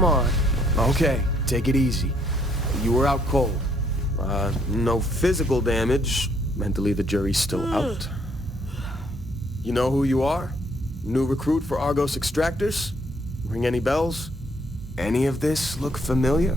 Come on. Okay, take it easy. You were out cold. No physical damage. Mentally, the jury's still out. You know who you are? New recruit for Argos Extractors? Ring any bells? Any of this look familiar?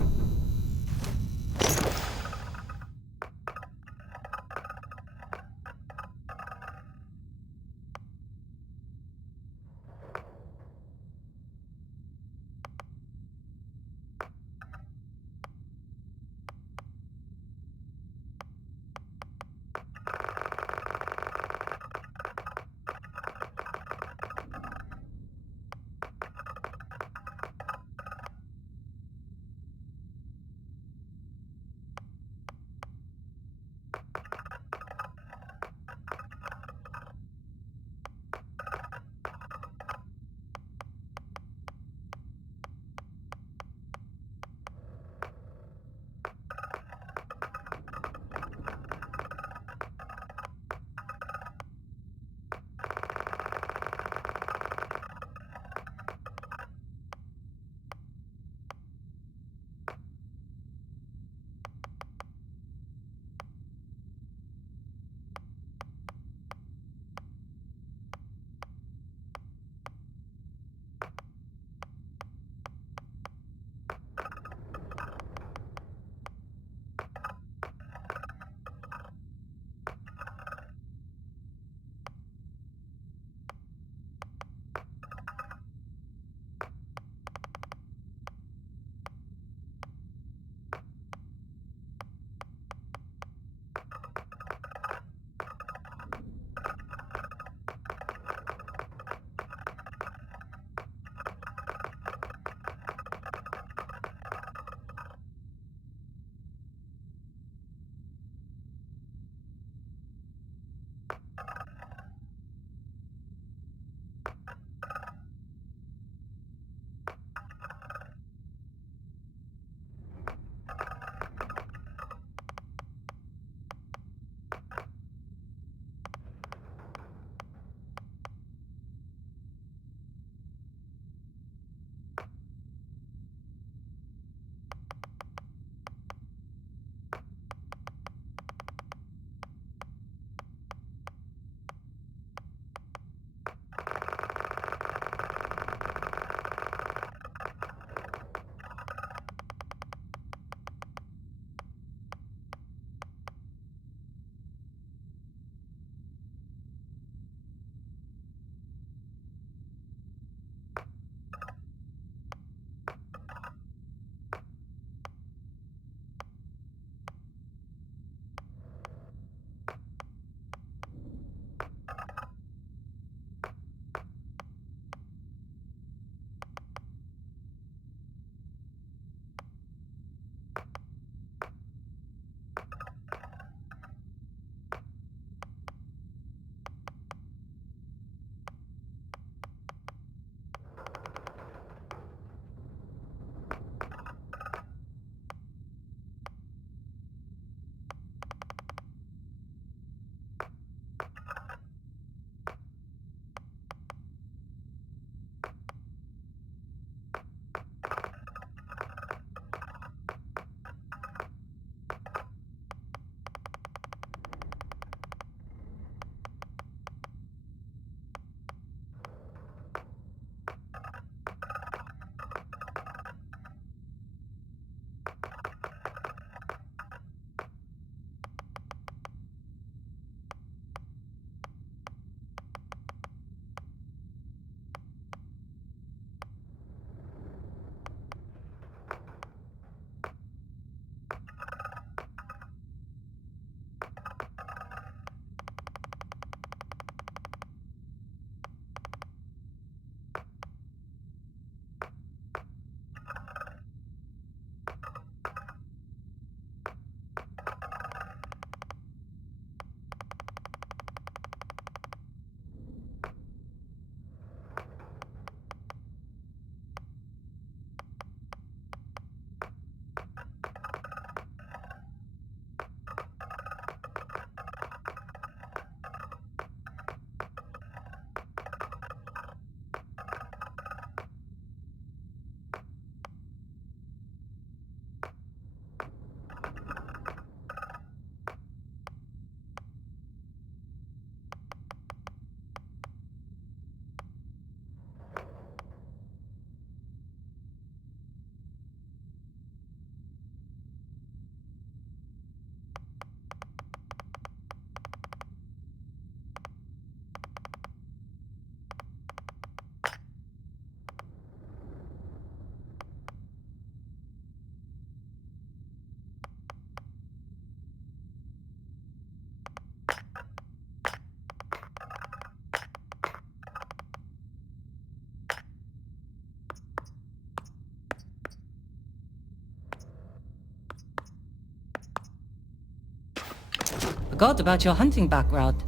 Forgot about your hunting background.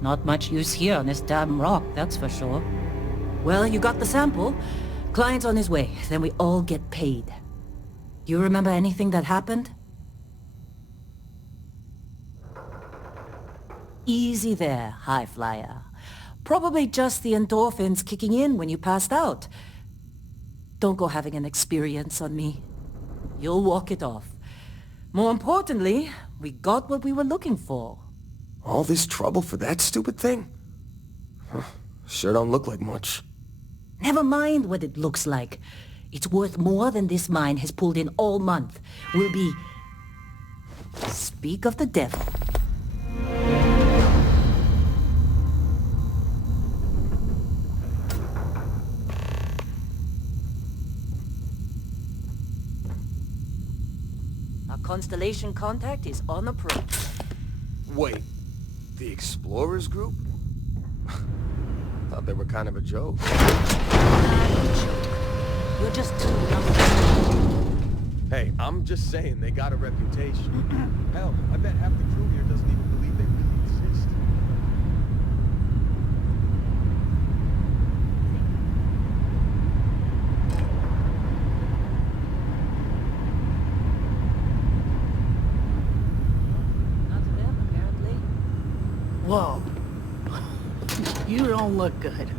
Not much use here on this damn rock, that's for sure. Well, you got the sample. Client's on his way, then we all get paid. You remember anything that happened? Easy there, high flyer. Probably just the endorphins kicking in when you passed out. Don't go having an experience on me. You'll walk it off. More importantly, we got what we were looking for. All this trouble for that stupid thing? Huh, sure don't look like much. Never mind what it looks like. It's worth more than this mine has pulled in all month. We'll be... Speak of the devil. Our Constellation contact is on approach. Wait, the Explorers group? Thought they were kind of a joke. You're just too young. Hey, I'm just saying they got a reputation. Hell, I bet half the crew here doesn't even believe they really exist. Not to them, apparently. Whoa. You don't look good.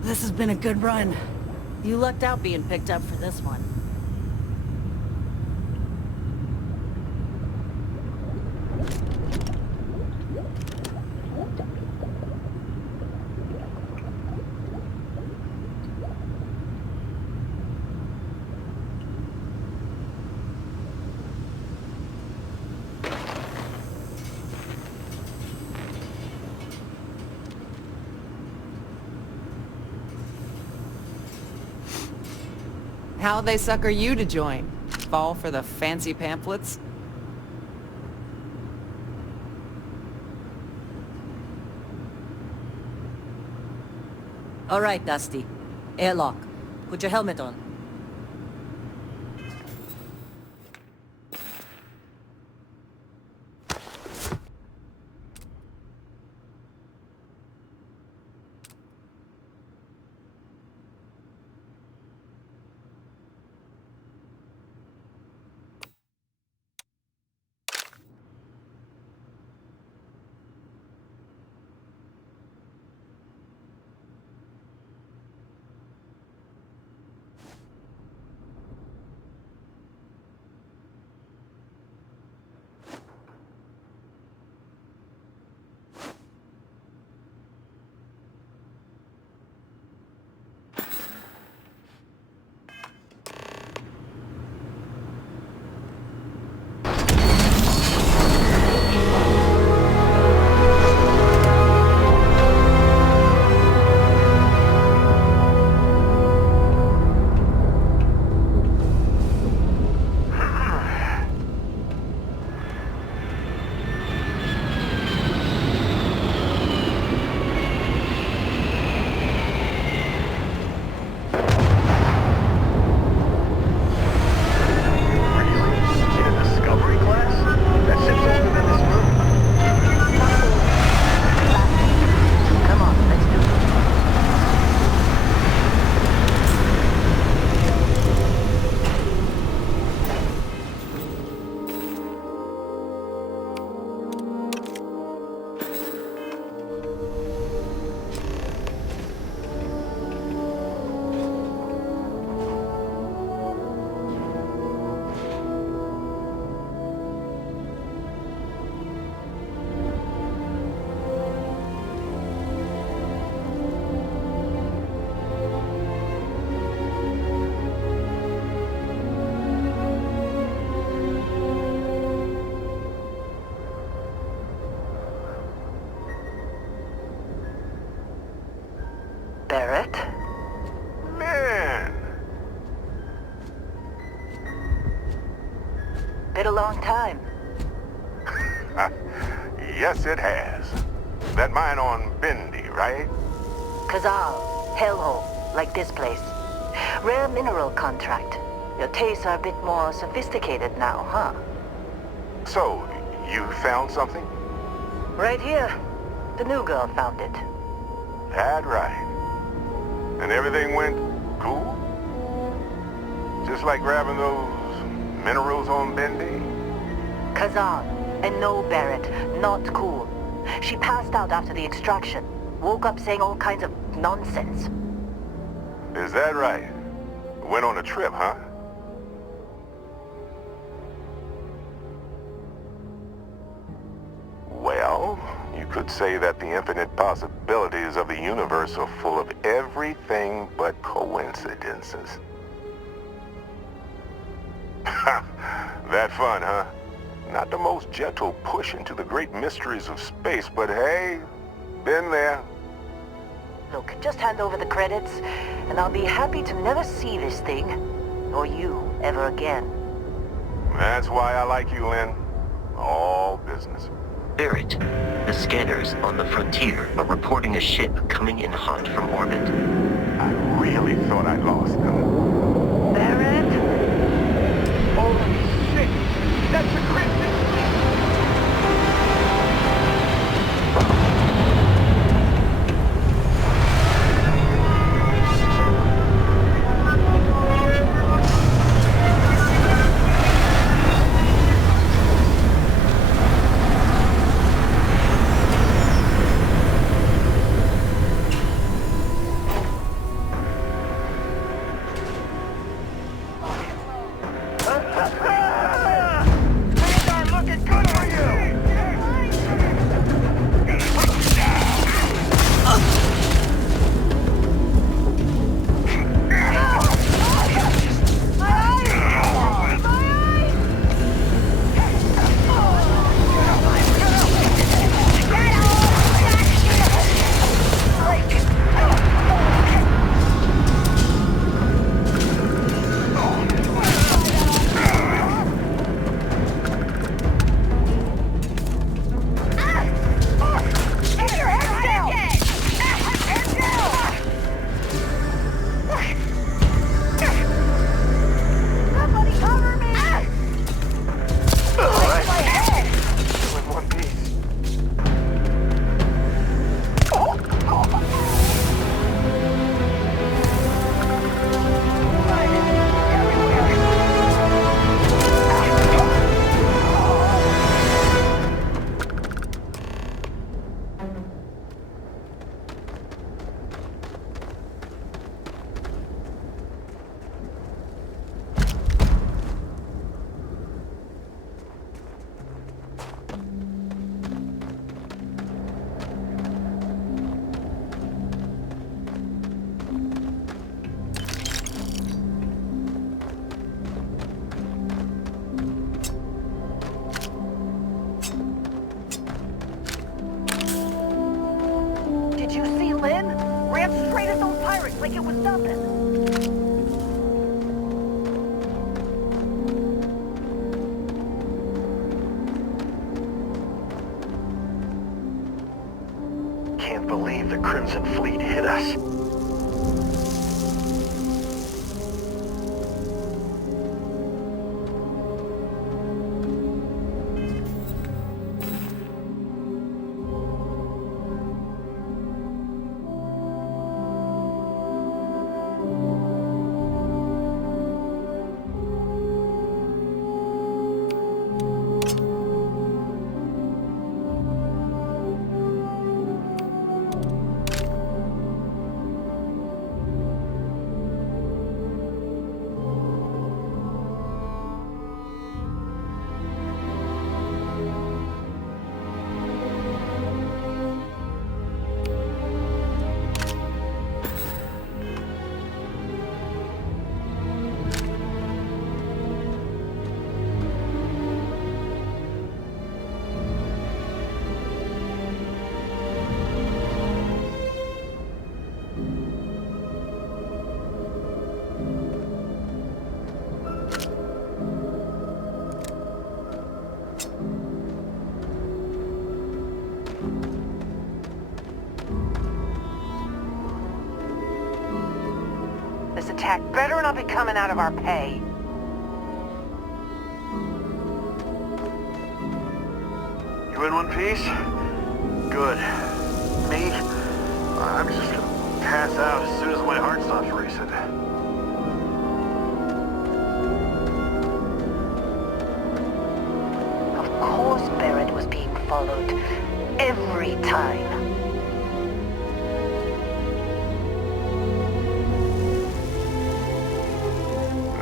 This has been a good run. You lucked out being picked up for this one. How'd they sucker you to join? Fall for the fancy pamphlets? All right, Dusty. Airlock. Put your helmet on. Barrett? Man! Been a long time. Yes, it has. That mine on Bendy, right? Kazal, hellhole, like this place. Rare mineral contract. Your tastes are a bit more sophisticated now, huh? So, you found something? Right here. The new girl found it. That right. And everything went cool? Just like grabbing those minerals on Bendy? Kazan. And no, Barrett, not cool. She passed out after the extraction. Woke up saying all kinds of nonsense. Is that right? Went on a trip, huh? Well, you could say that the infinite possibilities of the universe are full of everything but coincidences. That fun, huh? Not the most gentle push into the great mysteries of space, but hey, been there. Look, just hand over the credits, and I'll be happy to never see this thing, or you, ever again. That's why I like you, Lynn. All business. Barrett, the scanners on the frontier are reporting a ship coming in hot from orbit. I really thought I lost them. Barrett? Holy shit! That's a crimson! Did you see Lynn? Ran straight at those pirates like it was nothing. Can't believe the Crimson Fleet hit us. tech better not be coming out of our pay. You in one piece? Good. Me? I'm just gonna pass out as soon as my heart stops racing. Of course Barrett was being followed. Every time.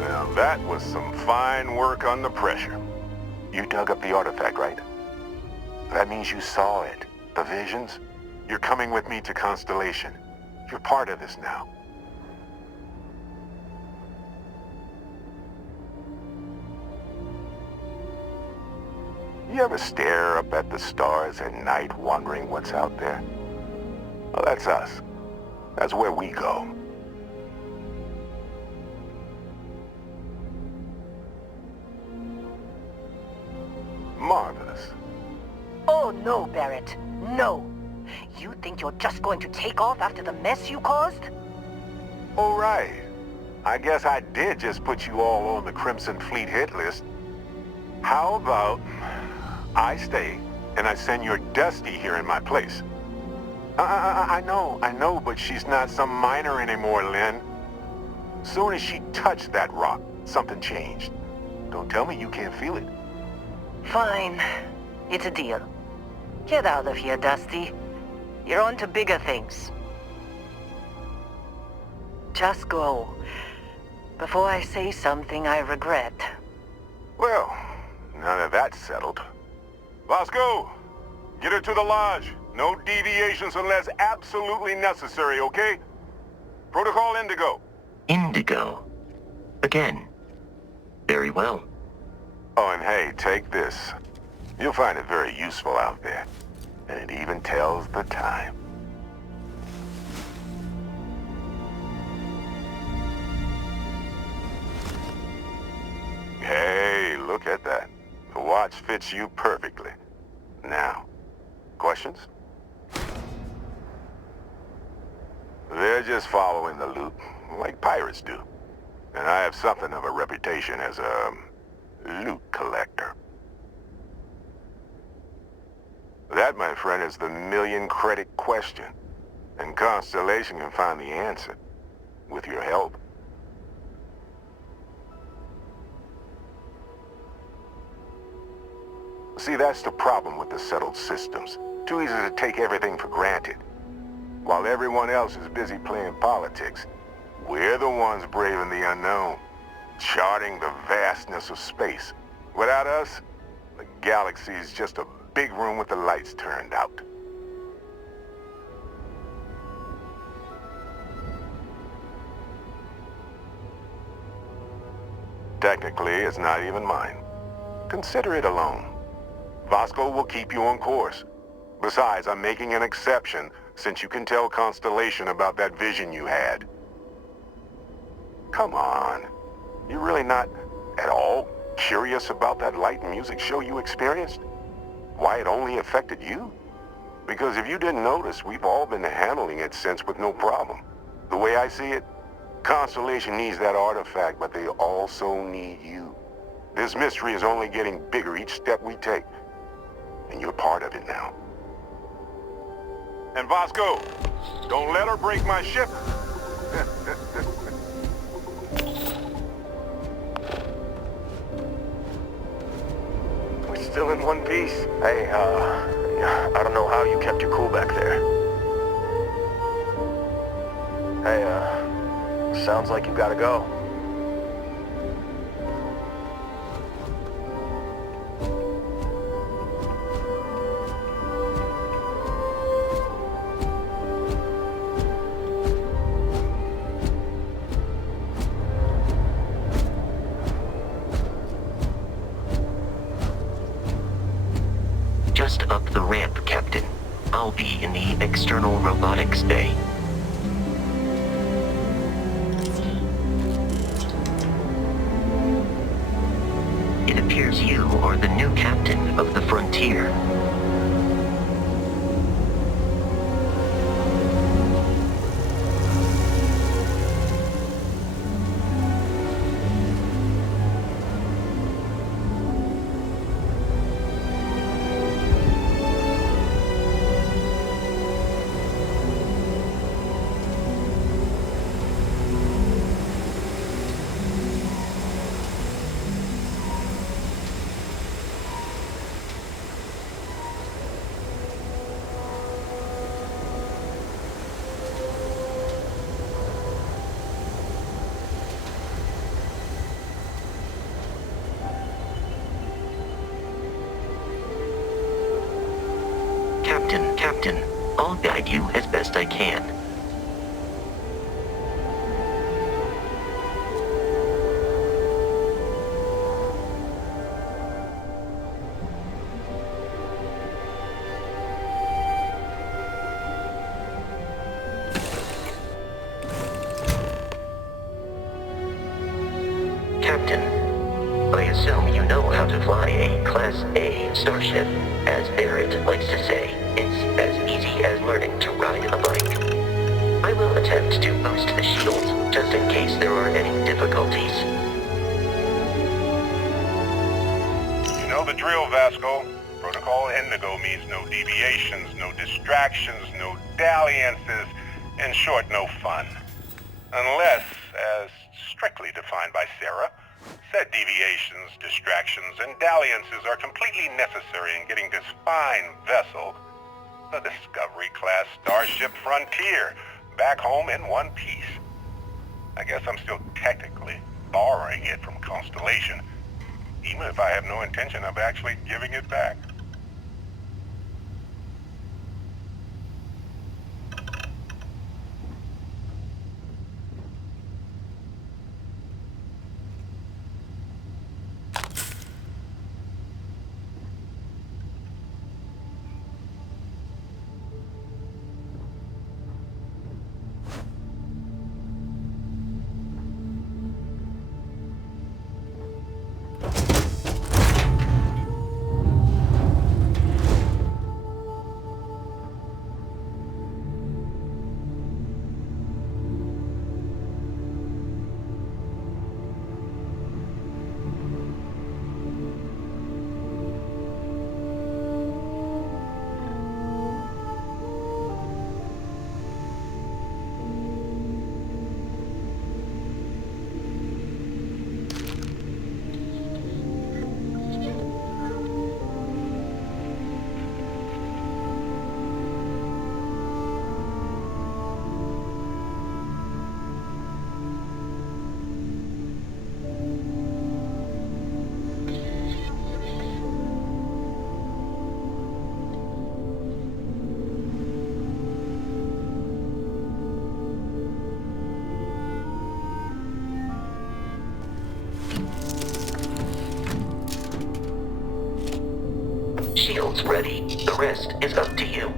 Now that was some fine work under pressure. You dug up the artifact, right? That means you saw it. The visions? You're coming with me to Constellation. You're part of this now. You ever stare up at the stars at night wondering what's out there? Well, that's us. That's where we go. Marvelous. Oh no, Barrett. No. You think you're just going to take off after the mess you caused? All right. I guess I did just put you all on the Crimson Fleet hit list. How about I stay and I send your Dusty here in my place? I know, but she's not some minor anymore, Lynn. Soon as she touched that rock, something changed. Don't tell me you can't feel it. Fine. It's a deal. Get out of here, Dusty. You're on to bigger things. Just go. Before I say something I regret. Well, now that that's settled. Vasco, get her to the lodge. No deviations unless absolutely necessary, okay? Protocol Indigo. Indigo. Again. Very well. Oh, and hey, take this. You'll find it very useful out there. And it even tells the time. Hey, look at that. The watch fits you perfectly. Now, questions? They're just following the loot, like pirates do. And I have something of a reputation as a loot collector. That, my friend, is the million-credit question. And Constellation can find the answer. With your help. See, that's the problem with the settled systems. Too easy to take everything for granted. While everyone else is busy playing politics, we're the ones braving the unknown, charting the vastness of space. Without us, the galaxy is just a big room with the lights turned out. Technically, it's not even mine. Consider it a loan. Vasco will keep you on course. Besides, I'm making an exception since you can tell Constellation about that vision you had. Come on. You're really not at all curious about that light and music show you experienced? Why it only affected you? Because if you didn't notice, we've all been handling it since with no problem. The way I see it, Constellation needs that artifact, but they also need you. This mystery is only getting bigger each step we take. And you're part of it now. And Vasco, don't let her break my ship. We're still in one piece. Hey, I don't know how you kept your cool back there. Hey, sounds like you gotta go. Just up the ramp, Captain. I'll be in the external robotics bay. It appears you are the new captain of the Frontier. Captain, I'll guide you as best I can. Captain, I assume you know how to fly a Class A starship. As Barrett likes to say, it's as easy as learning to ride a bike. I will attempt to boost the shields, just in case there are any difficulties. You know the drill, Vasco. Protocol Indigo means no deviations, no distractions, no dalliances, in short, no fun. Unless, as strictly defined by Sarah, said deviations, distractions, and dalliances are completely necessary in getting this fine vessel, the Discovery-class Starship Frontier, back home in one piece. I guess I'm still technically borrowing it from Constellation, even if I have no intention of actually giving it back. Shields ready. The rest is up to you.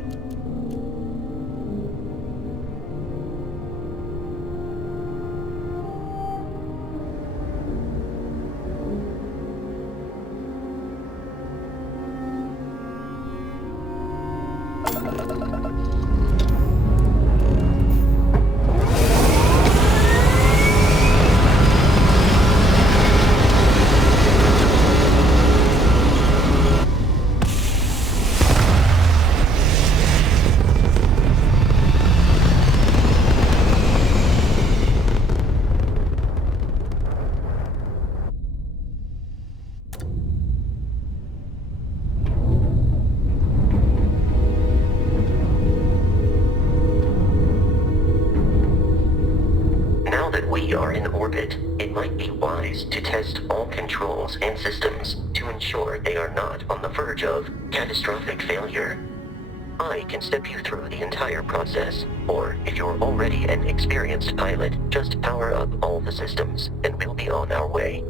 We are in orbit. It might be wise to test all controls and systems to ensure they are not on the verge of catastrophic failure. I can step you through the entire process, or if you're already an experienced pilot, just power up all the systems, and we'll be on our way.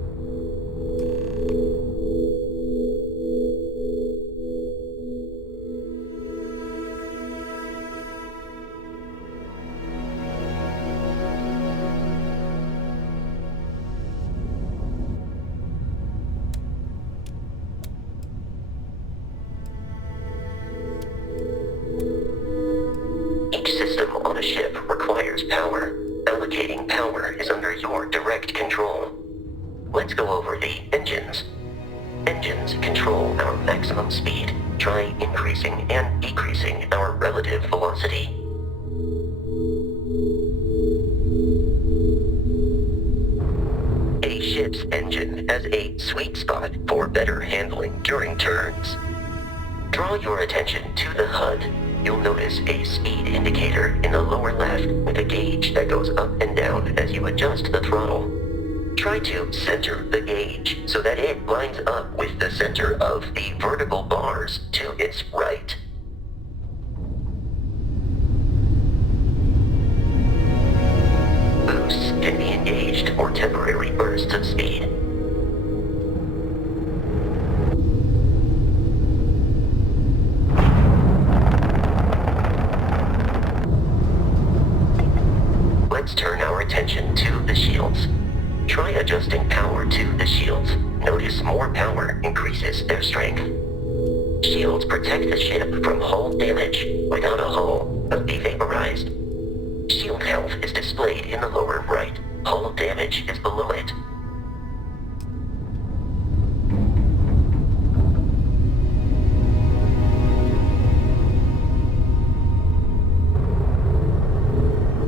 Each system on a ship requires power. Allocating power is under your direct control. Let's go over the engines. Engines control our maximum speed. Try increasing and decreasing our relative velocity. A ship's engine has a sweet spot for better handling during turns. Draw your attention to the HUD. You'll notice a speed indicator in the lower left with a gauge that goes up and down as you adjust the throttle. Try to center the gauge so that it lines up with the center of the vertical bars to its right. temporary bursts of speed. Let's turn our attention to the shields. Try adjusting power to the shields. Notice more power increases their strength. Shields protect the ship from hull damage. Without a hull, it'll be vaporized. Shield health is displayed in the lower right. Hull damage is below it.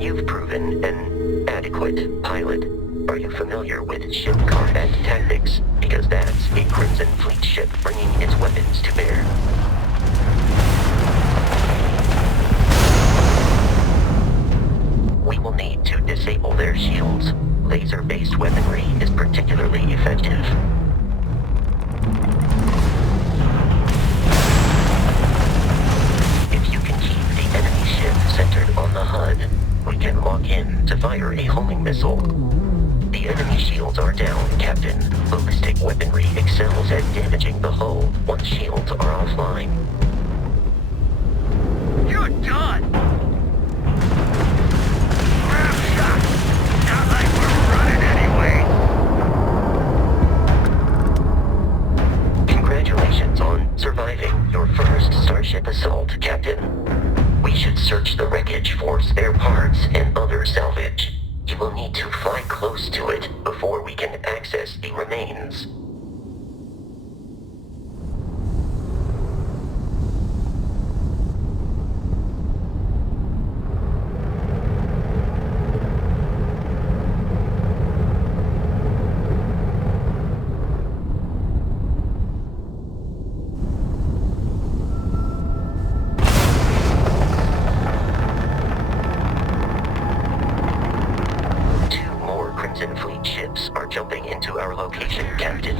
You've proven an adequate pilot. Are you familiar with ship combat tactics? Because that's a Crimson Fleet ship bringing its weapons to bear. We will need to disable their shields. Laser-based weaponry is particularly effective. If you can keep the enemy ship centered on the HUD, we can lock in to fire a homing missile. The enemy shields are down, Captain. Ballistic weaponry excels at damaging the hull once shields are offline. You're done! Grab shot! Not like we're running anyway! Congratulations on surviving your first Starship assault, Captain. We should search the wreckage for spare parts and other salvage. You will need to fly close to it before we can access the remains. Crimson Fleet ships are jumping into our location, Captain.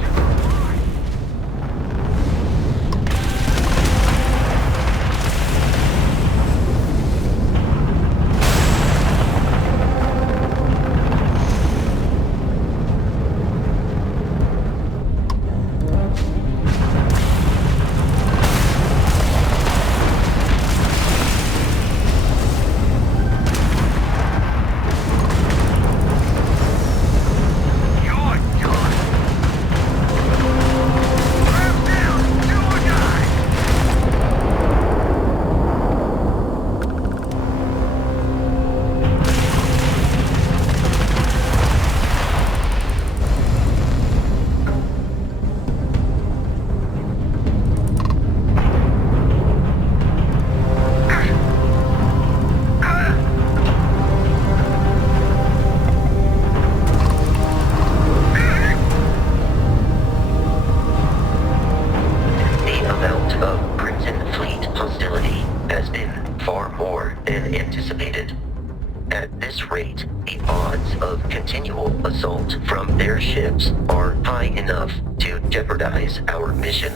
Jeopardize our mission.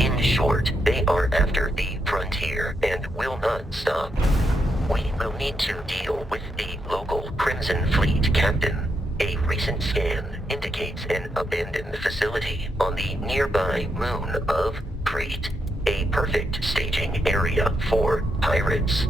In short, they are after the frontier and will not stop. We will need to deal with the local Crimson Fleet captain. A recent scan indicates an abandoned facility on the nearby moon of Crete, a perfect staging area for pirates.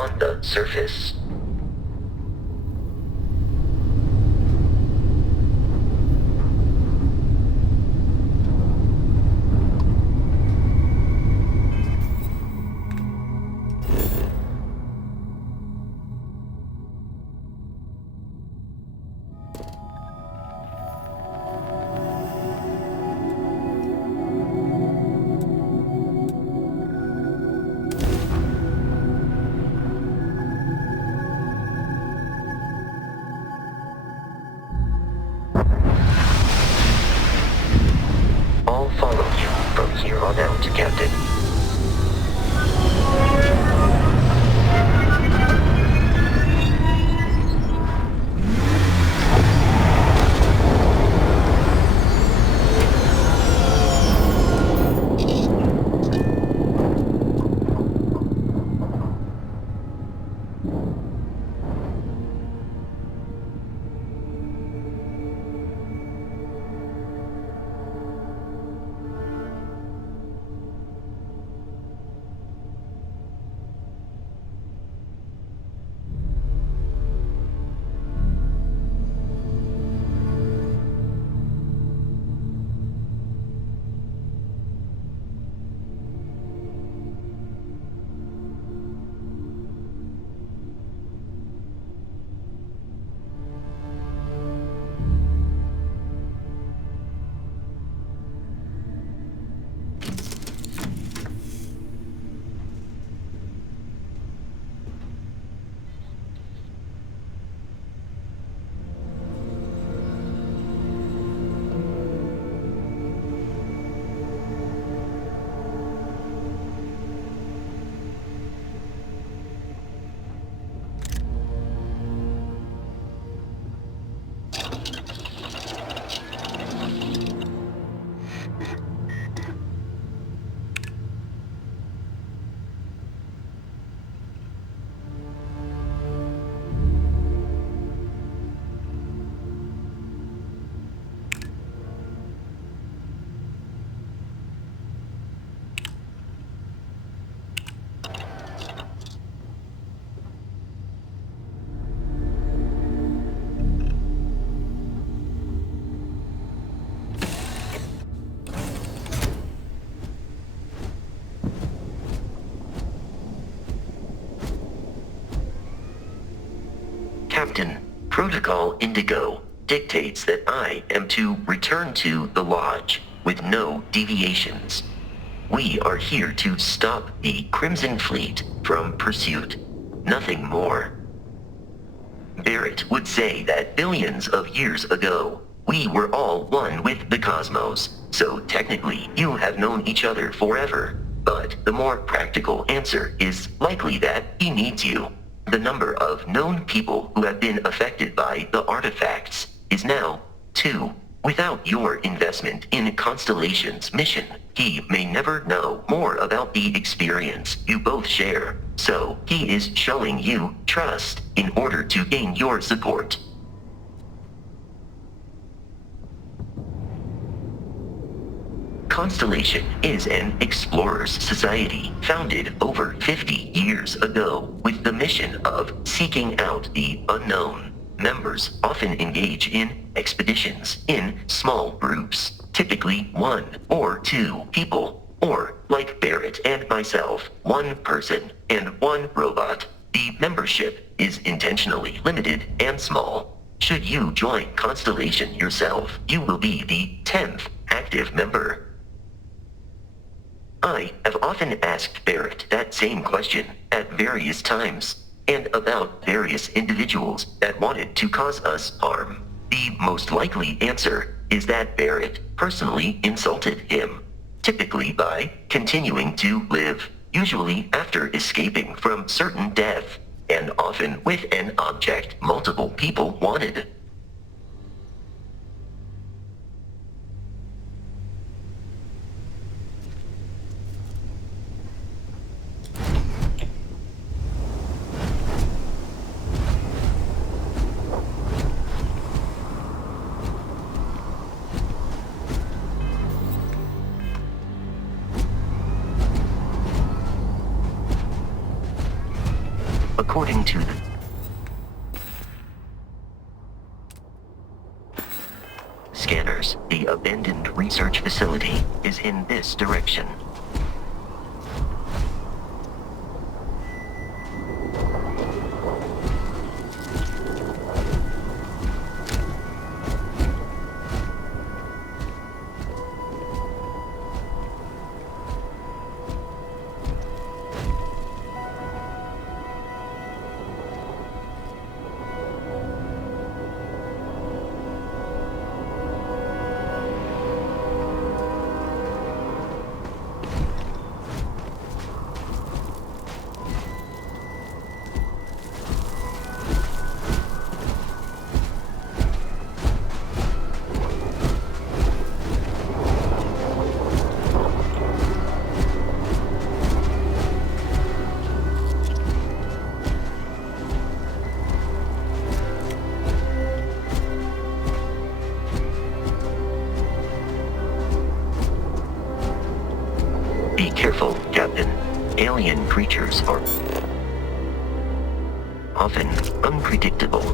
on the surface. I'll follow you from here on out, Captain. Captain, Protocol Indigo dictates that I am to return to the Lodge with no deviations. We are here to stop the Crimson Fleet from pursuit. Nothing more. Barrett would say that billions of years ago, we were all one with the cosmos, so technically you have known each other forever. But the more practical answer is likely that he needs you. The number of known people who have been affected by the artifacts is now 2. Without your investment in Constellation's mission, he may never know more about the experience you both share. So he is showing you trust in order to gain your support. Constellation is an explorers society founded over 50 years ago with the mission of seeking out the unknown. Members often engage in expeditions in small groups, typically 1 or 2 people, or like Barrett and myself, 1 person and 1 robot. The membership is intentionally limited and small. Should you join Constellation yourself, you will be the 10th active member. I have often asked Barrett that same question at various times, and about various individuals that wanted to cause us harm. The most likely answer is that Barrett personally insulted him, typically by continuing to live, usually after escaping from certain death, and often with an object multiple people wanted. According to the scanners, the abandoned research facility is in this direction. Be careful, Captain. Alien creatures are often unpredictable.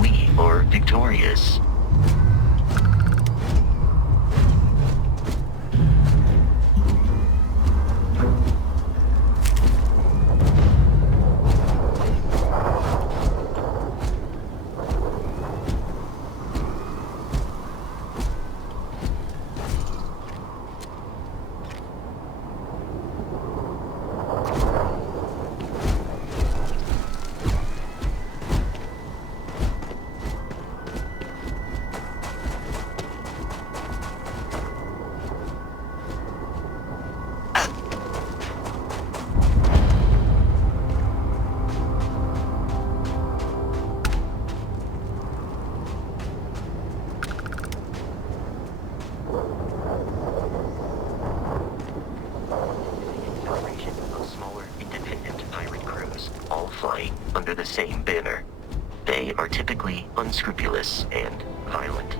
We are victorious. Flying under the same banner. They are typically unscrupulous and violent.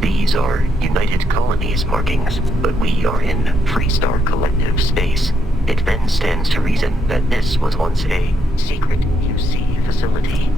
These are United Colonies markings, but we are in Freestar Collective space. It then stands to reason that this was once a secret UC facility.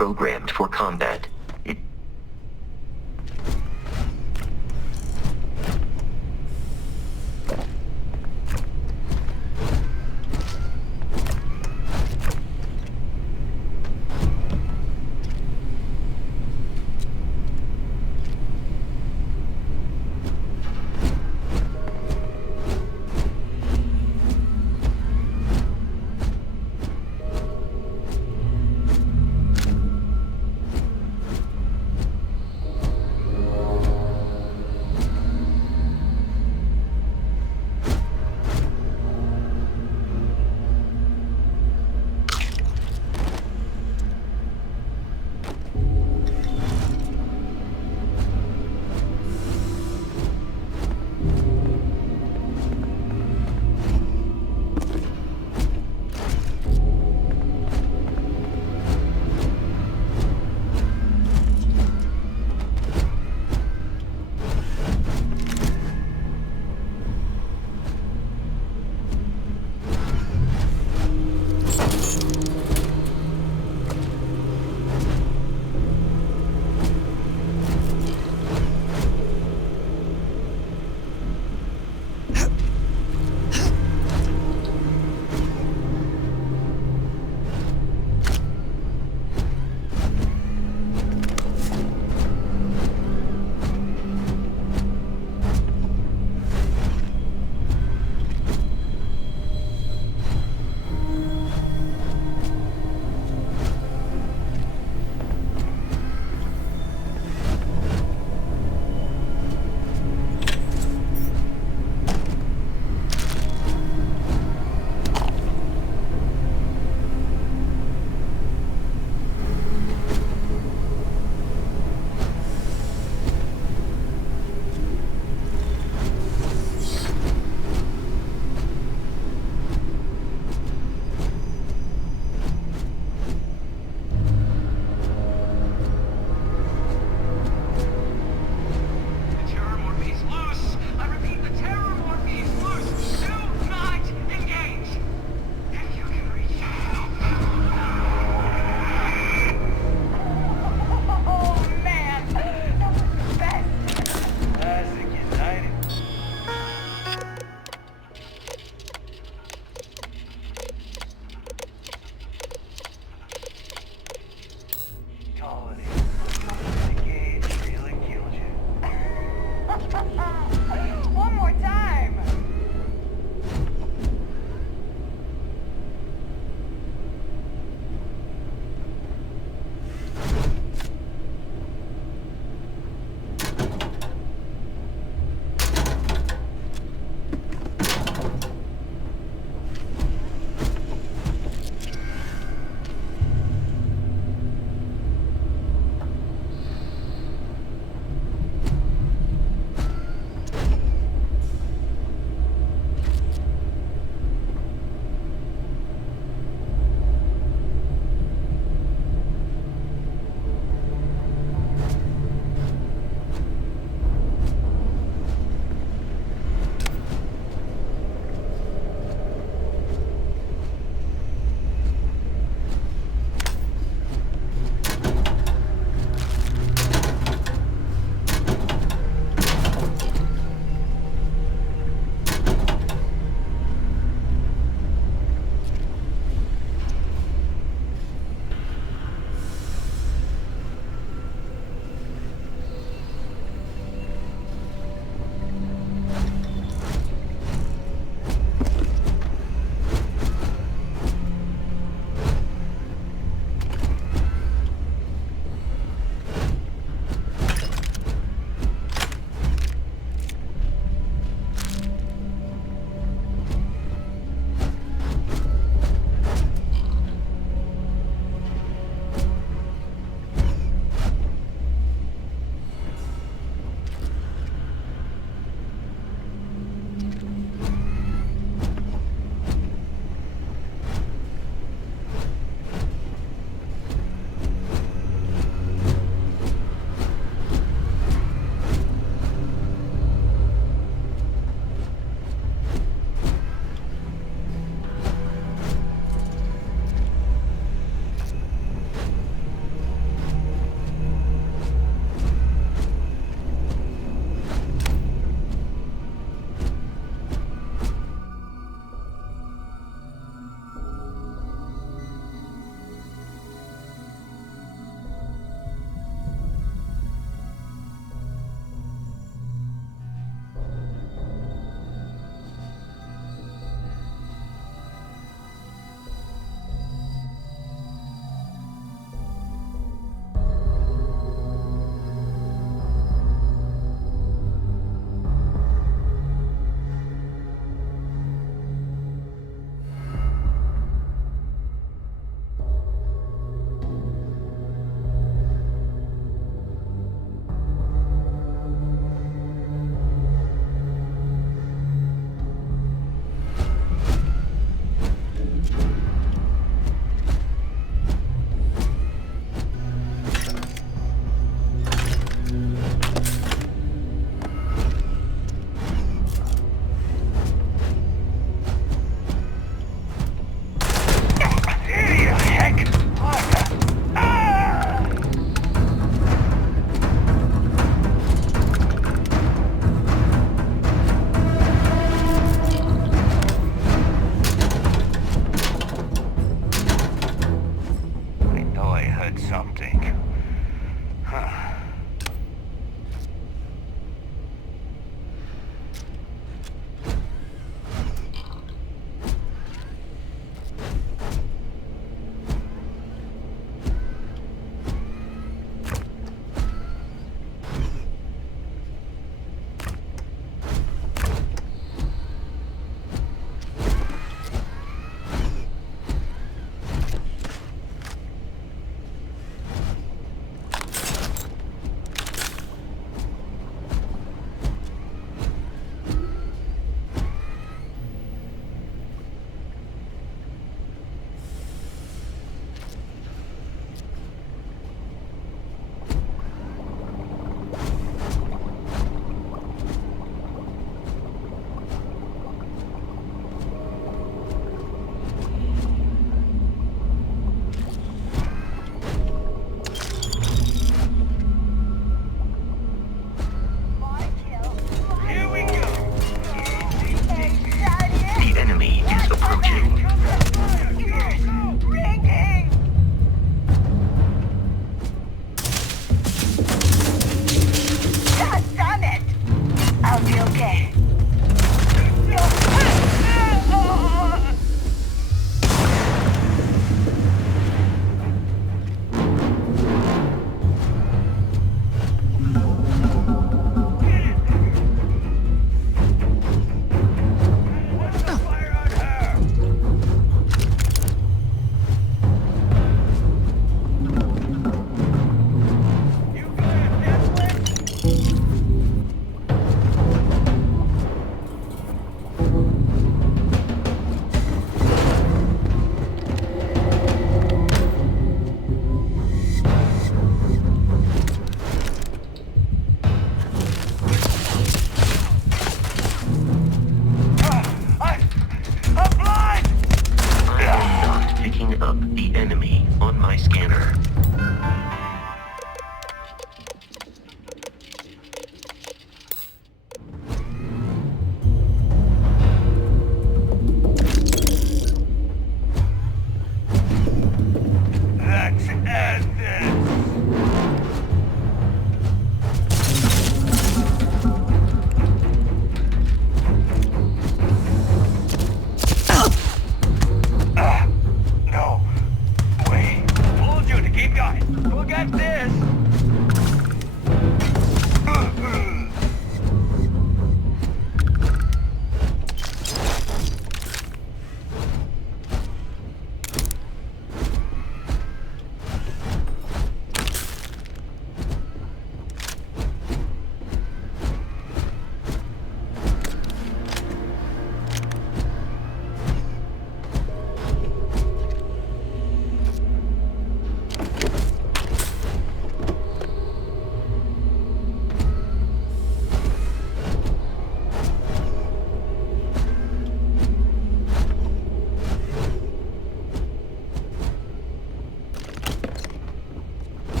programmed for combat.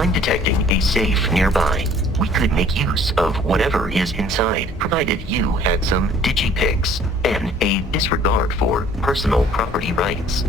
I'm detecting a safe nearby. We could make use of whatever is inside, provided you had some digipics and a disregard for personal property rights.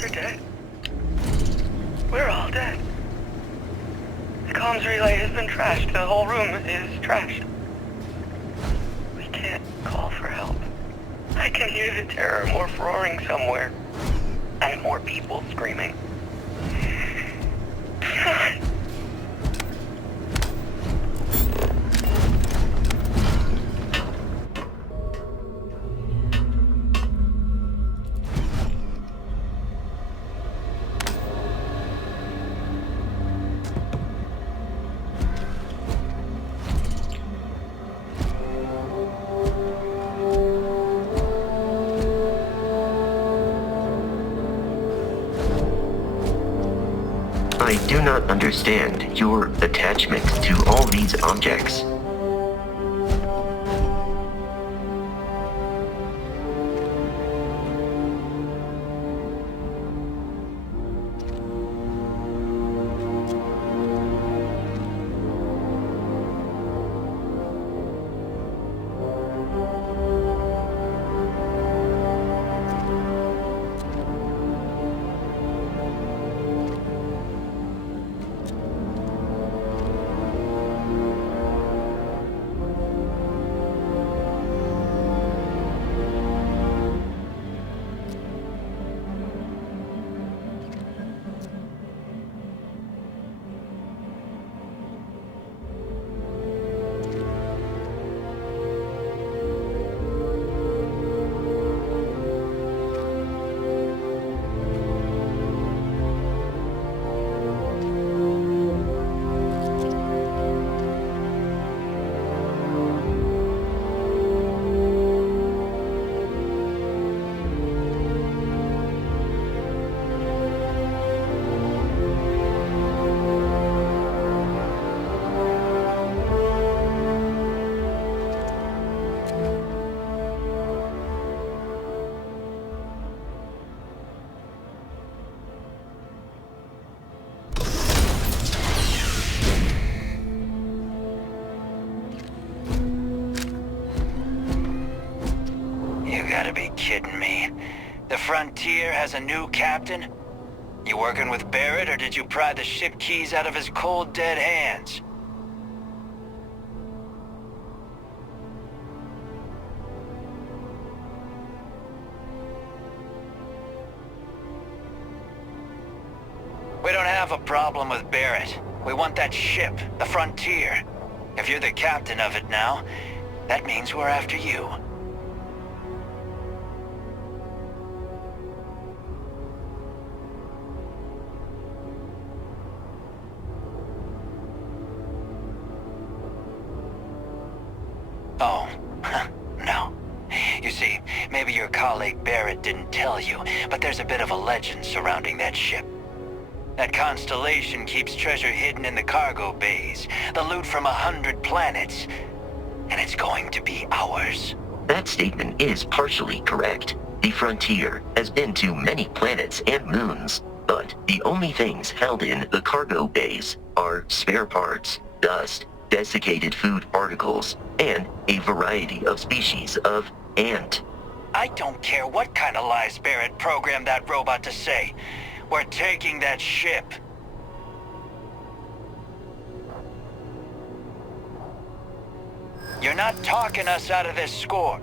You're dead. We're all dead. The comms relay has been trashed. The whole room is trashed. We can't call for help. I can hear the terror morph roaring somewhere. And more people screaming. I do not understand your attachment to all these objects. You gotta be kidding me. The Frontier has a new captain? You working with Barrett, or did you pry the ship keys out of his cold, dead hands? We don't have a problem with Barrett. We want that ship, the Frontier. If you're the captain of it now, that means we're after you. Oh, no. You see, maybe your colleague Barrett didn't tell you, but there's a bit of a legend surrounding that ship. That constellation keeps treasure hidden in the cargo bays, the loot from 100 planets, and it's going to be ours. That statement is partially correct. The Frontier has been to many planets and moons, but the only things held in the cargo bays are spare parts, dust, desiccated food particles, and a variety of species of ant. I don't care what kind of lies Barrett programmed that robot to say. We're taking that ship. You're not talking us out of this score.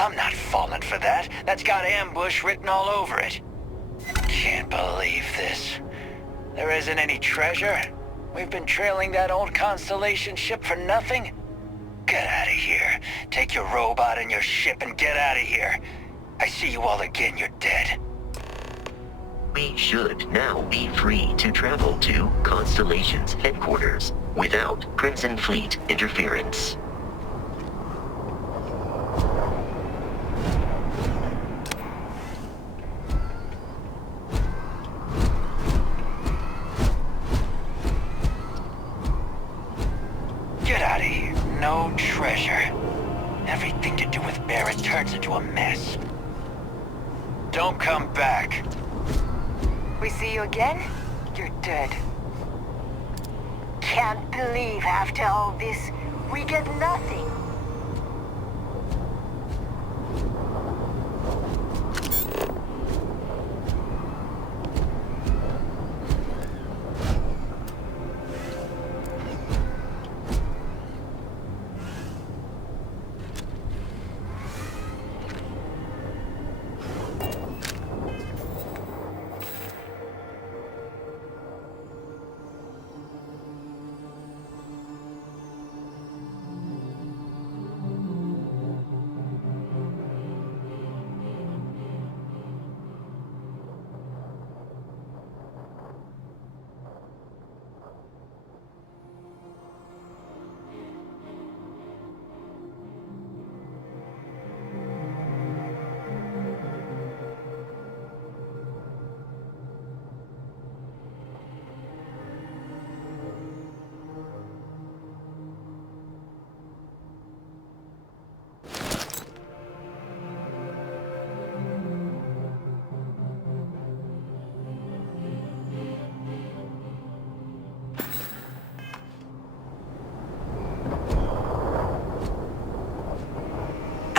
I'm not falling for that. That's got ambush written all over it. Can't believe this. There isn't any treasure? We've been trailing that old Constellation ship for nothing? Get out of here. Take your robot and your ship and get out of here. I see you all again, you're dead. We should now be free to travel to Constellation's headquarters without Crimson Fleet interference. Get out of here. No treasure. Everything to do with Barrett turns into a mess. Don't come back. We see you again? You're dead. Can't believe after all this, we get nothing.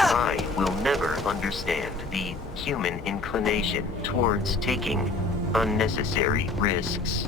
I will never understand the human inclination towards taking unnecessary risks.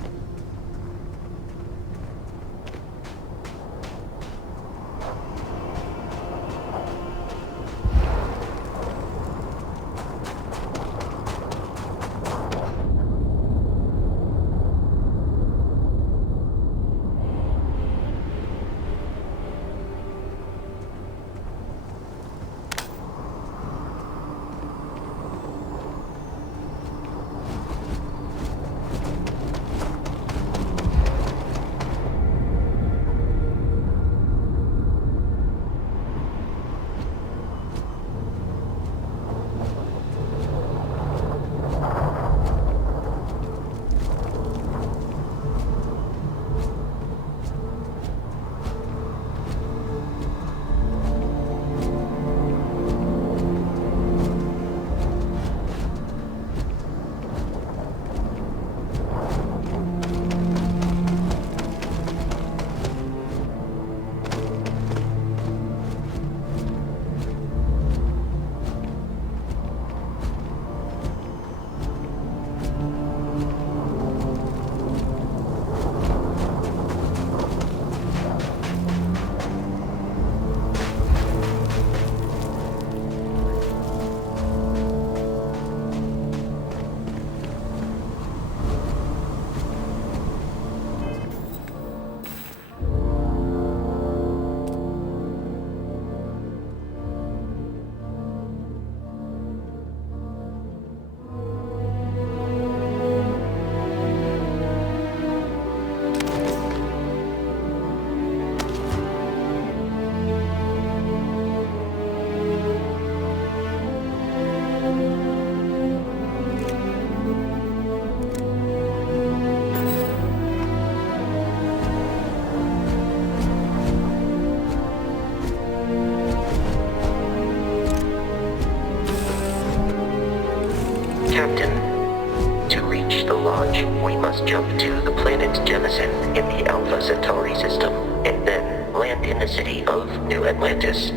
We must jump to the planet Jemison in the Alpha Centauri system, and then land in the city of New Atlantis.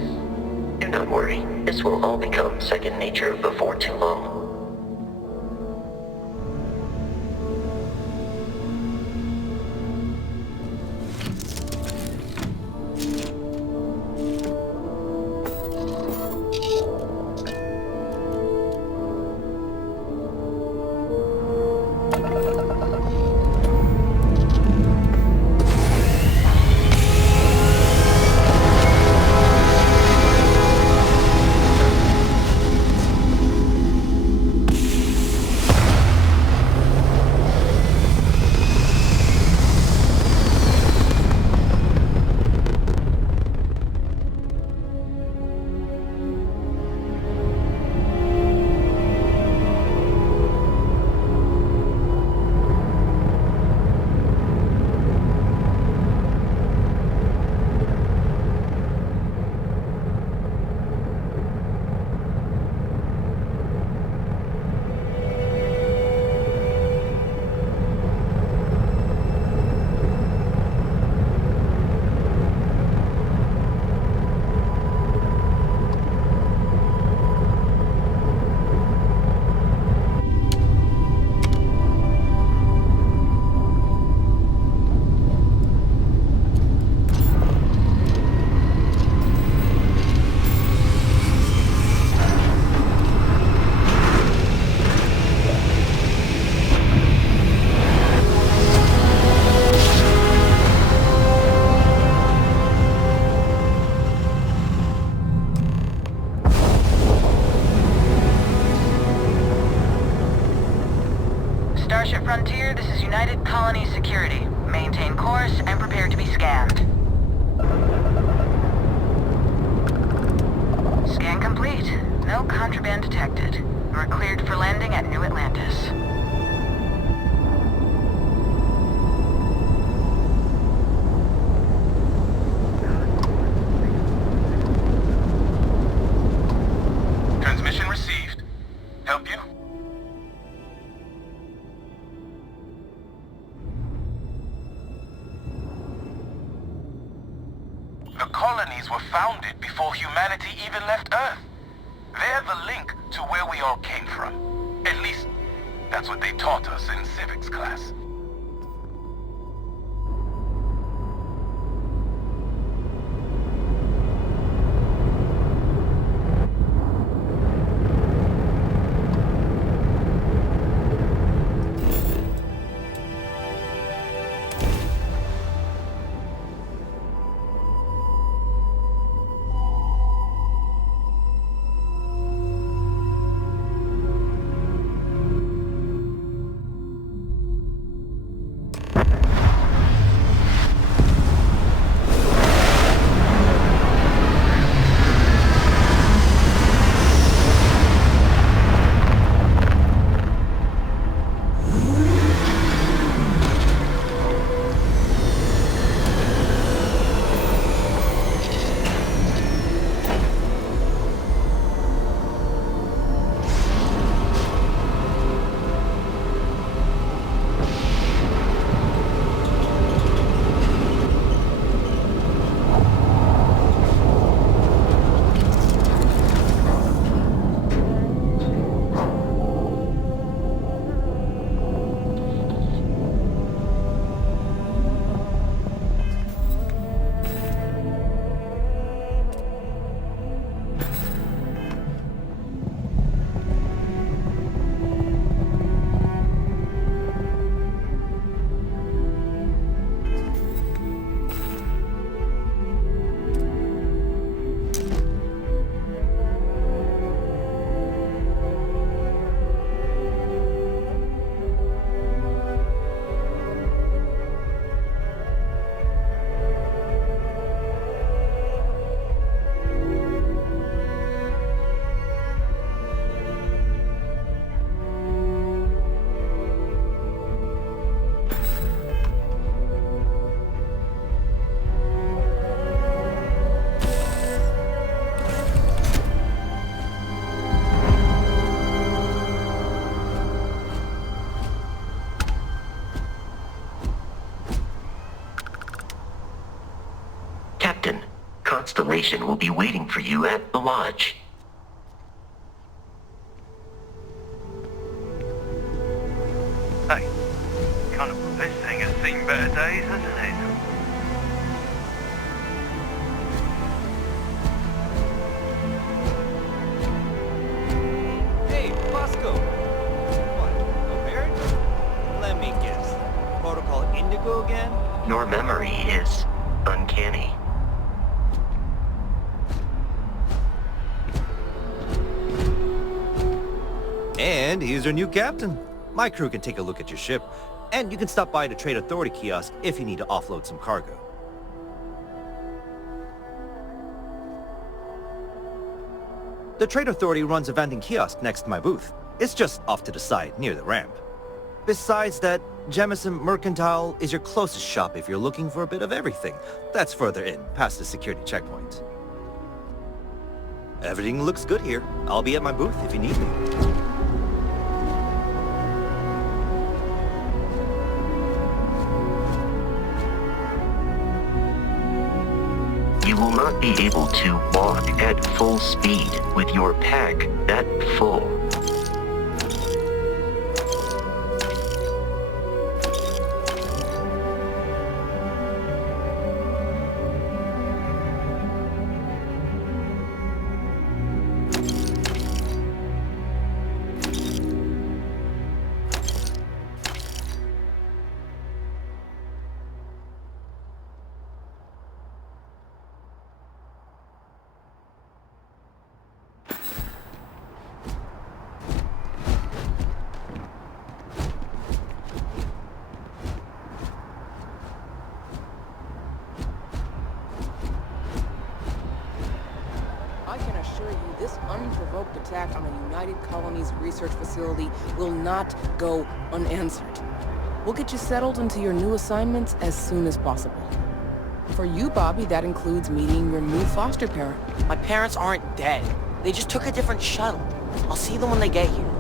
Do not worry, this will all become second nature before too long. Frontier, this is United Colony Security. Maintain course and prepare to be scanned. Scan complete. No contraband detected. You are cleared for landing at New Atlantis. Transmission received. Help you? The colonies were founded before humanity even left Earth. They're the link to where we all came from. At least, that's what they taught us in civics class. Captain, Constellation will be waiting for you at the lodge. Hey, this thing has seen better days, hasn't it? Hey, Bosco! What, no Barrett? Let me guess. Protocol Indigo again? Your memory is uncanny. And here's our new captain. My crew can take a look at your ship, and you can stop by the Trade Authority kiosk if you need to offload some cargo. The Trade Authority runs a vending kiosk next to my booth. It's just off to the side, near the ramp. Besides that, Jemison Mercantile is your closest shop if you're looking for a bit of everything. That's further in, past the security checkpoint. Everything looks good here. I'll be at my booth if you need me. You will not be able to walk at full speed with your pack that full. provoked attack on a United Colonies research facility will not go unanswered. We'll get you settled into your new assignments as soon as possible. For you, Bobby, that includes meeting your new foster parent. My parents aren't dead. They just took a different shuttle. I'll see them when they get here.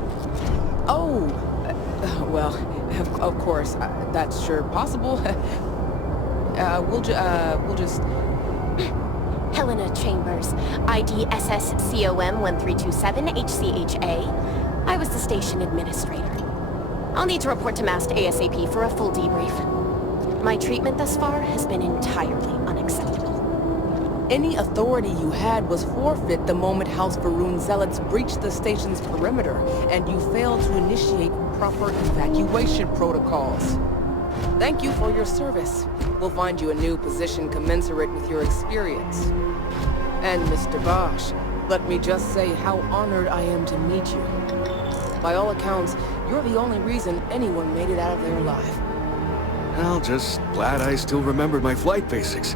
Oh, well, of course, that's sure possible. We'll just... Helena Chambers, ID SSCOM 1327 HCHA. I was the station administrator. I'll need to report to MAST ASAP for a full debrief. My treatment thus far has been entirely unacceptable. Any authority you had was forfeit the moment House Varun zealots breached the station's perimeter, and you failed to initiate proper evacuation protocols. Thank you for your service. We'll find you a new position commensurate with your experience. And Mr. Bosch, let me just say how honored I am to meet you. By all accounts, you're the only reason anyone made it out of there alive. Well, just glad I still remembered my flight basics.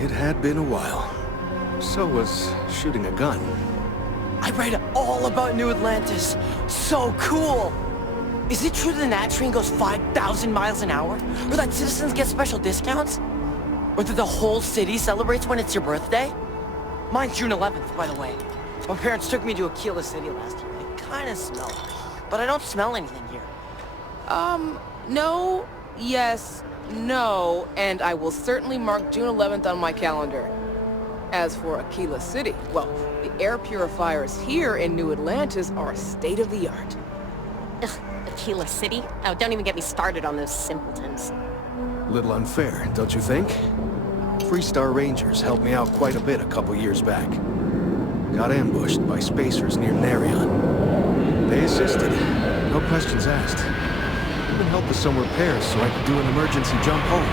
It had been a while. So was shooting a gun. I read all about New Atlantis. So cool! Is it true the Nat train goes 5,000 miles an hour? Or that citizens get special discounts? Or that the whole city celebrates when it's your birthday? Mine's June 11th, by the way. My parents took me to Aquila City last year. It kinda smelled. But I don't smell anything here. No, yes, no, and I will certainly mark June 11th on my calendar. As for Aquila City, well, the air purifiers here in New Atlantis are state-of-the-art. Ugh, Aquila City? Oh, don't even get me started on those simpletons. Little unfair, don't you think? Freestar Rangers helped me out quite a bit a couple years back. Got ambushed by spacers near Narion. They assisted, no questions asked. Even helped with some repairs so I could do an emergency jump home.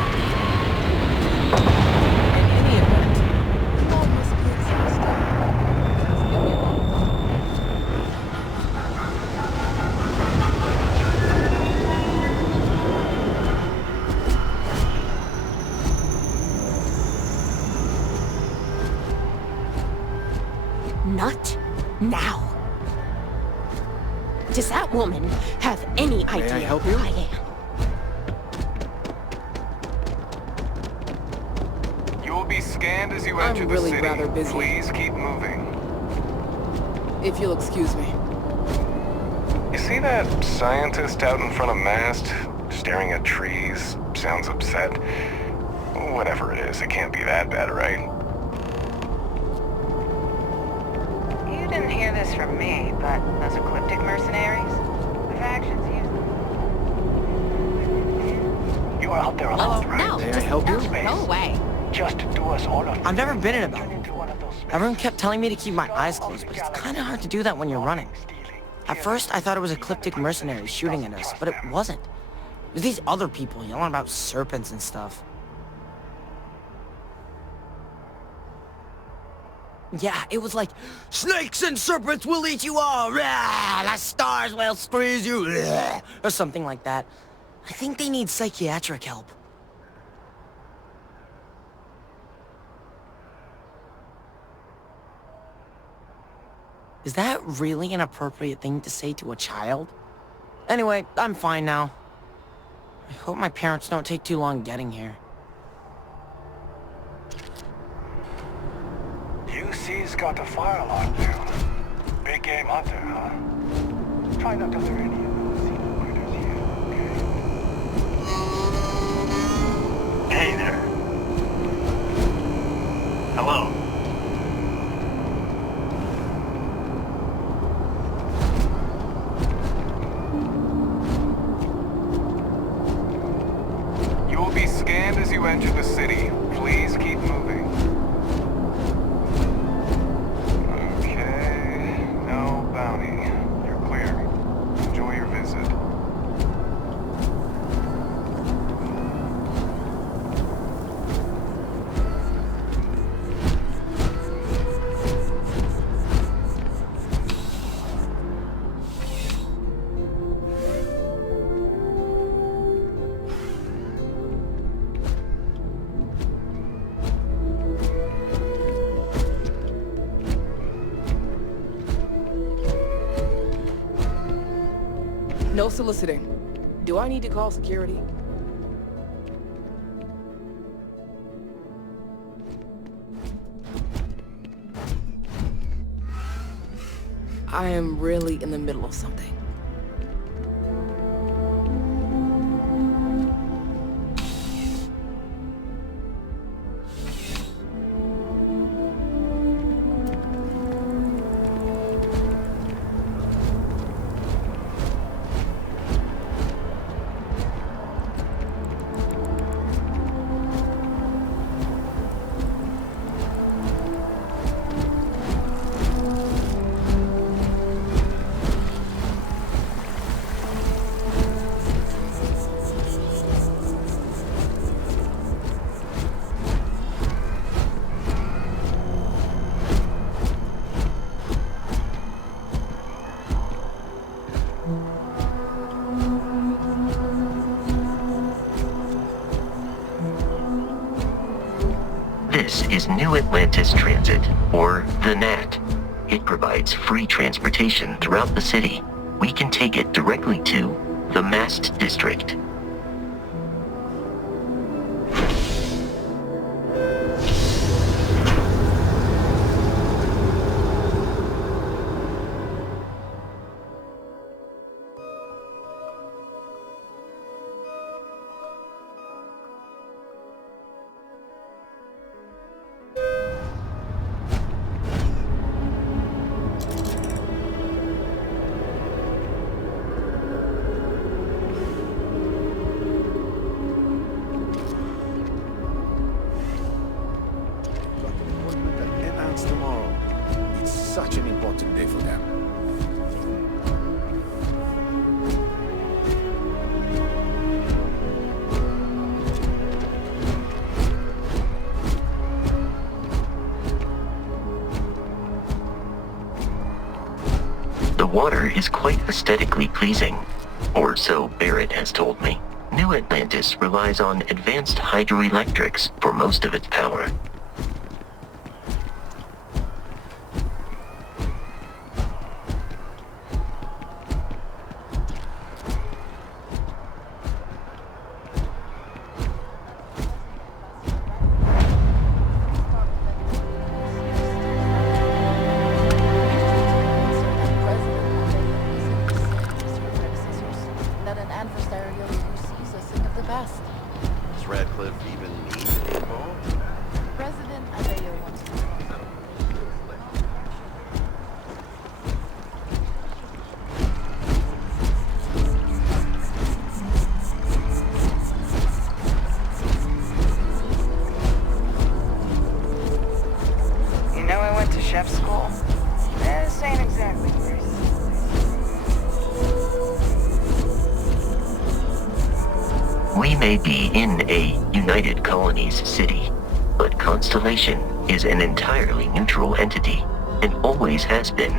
Not now. Does that woman have any idea May I help you? who I am? You'll be scanned as you enter I'm the really city. rather busy. Please keep moving. If you'll excuse me. You see that scientist out in front of MAST? Staring at trees? Sounds upset. Whatever it is, it can't be that bad, right? You didn't hear this from me, but those ecliptic mercenaries, the factions use them. You are out there alone, right? No, May I help you? Go away. Just do us all of I've never been in a battle. Everyone kept telling me to keep my eyes closed, but it's kinda hard to do that when you're running. At first, I thought it was ecliptic mercenaries shooting at us, but it wasn't. It was these other people yelling about serpents and stuff. Yeah, it was like, snakes and serpents will eat you all, rah, the stars will squeeze you, rah, or something like that. I think they need psychiatric help. Is that really an appropriate thing to say to a child? Anyway, I'm fine now. I hope my parents don't take too long getting here. UC's got a fire alarm now. Big game hunter, huh? Try not to lure any of those sea critters here, okay? Hey there. Hello. You will be scanned as you enter the city. Please keep moving. Okay, no bounty. You're clear. Enjoy your No soliciting. Do I need to call security? I am really in the middle of something. This is New Atlantis Transit, or the NAT. It provides free transportation throughout the city. We can take it directly to the Mast District. Tomorrow. It's such an important day for them. The water is quite aesthetically pleasing, or so Barrett has told me. New Atlantis relies on advanced hydroelectrics for most of its power. Does Radcliffe even need to be involved? President Abello wants to. You know I went to chef school? This ain't exactly great. We may be in a United Colonies city, but Constellation is an entirely neutral entity, and always has been.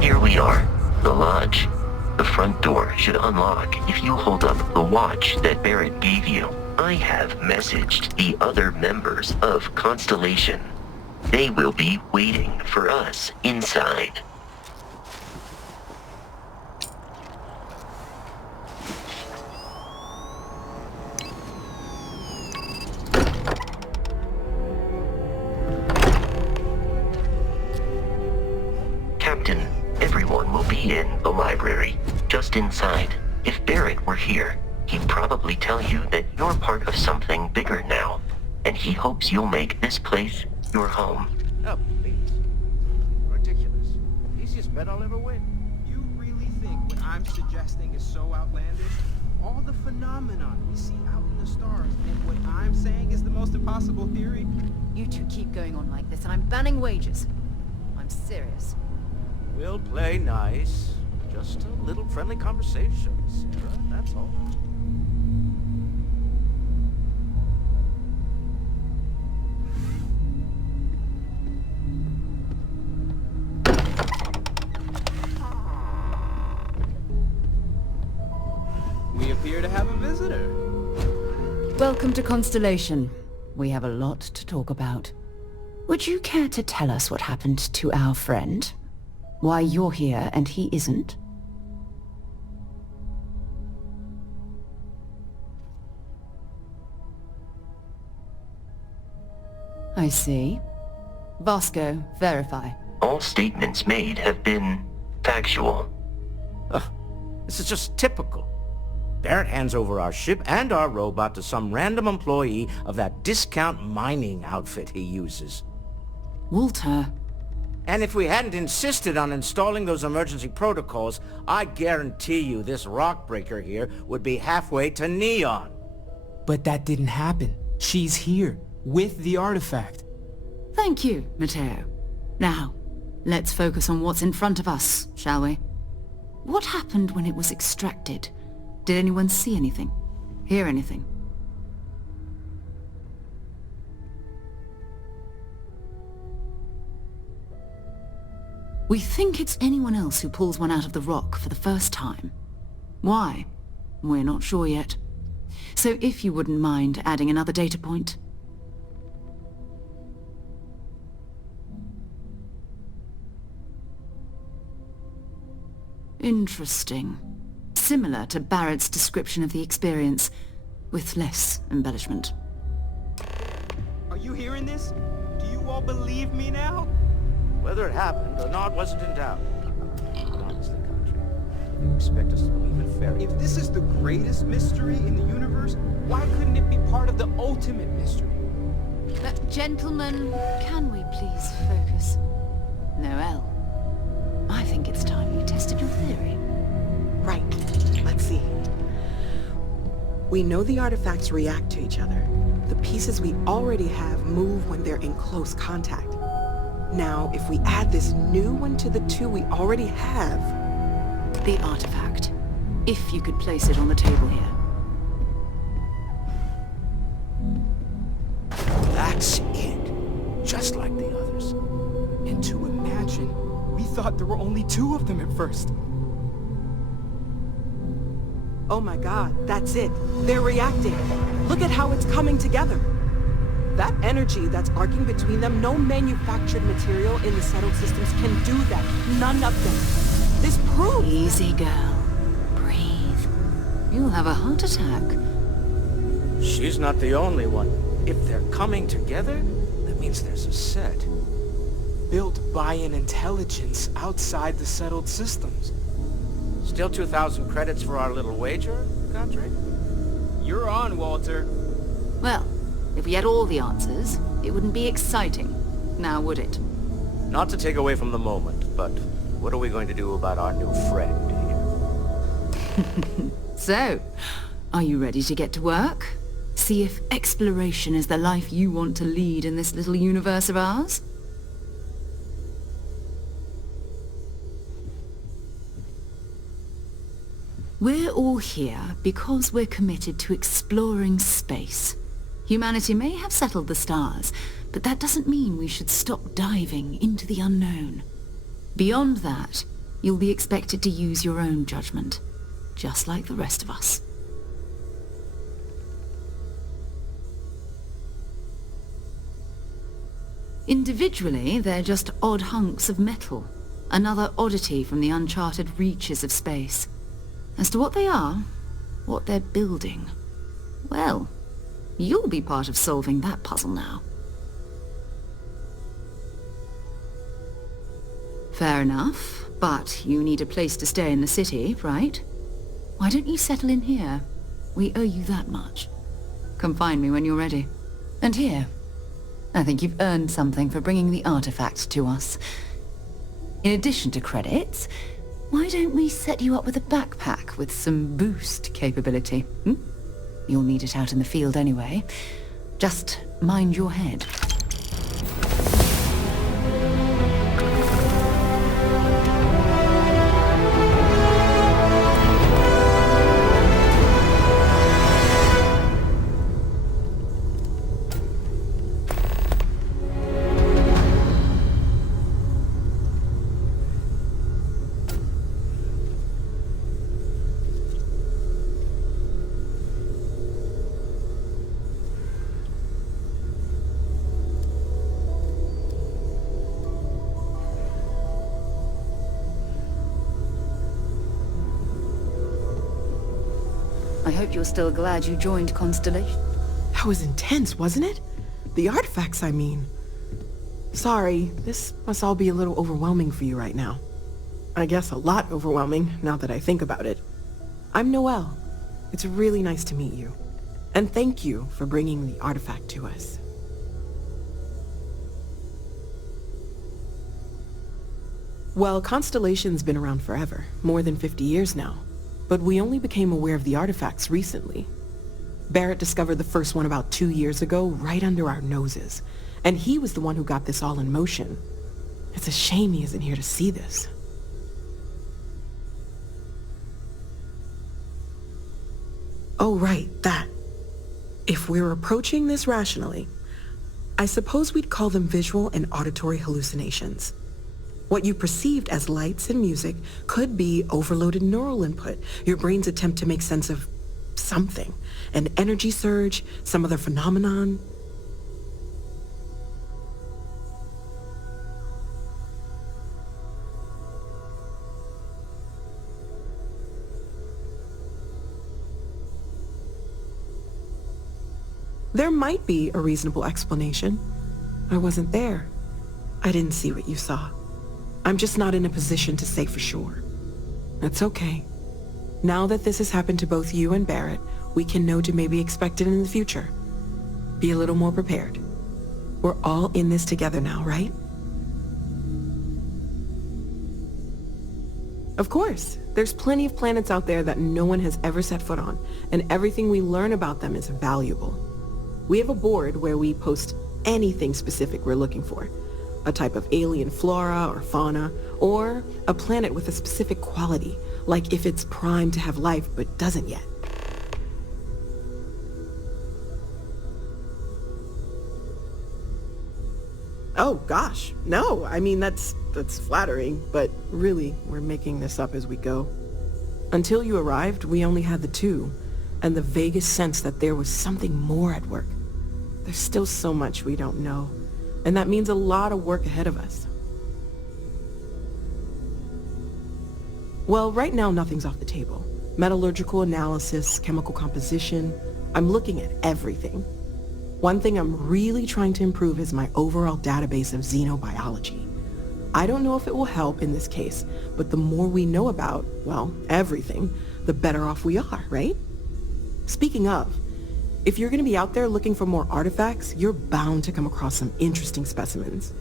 Here we are, the lodge. The front door should unlock if you hold up the watch that Barrett gave you. I have messaged the other members of Constellation. They will be waiting for us inside. Captain, everyone will be in the library, just inside. If Barrett were here, he'd probably tell you that you're part of something bigger now, and he hopes you'll make this place your home. Oh, please. Ridiculous. Easiest bet I'll ever win. You really think what I'm suggesting is so outlandish? All the phenomenon we see out in the stars, and what I'm saying is the most impossible theory? You two keep going on like this. I'm banning wagers. I'm serious. We'll play nice. Just a little friendly conversation, Sarah. That's all. have a visitor. Welcome to Constellation. We have a lot to talk about. Would you care to tell us what happened to our friend? Why you're here and he isn't? I see. Vasco, verify. All statements made have been factual. This is just typical. Barrett hands over our ship and our robot to some random employee of that discount mining outfit he uses. Walter. And if we hadn't insisted on installing those emergency protocols, I guarantee you this rock breaker here would be halfway to Neon. But that didn't happen. She's here, with the artifact. Thank you, Matteo. Now, let's focus on what's in front of us, shall we? What happened when it was extracted? Did anyone see anything? Hear anything? We think it's anyone else who pulls one out of the rock for the first time. Why? We're not sure yet. So if you wouldn't mind adding another data point. Interesting. Similar to Barrett's description of the experience, with less embellishment. Are you hearing this? Do you all believe me now? Whether it happened or not wasn't in doubt. But honestly, Country, you expect us to believe in fairy? If this is the greatest mystery in the universe, why couldn't it be part of the ultimate mystery? But gentlemen, can we please focus? Noel, I think it's time you tested your theory. Right. Let's see. We know the artifacts react to each other. The pieces we already have move when they're in close contact. Now, if we add this new one to the two we already have... The artifact. If you could place it on the table here. That's it. Just like the others. And to imagine, we thought there were only two of them at first. Oh my god, that's it. They're reacting. Look at how it's coming together. That energy that's arcing between them, no manufactured material in the settled systems can do that. None of them. This proves... Easy, girl. Breathe. You'll have a heart attack. She's not the only one. If they're coming together, that means there's a set. Built by an intelligence outside the settled systems. Still 2,000 credits for our little wager, Country? You're on, Walter. Well, if we had all the answers, it wouldn't be exciting. Now would it? Not to take away from the moment, but what are we going to do about our new friend here? So, are you ready to get to work? See if exploration is the life you want to lead in this little universe of ours? We're all here because we're committed to exploring space. Humanity may have settled the stars, but that doesn't mean we should stop diving into the unknown. Beyond that, you'll be expected to use your own judgment, just like the rest of us. Individually, they're just odd hunks of metal, another oddity from the uncharted reaches of space. As to what they are, what they're building, well, you'll be part of solving that puzzle now. Fair enough, but you need a place to stay in the city, right? Why don't you settle in here? We owe you that much. Come find me when you're ready. And here, I think you've earned something for bringing the artifact to us. In addition to credits, why don't we set you up with a backpack with some boost capability? You'll need it out in the field anyway. Just mind your head. I hope you're still glad you joined Constellation. That was intense, wasn't it? The artifacts, I mean. Sorry, this must all be a little overwhelming for you right now. I guess a lot overwhelming, now that I think about it. I'm Noelle. It's really nice to meet you. And thank you for bringing the artifact to us. Well, Constellation's been around forever, more than 50 years now. But we only became aware of the artifacts recently. Barrett discovered the first one about 2 years ago, right under our noses. And he was the one who got this all in motion. It's a shame he isn't here to see this. Oh, right, that. If we're approaching this rationally, I suppose we'd call them visual and auditory hallucinations. What you perceived as lights and music could be overloaded neural input, your brain's attempt to make sense of something, an energy surge, some other phenomenon. There might be a reasonable explanation. I wasn't there. I didn't see what you saw. I'm just not in a position to say for sure. That's okay. Now that this has happened to both you and Barrett, we can know to maybe expect it in the future. Be a little more prepared. We're all in this together now, right? Of course. There's plenty of planets out there that no one has ever set foot on, and everything we learn about them is valuable. We have a board where we post anything specific we're looking for. A type of alien flora or fauna, or a planet with a specific quality, like if it's primed to have life but doesn't yet. Oh gosh, no, I mean that's flattering, but really, we're making this up as we go. Until you arrived, we only had the two, and the vaguest sense that there was something more at work. There's still so much we don't know, and that means a lot of work ahead of us. Well, right now nothing's off the table. Metallurgical analysis, chemical composition, I'm looking at everything. One thing I'm really trying to improve is my overall database of xenobiology. I don't know if it will help in this case, but the more we know about, well, everything, the better off we are, right? Speaking of, if you're going to be out there looking for more artifacts, you're bound to come across some interesting specimens.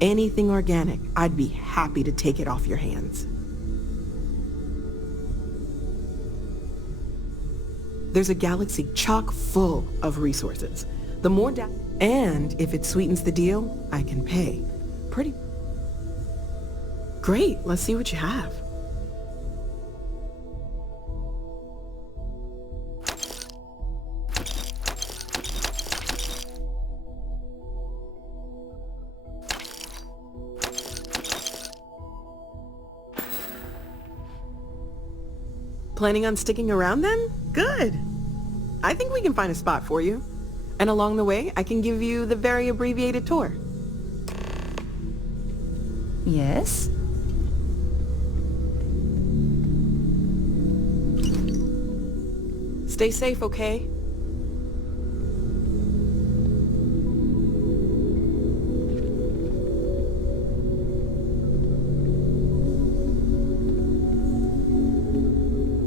Anything organic, I'd be happy to take it off your hands. There's a galaxy chock full of resources. The more and if it sweetens the deal, I can pay. Pretty. Great, let's see what you have. Planning on sticking around then? Good. I think we can find a spot for you. And along the way, I can give you the very abbreviated tour. Yes? Stay safe, okay?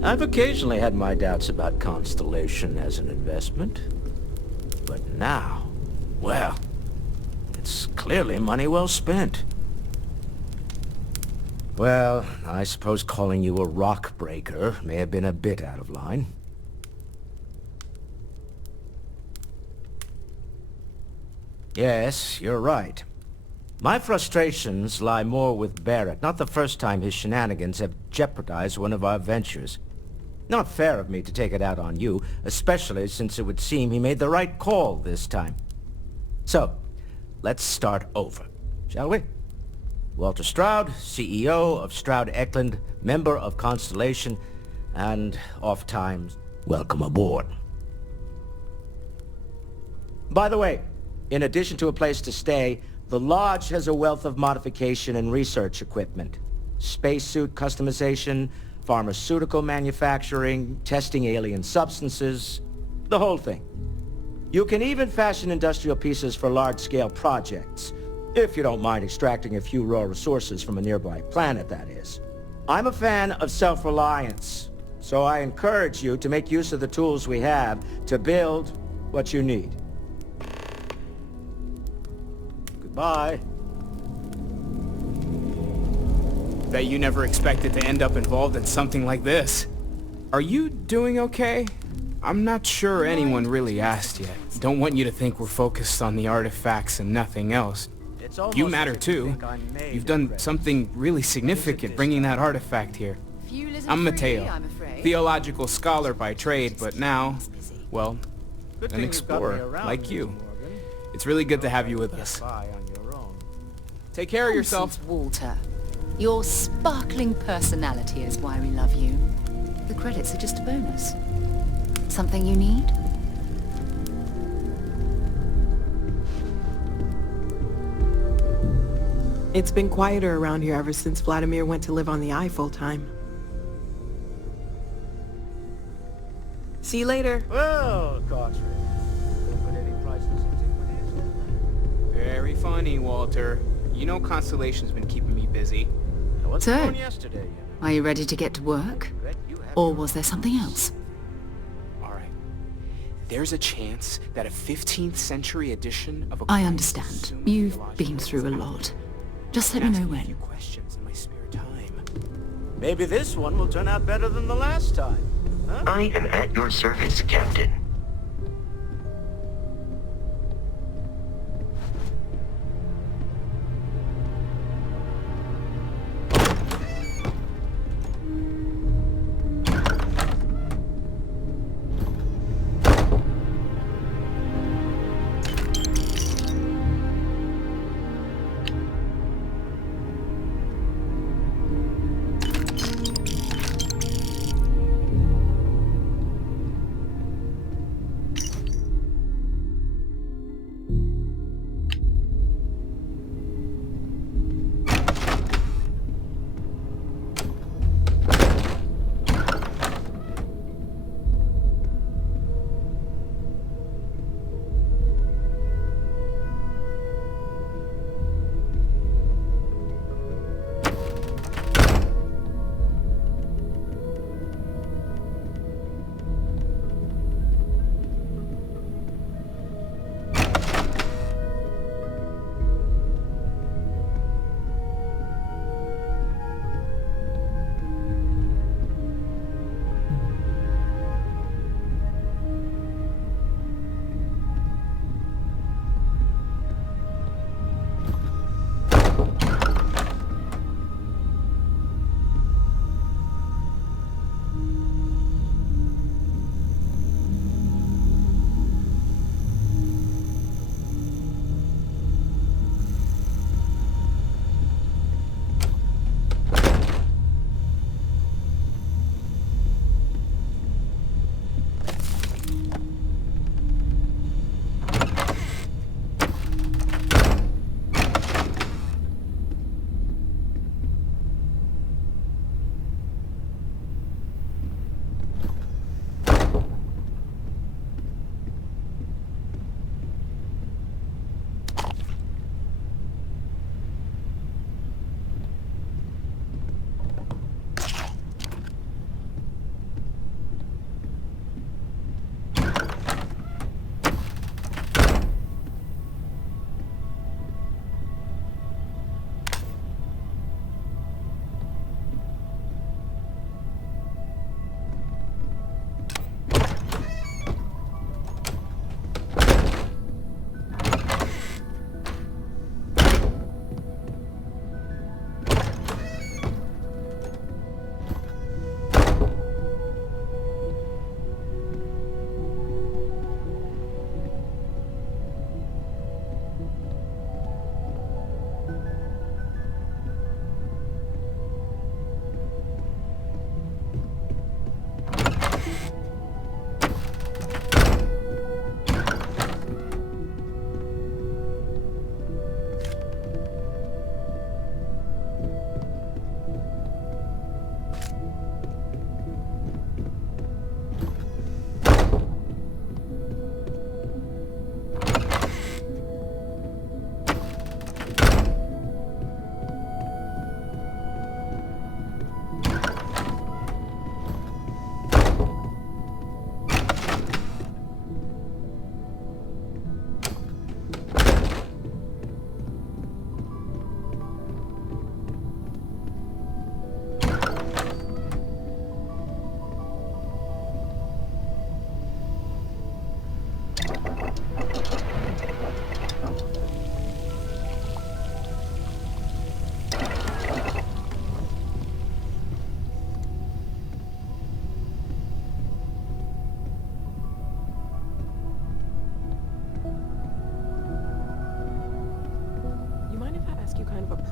I've occasionally had my doubts about Constellation as an investment. But now, well, it's clearly money well spent. Well, I suppose calling you a rock breaker may have been a bit out of line. Yes, you're right. My frustrations lie more with Barrett, not the first time his shenanigans have jeopardized one of our ventures. Not fair of me to take it out on you, especially since it would seem he made the right call this time. So, let's start over, shall we? Walter Stroud, CEO of Stroud Eklund, member of Constellation, and oft-times, welcome aboard. By the way, in addition to a place to stay, the Lodge has a wealth of modification and research equipment. Spacesuit customization, pharmaceutical manufacturing, testing alien substances, the whole thing. You can even fashion industrial pieces for large-scale projects, if you don't mind extracting a few raw resources from a nearby planet, that is. I'm a fan of self-reliance, so I encourage you to make use of the tools we have to build what you need. Goodbye. Bet you never expected to end up involved in something like this. Are you doing okay? I'm not sure anyone really asked yet. Don't want you to think we're focused on the artifacts and nothing else. You matter too. You've done something really significant bringing that artifact here. I'm Mateo, theological scholar by trade, but now, well, an explorer like you. It's really good to have you with us. Take care of yourself. Walter. Your sparkling personality is why we love you. The credits are just a bonus. Something you need? It's been quieter around here ever since Vladimir went to live on the Eye full-time. See you later. Well, Cartwright. Very funny, Walter. You know Constellation's been keeping me busy. So, are you ready to get to work? Or was there something else? Alright. There's a chance that a 15th century edition of a... I understand. You've been through a lot. Just let me know when. Maybe this one will turn out better than the last time. Huh? I am at your service, Captain.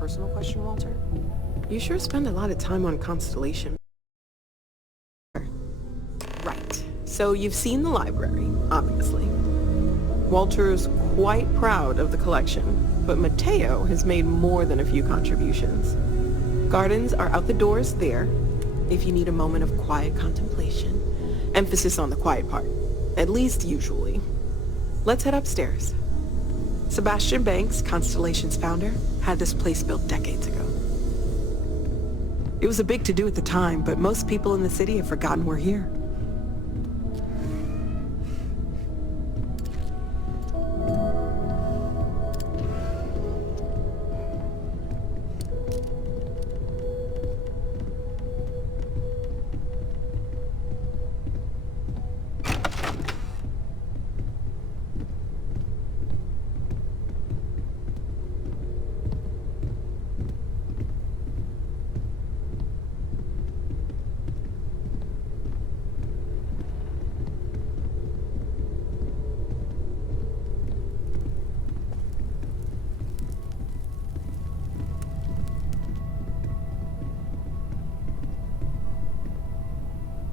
personal question, Walter? You sure spend a lot of time on Constellation. Right. So you've seen the library, obviously. Walter's quite proud of the collection, but Mateo has made more than a few contributions. Gardens are out the doors there, if you need a moment of quiet contemplation. Emphasis on the quiet part, at least usually. Let's head upstairs. Sebastian Banks, Constellation's founder, had this place built decades ago. It was a big to-do at the time, but most people in the city have forgotten we're here.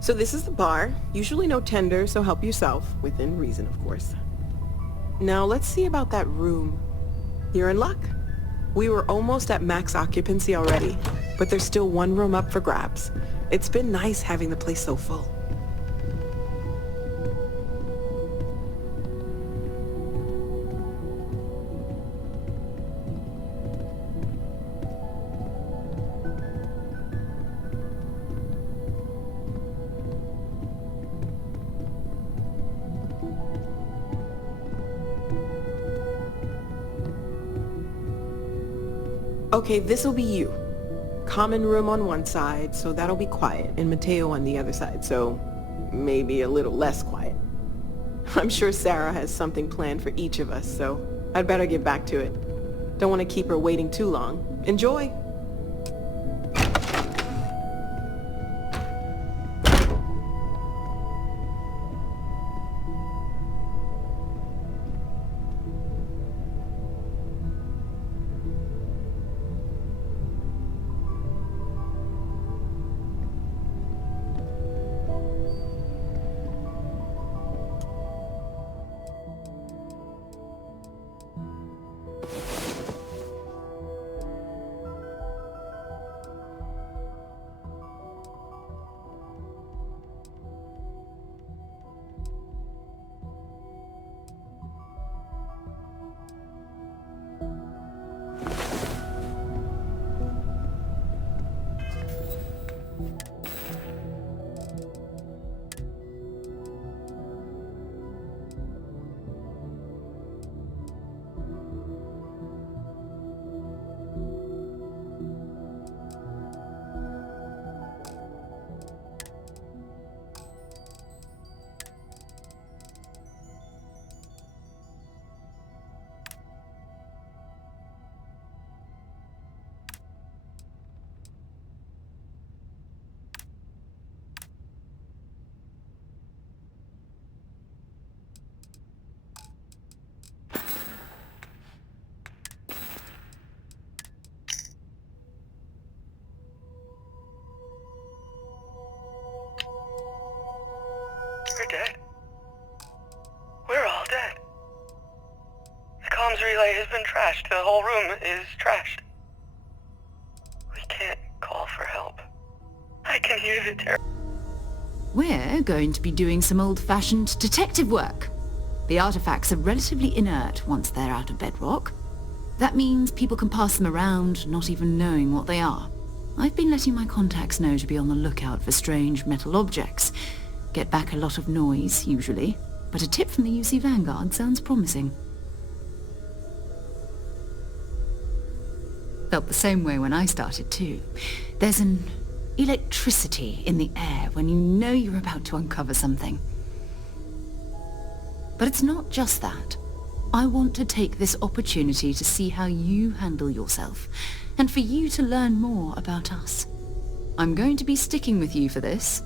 So this is the bar. Usually no tender, so help yourself. Within reason, of course. Now let's see about that room. You're in luck. We were almost at max occupancy already, but there's still one room up for grabs. It's been nice having the place so full. Okay, this'll be you. Common room on one side, so that'll be quiet, and Mateo on the other side, so maybe a little less quiet. I'm sure Sarah has something planned for each of us, so I'd better get back to it. Don't want to keep her waiting too long. Enjoy! We're dead. We're all dead. The comms relay has been trashed. The whole room is trashed. We can't call for help. I can hear the terror. We're going to be doing some old-fashioned detective work. The artifacts are relatively inert once they're out of bedrock. That means people can pass them around, not even knowing what they are. I've been letting my contacts know to be on the lookout for strange metal objects. Get back a lot of noise, usually, but a tip from the UC Vanguard sounds promising. Felt the same way when I started, too. There's an electricity in the air when you know you're about to uncover something. But it's not just that. I want to take this opportunity to see how you handle yourself, and for you to learn more about us. I'm going to be sticking with you for this.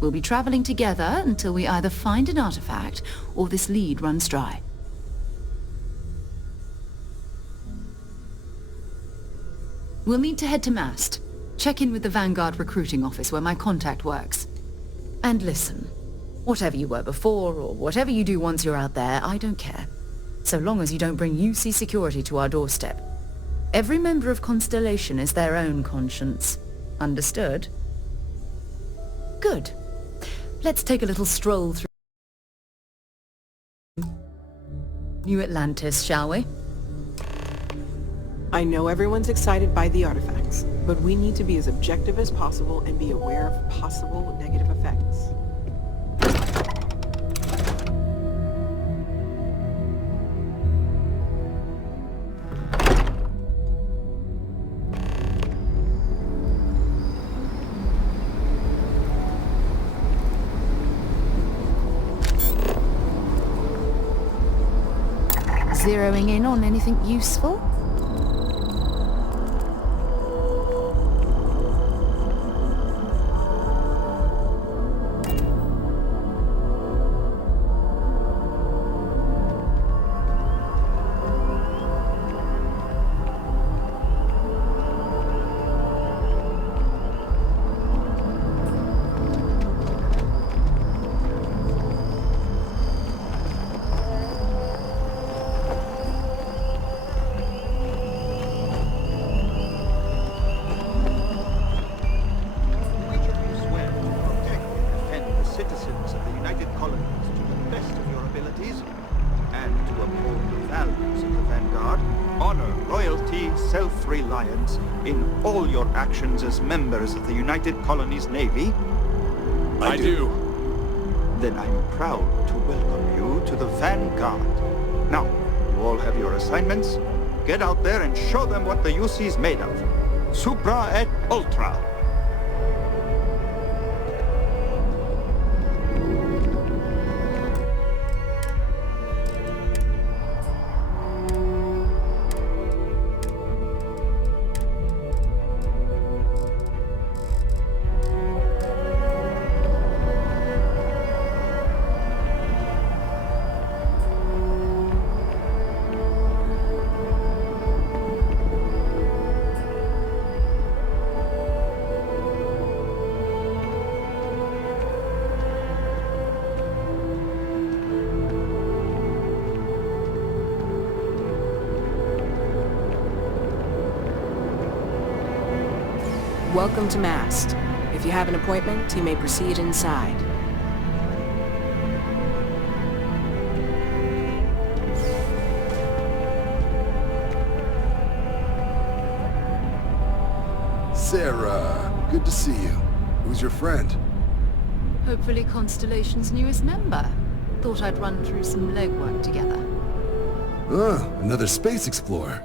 We'll be traveling together until we either find an artifact or this lead runs dry. . We'll need to head to Mast. Check in with the Vanguard recruiting office where my contact works. And listen, whatever you were before, or whatever you do once you're out there, I don't care. So long as you don't bring UC security to our doorstep. Every member of Constellation is their own conscience. Understood? Good. Let's take a little stroll through New Atlantis, shall we? I know everyone's excited by the artifacts, but we need to be as objective as possible and be aware of possible negative effects. Zeroing in on anything useful? Self-reliance in all your actions as members of the United Colonies Navy? I do. Then I'm proud to welcome you to the Vanguard. Now, you all have your assignments. Get out there and show them what the UC's made of. Supra et Ultra. Welcome to Mast. If you have an appointment, you may proceed inside. Sarah, good to see you. Who's your friend? Hopefully Constellation's newest member. Thought I'd run through some legwork together. Another space explorer.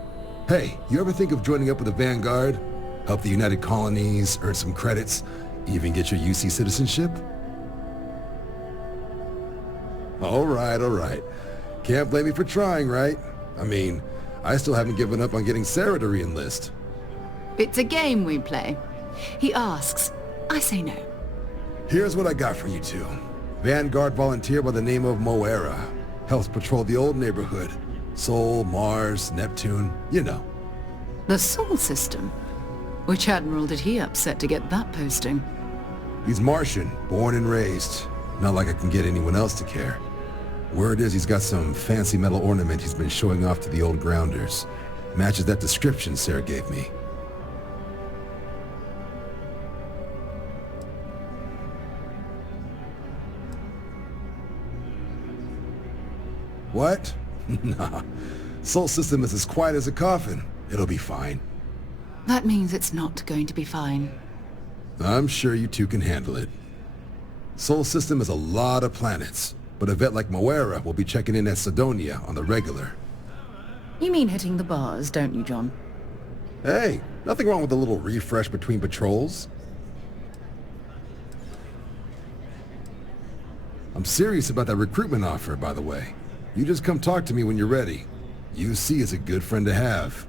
Hey, you ever think of joining up with the Vanguard? Help the United Colonies, earn some credits, even get your UC citizenship? All right. Can't blame me for trying, right? I mean, I still haven't given up on getting Sarah to re-enlist. It's a game we play. He asks, I say no. Here's what I got for you two. Vanguard volunteer by the name of Moera. Helps patrol the old neighborhood. Sol, Mars, Neptune, you know. The Sol system? Which admiral did he upset to get that posting? He's Martian, born and raised. Not like I can get anyone else to care. Word is he's got some fancy metal ornament he's been showing off to the old grounders. Matches that description Sarah gave me. What? Nah. Sol system is as quiet as a coffin. It'll be fine. That means it's not going to be fine. I'm sure you two can handle it. Sol system is a lot of planets, but a vet like Moera will be checking in at Sidonia on the regular. You mean hitting the bars, don't you, John? Hey, nothing wrong with a little refresh between patrols. I'm serious about that recruitment offer, by the way. You just come talk to me when you're ready. UC is a good friend to have.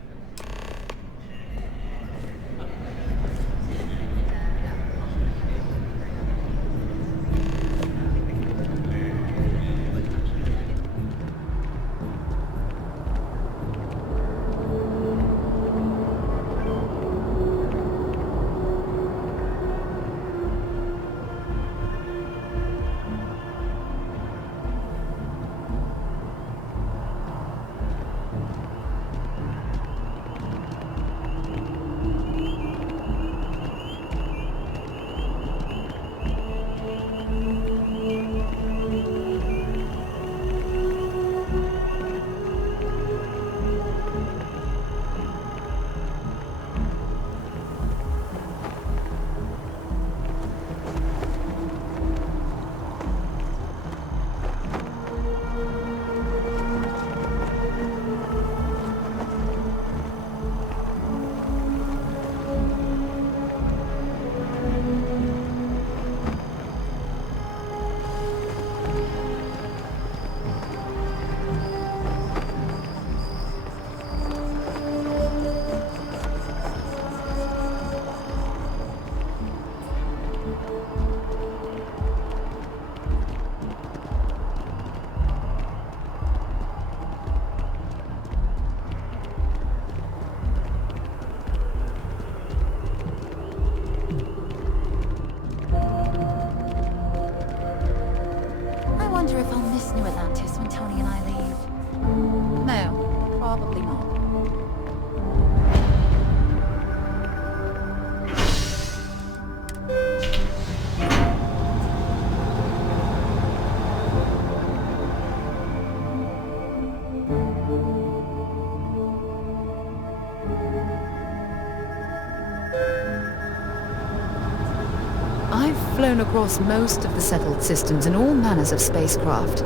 I've flown across most of the settled systems in all manners of spacecraft,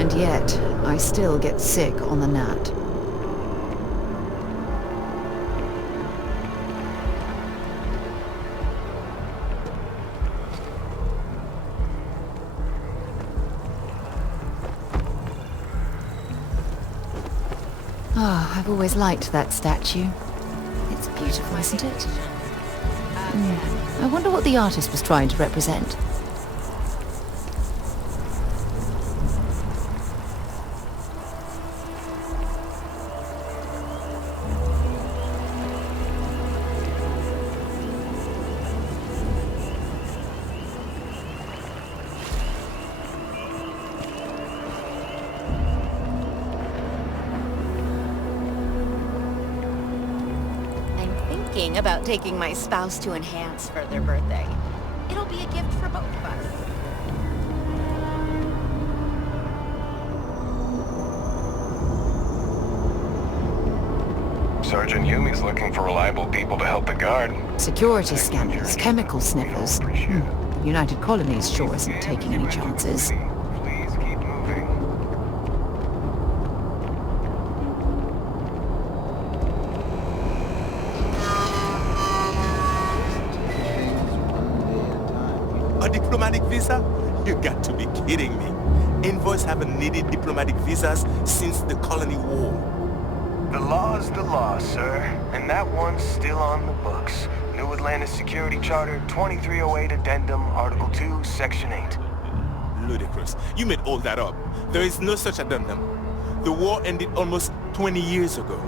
and yet I still get sick on the gnat. Oh, I've always liked that statue. It's beautiful, isn't it? I wonder what the artist was trying to represent. About taking my spouse to Enhance for their birthday. It'll be a gift for both of us. Sergeant Yumi's looking for reliable people to help the guard. Security scanners, chemical sniffers. The United Colonies sure isn't taking any chances. Visa? You got to be kidding me. Envoys haven't needed diplomatic visas since the Colony War. The law's the law, sir. And that one's still on the books. New Atlantis Security Charter 2308 Addendum, Article 2, Section 8. Ludicrous. You made all that up. There is no such addendum. The war ended almost 20 years ago.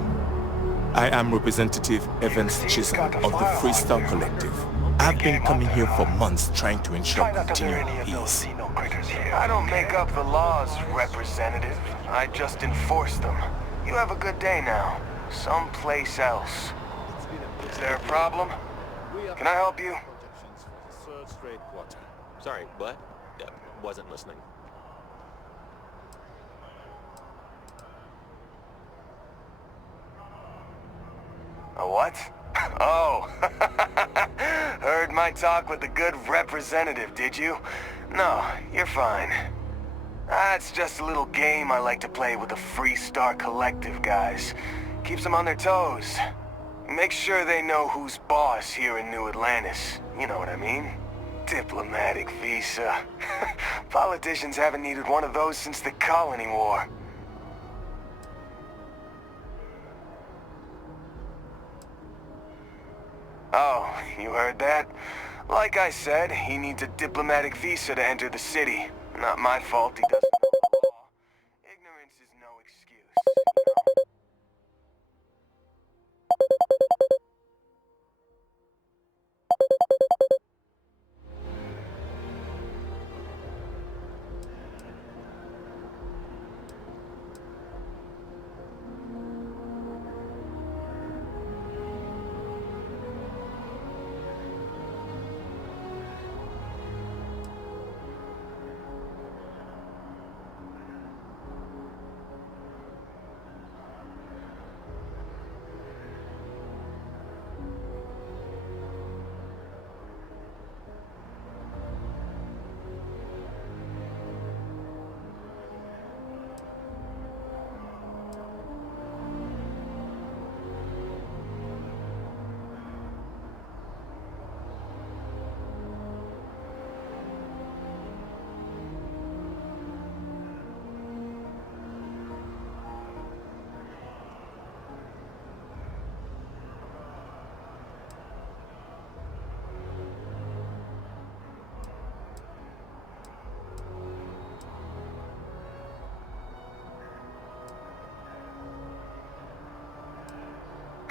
I am Representative Evans Chisholm of the Freestar Collective. I've been coming here for months trying to ensure continued peace. I don't make up the laws, Representative. I just enforce them. You have a good day now. Someplace else. Is there a problem? Can I help you? Sorry, what? Wasn't listening. A what? Oh, heard my talk with the good representative, did you? No, you're fine. That's just a little game I like to play with the Freestar Collective guys. Keeps them on their toes. Make sure they know who's boss here in New Atlantis. You know what I mean? Diplomatic visa. Politicians haven't needed one of those since the Colony War. Oh, you heard that? Like I said, he needs a diplomatic visa to enter the city. Not my fault he doesn't know the law. Ignorance is no excuse, you know?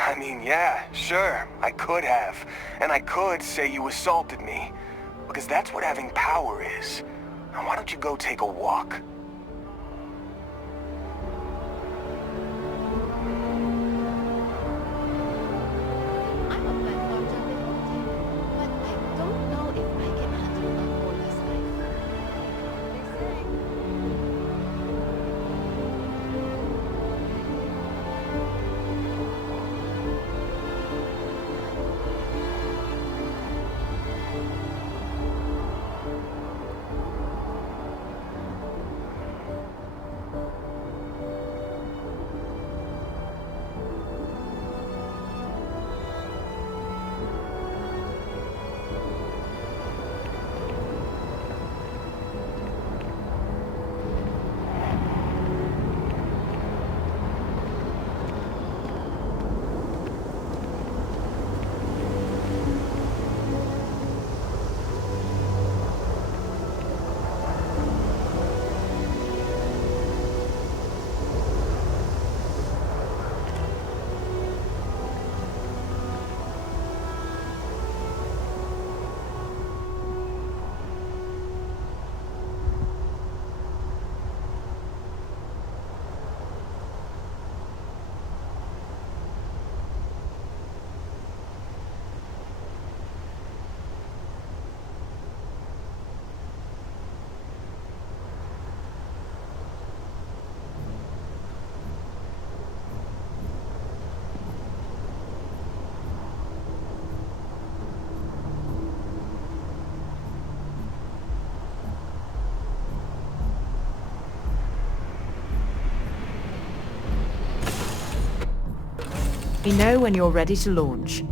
I mean, yeah, sure, I could have. And I could say you assaulted me. Because that's what having power is. Now why don't you go take a walk? me know when you're ready to launch.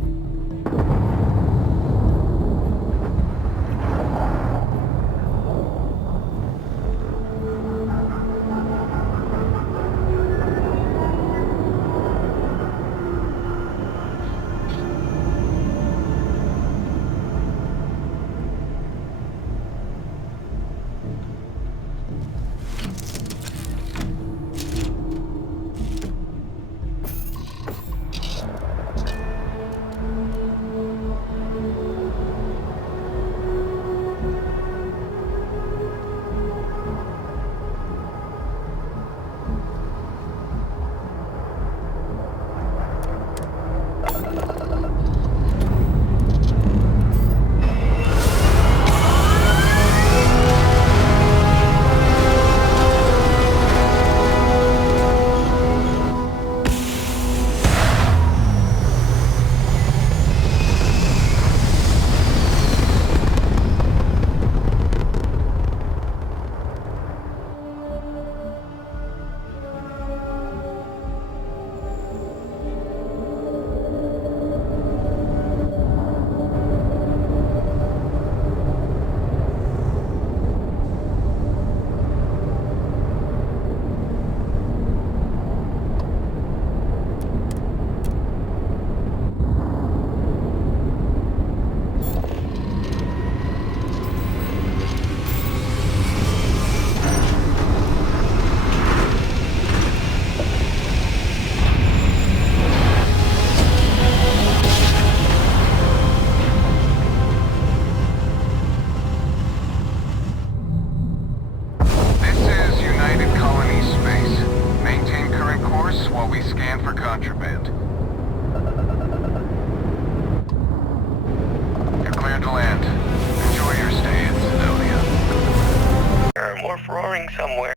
Somewhere.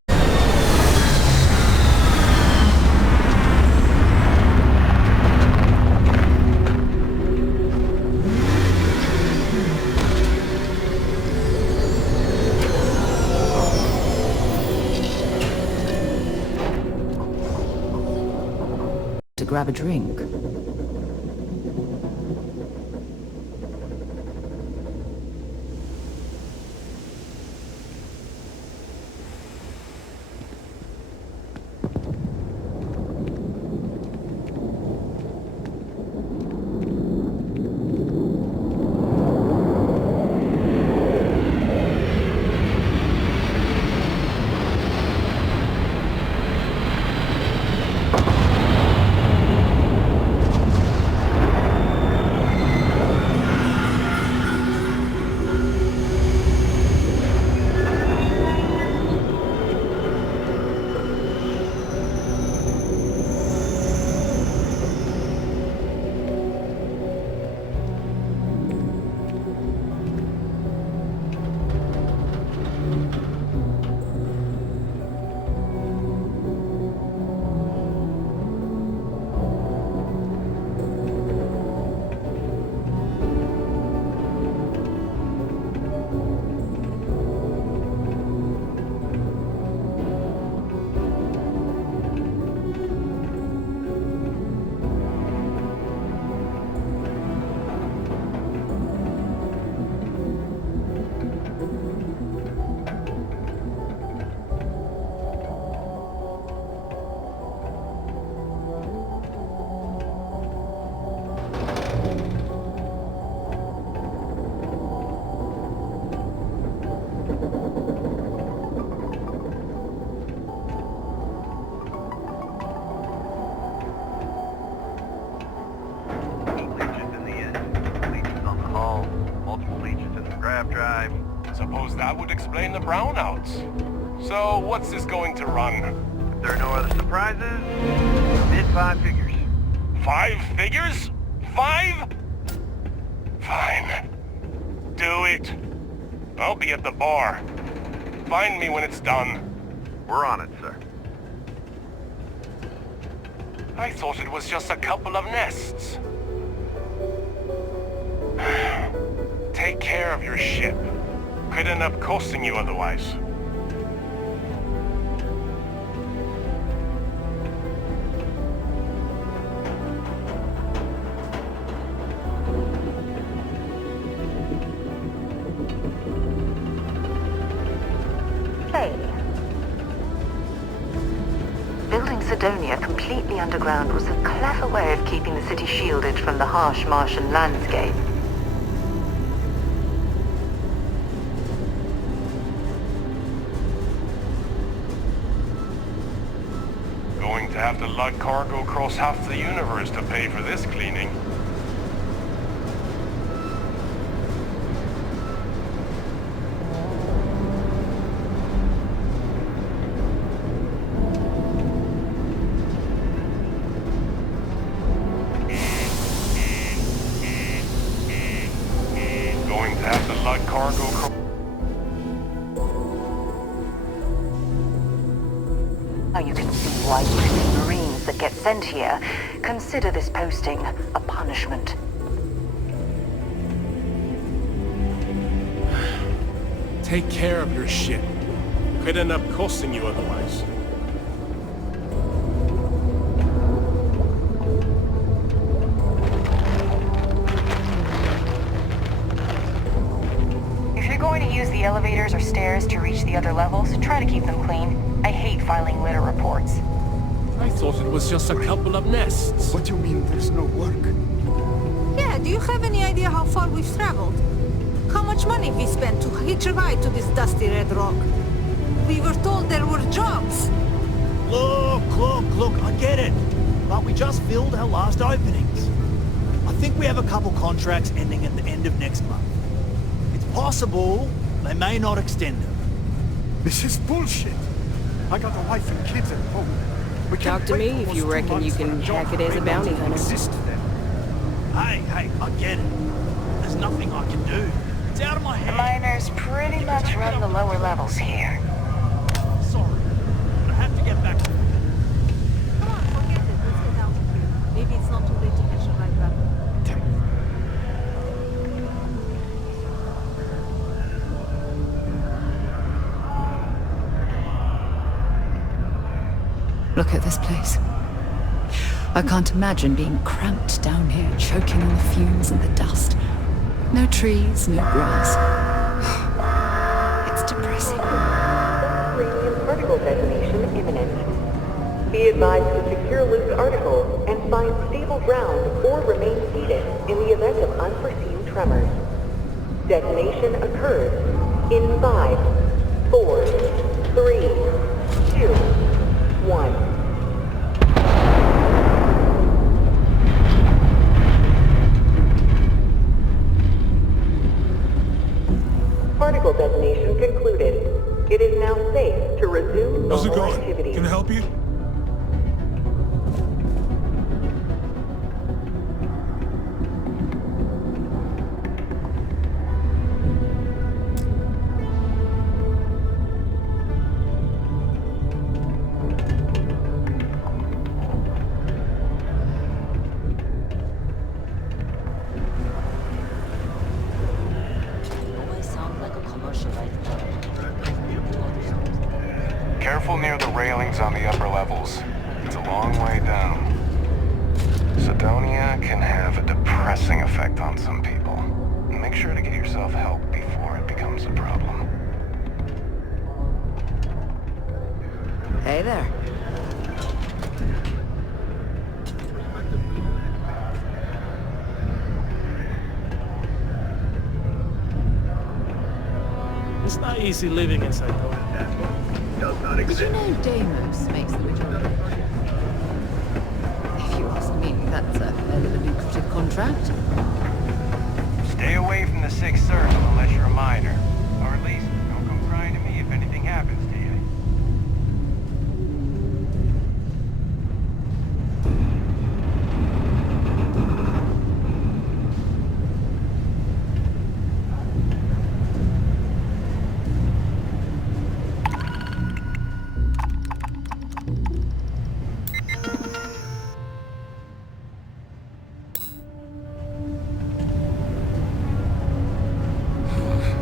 To grab a drink. Drive. Suppose that would explain the brownouts. So, what's this going to run? If there are no other surprises, mid 5 figures. 5 figures? 5? Fine. Do it. I'll be at the bar. Find me when it's done. We're on it, sir. I thought it was just a couple of nests. Take care of your ship. Could end up costing you otherwise. Cydonia completely underground was a clever way of keeping the city shielded from the harsh Martian landscape. Going to have to lug cargo across half the universe to pay for this cleaning. Sent here, consider this posting a punishment. Take care of your ship. Could end up costing you otherwise. If you're going to use the elevators or stairs to reach the other levels, try to keep them clean. I hate filing litter reports. I thought it was just a couple of nests. What do you mean there's no work? Yeah, do you have any idea how far we've traveled? How much money we spent to hitch a ride to this dusty red rock? We were told there were jobs. Look, I get it. But we just filled our last openings. I think we have a couple contracts ending at the end of next month. It's possible they may not extend them. This is bullshit. I got a wife and kids at home. Talk to me if you reckon you can hack it as a bounty hunter. Hey, I get it. There's nothing I can do. It's out of my The hands. miners pretty much run the lower levels here. Sorry, but I have to get back to it. Come on, forget it. Let's get out of here. Maybe it's not too late to catch a ride back. Look at this place. I can't imagine being cramped down here, choking on the fumes and the dust. No trees, no grass. It's depressing. Uranium particle detonation imminent. Be advised to secure loose articles and find stable ground or remain seated in the event of unforeseen tremors. Detonation occurs in 5, 4, 3, 2, 1. Particle detonation concluded. It is now safe to resume normal activity. Can I help you? Careful near the railings on the upper levels. It's a long way down. Cydonia can have a depressing effect on some people. Make sure to get yourself help before it becomes a problem. Hey there. It's not easy living inside Cydonia. Did you know Deimos makes the majority? If you ask me, that's a hell of a lucrative contract. Stay away from the Sixth Circle unless you're a miner. Or at least, don't come crying to me if anything happens to you.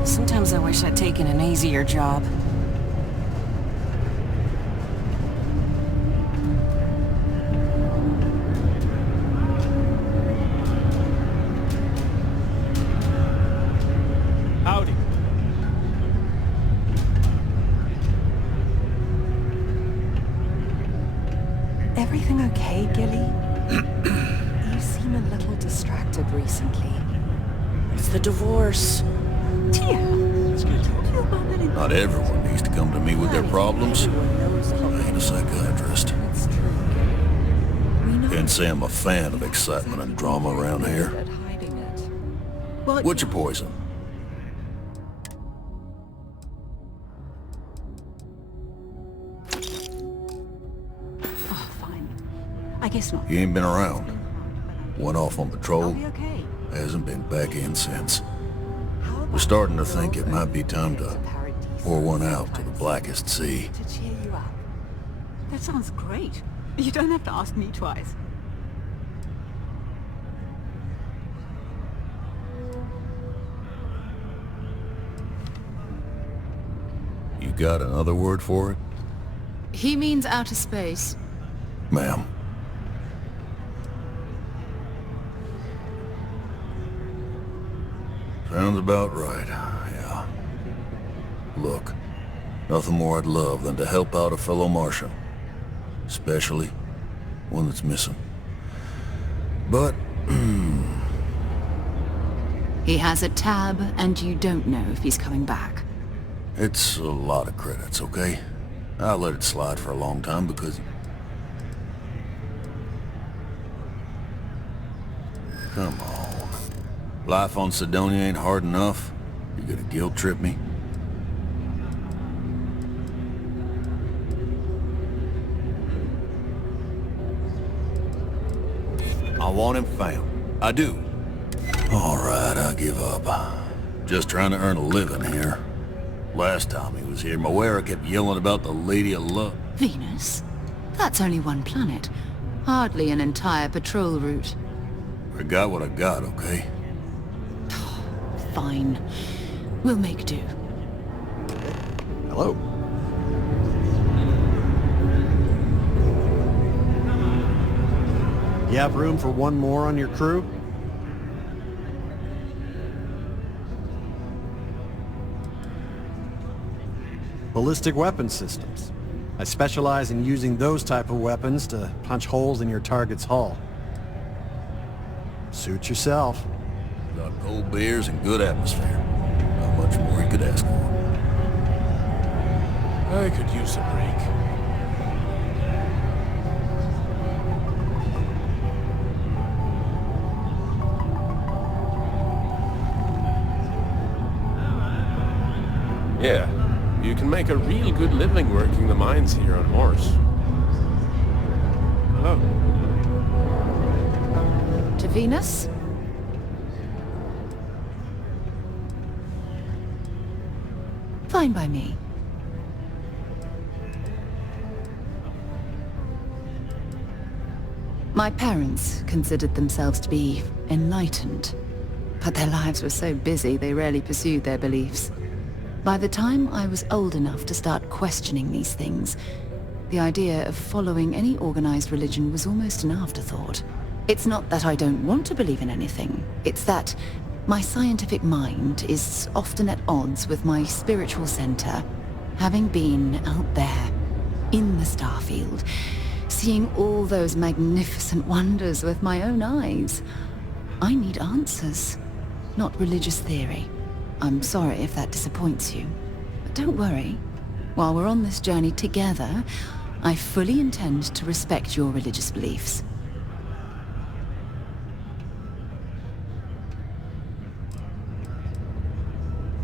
Sometimes I wish I'd taken an easier job. Howdy. everything okay, Gilly? You seem a little distracted recently. It's the divorce. Tia, Not everyone needs to come to me with their problems. I ain't a psychiatrist. Can't say I'm a fan of excitement and drama around here. What's your poison? Oh, fine. I guess not. You ain't been around. Went off on patrol. I'll be okay. Hasn't been back in since. We're starting to think it might be time to pour one out to the blackest sea. To cheer you up. That sounds great. You don't have to ask me twice. You got another word for it? He means outer space. Ma'am. Sounds about right, yeah. Look, nothing more I'd love than to help out a fellow Martian. Especially one that's missing. But, He has a tab, and you don't know if he's coming back. it's a lot of credits, okay? I let it slide for a long time because... Come on. Life on Cydonia ain't hard enough. You gonna guilt trip me? I want him found. I do. All right, I give up. Just trying to earn a living here. Last time he was here, Moera kept yelling about the Lady of Love. Venus? That's only one planet. Hardly an entire patrol route. I got what I got, okay? Fine. We'll make do. Hello. You have room for one more on your crew? Ballistic weapon systems. I specialize in using those type of weapons to punch holes in your target's hull. Suit yourself. Got cold beers and good atmosphere. Not much more you could ask for. I could use a break. Yeah, you can make a real good living working the mines here on Mars. Hello. To Venus? Fine by me. My parents considered themselves to be enlightened, but their lives were so busy they rarely pursued their beliefs. By the time I was old enough to start questioning these things, the idea of following any organized religion was almost an afterthought. It's not that I don't want to believe in anything, it's that my scientific mind is often at odds with my spiritual center. Having been out there, in the starfield, seeing all those magnificent wonders with my own eyes, I need answers, not religious theory. I'm sorry if that disappoints you, but don't worry. While we're on this journey together, I fully intend to respect your religious beliefs.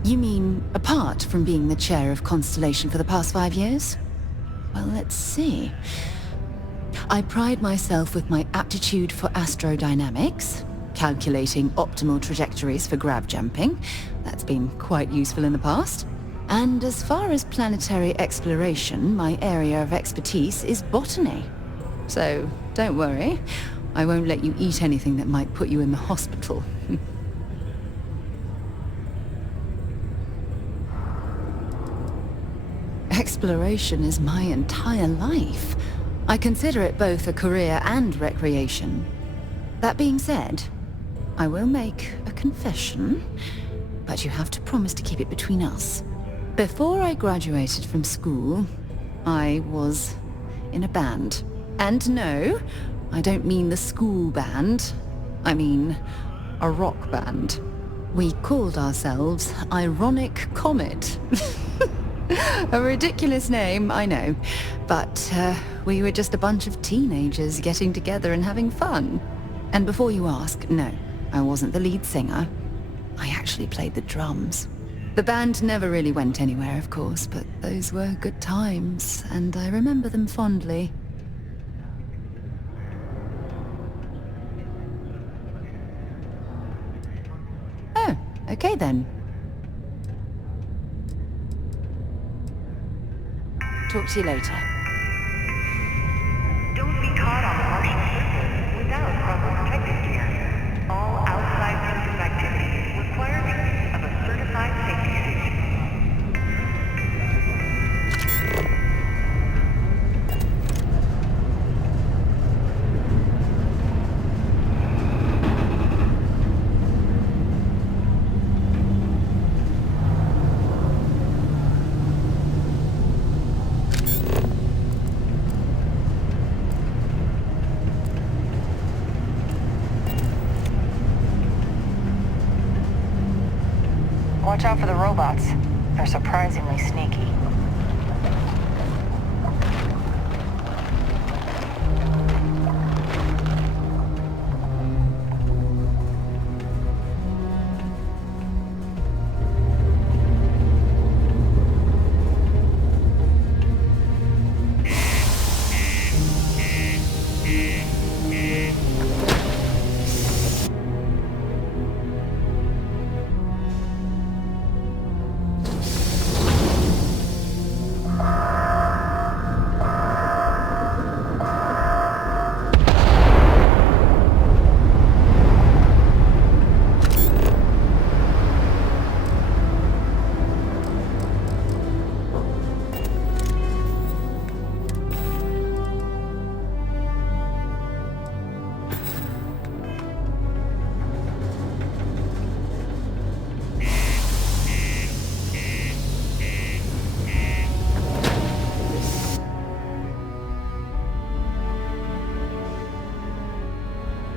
You mean, apart from being the chair of Constellation for the past 5 years? Well, let's see. I pride myself with my aptitude for astrodynamics, calculating optimal trajectories for grav jumping. That's been quite useful in the past. And as far as planetary exploration, my area of expertise is botany. So, don't worry. I won't let you eat anything that might put you in the hospital. Exploration is my entire life. I consider it both a career and recreation. That being said, I will make a confession, but you have to promise to keep it between us. Before I graduated from school, I was in a band. And no, I don't mean the school band. I mean a rock band. We called ourselves Ironic Comet. A ridiculous name, I know. But we were just a bunch of teenagers getting together and having fun. And before you ask, no, I wasn't the lead singer. I actually played the drums. The band never really went anywhere, of course, but those were good times, and I remember them fondly. Oh, okay then. Talk to you later. Don't be caught on the Martian surface without proper protective gear. All outside surface activity requires use of a certified safety suit. Watch out for the robots. They're surprisingly sneaky.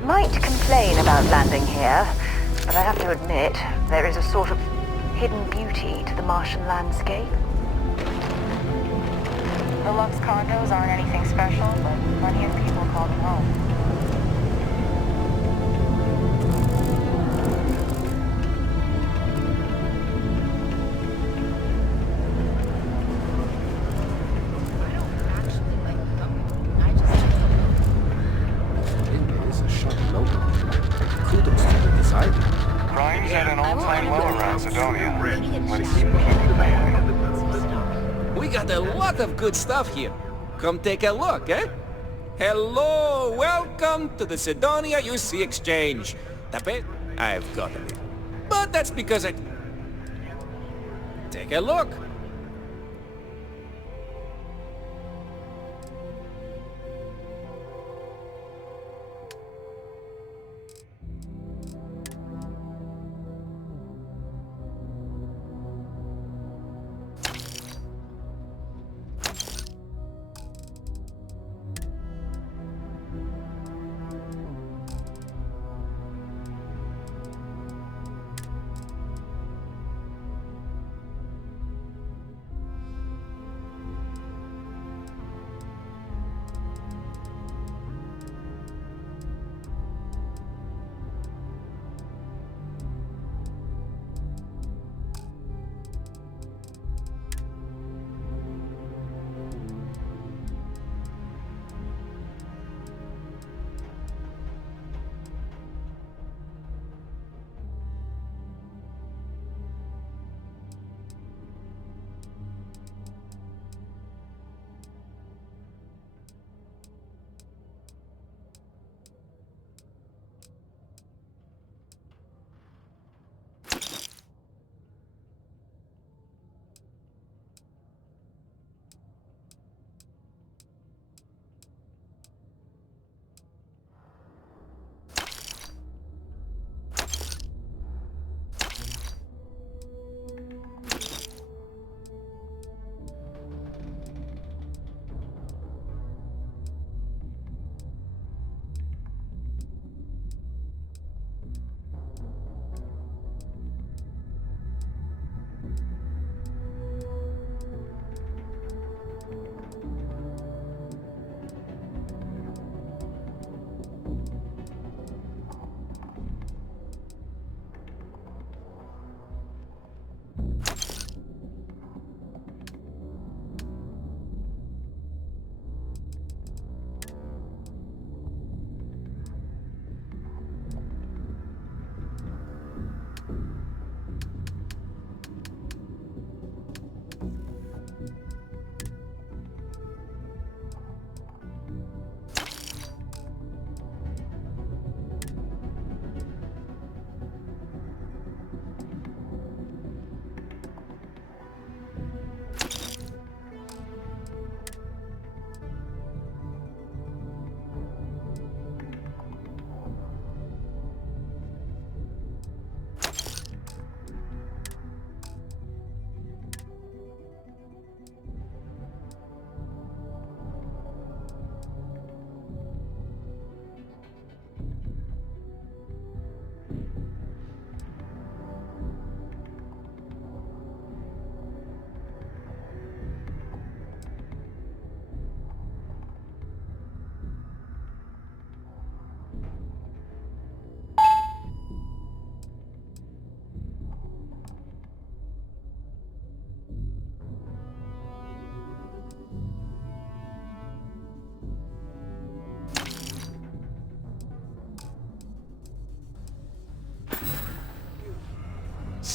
Might complain about landing here, but I have to admit, there is a sort of hidden beauty to the Martian landscape. The Lux condos aren't anything special, but plenty of people call them home. Crime's at an all-time low around Sidonia. But it seems like we got a lot of good stuff here. Come take a look, eh? Hello, welcome to the Sidonia UC Exchange. Tape? I've got it. But that's because I... Take a look.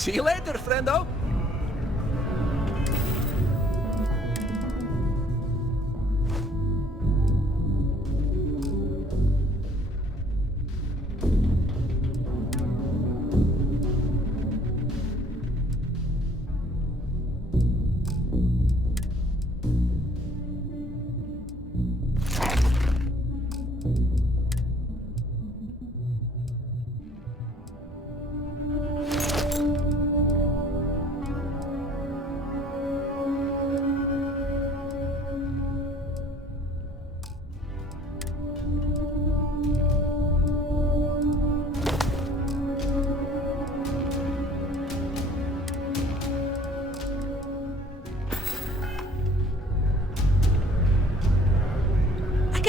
See you later, friendo.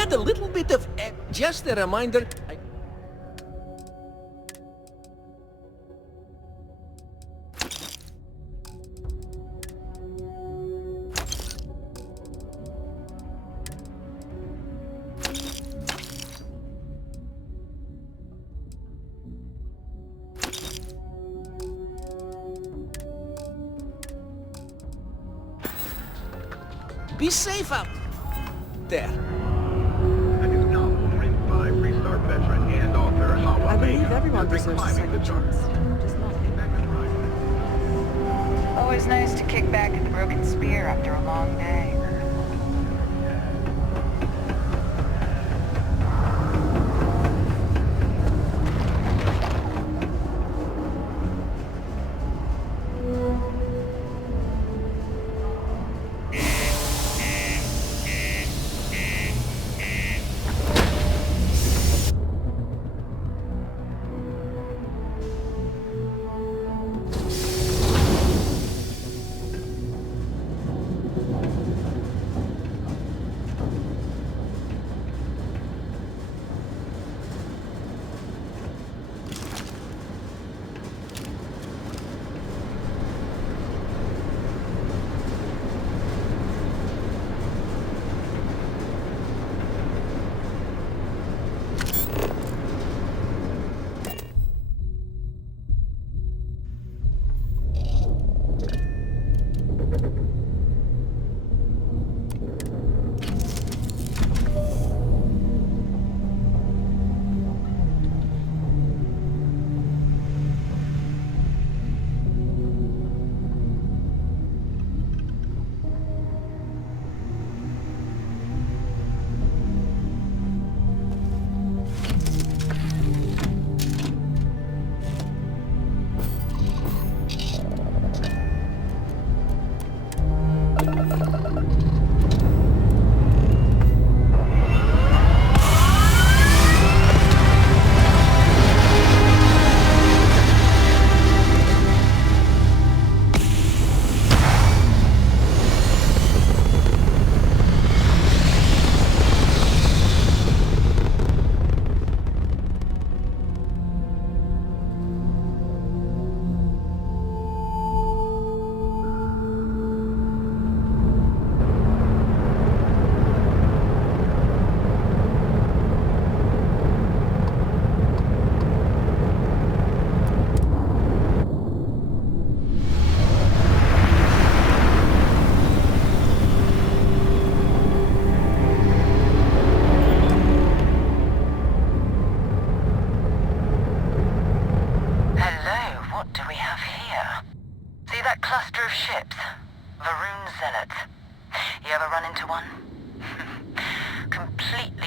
A little bit of just a reminder. Be safe out there. I believe everyone deserves a second chance. Just not me. Always nice to kick back at the Broken Spear after a long day.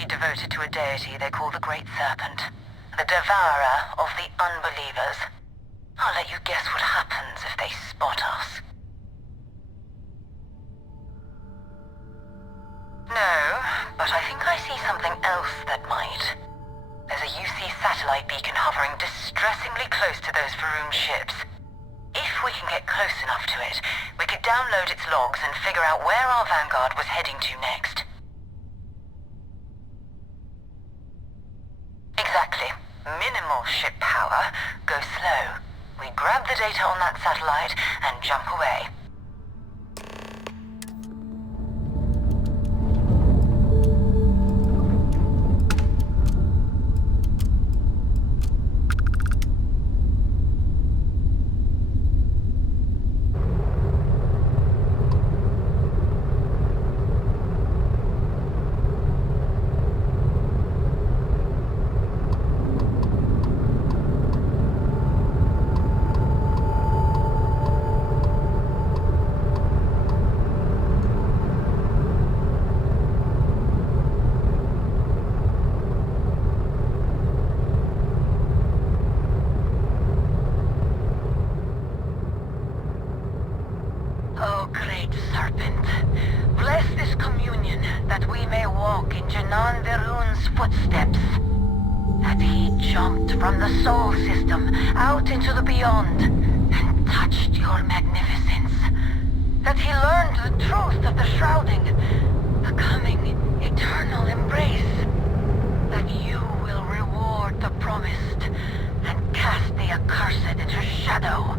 Devoted to a deity they call the Great Serpent, the devourer of the unbelievers. I'll let you guess what happens if they spot us. No, but I think I see something else that might. There's a UC satellite beacon hovering distressingly close to those Faroon ships. If we can get close enough to it, we could download its logs and figure out where our Vanguard was heading to next. Exactly. Minimal ship power, go slow. We grab the data on that satellite and jump away. Great Serpent, bless this communion that we may walk in Janan Verun's footsteps. That he jumped from the Sol system out into the beyond and touched your magnificence. That he learned the truth of the shrouding, the coming eternal embrace. That you will reward the promised and cast the accursed into shadow.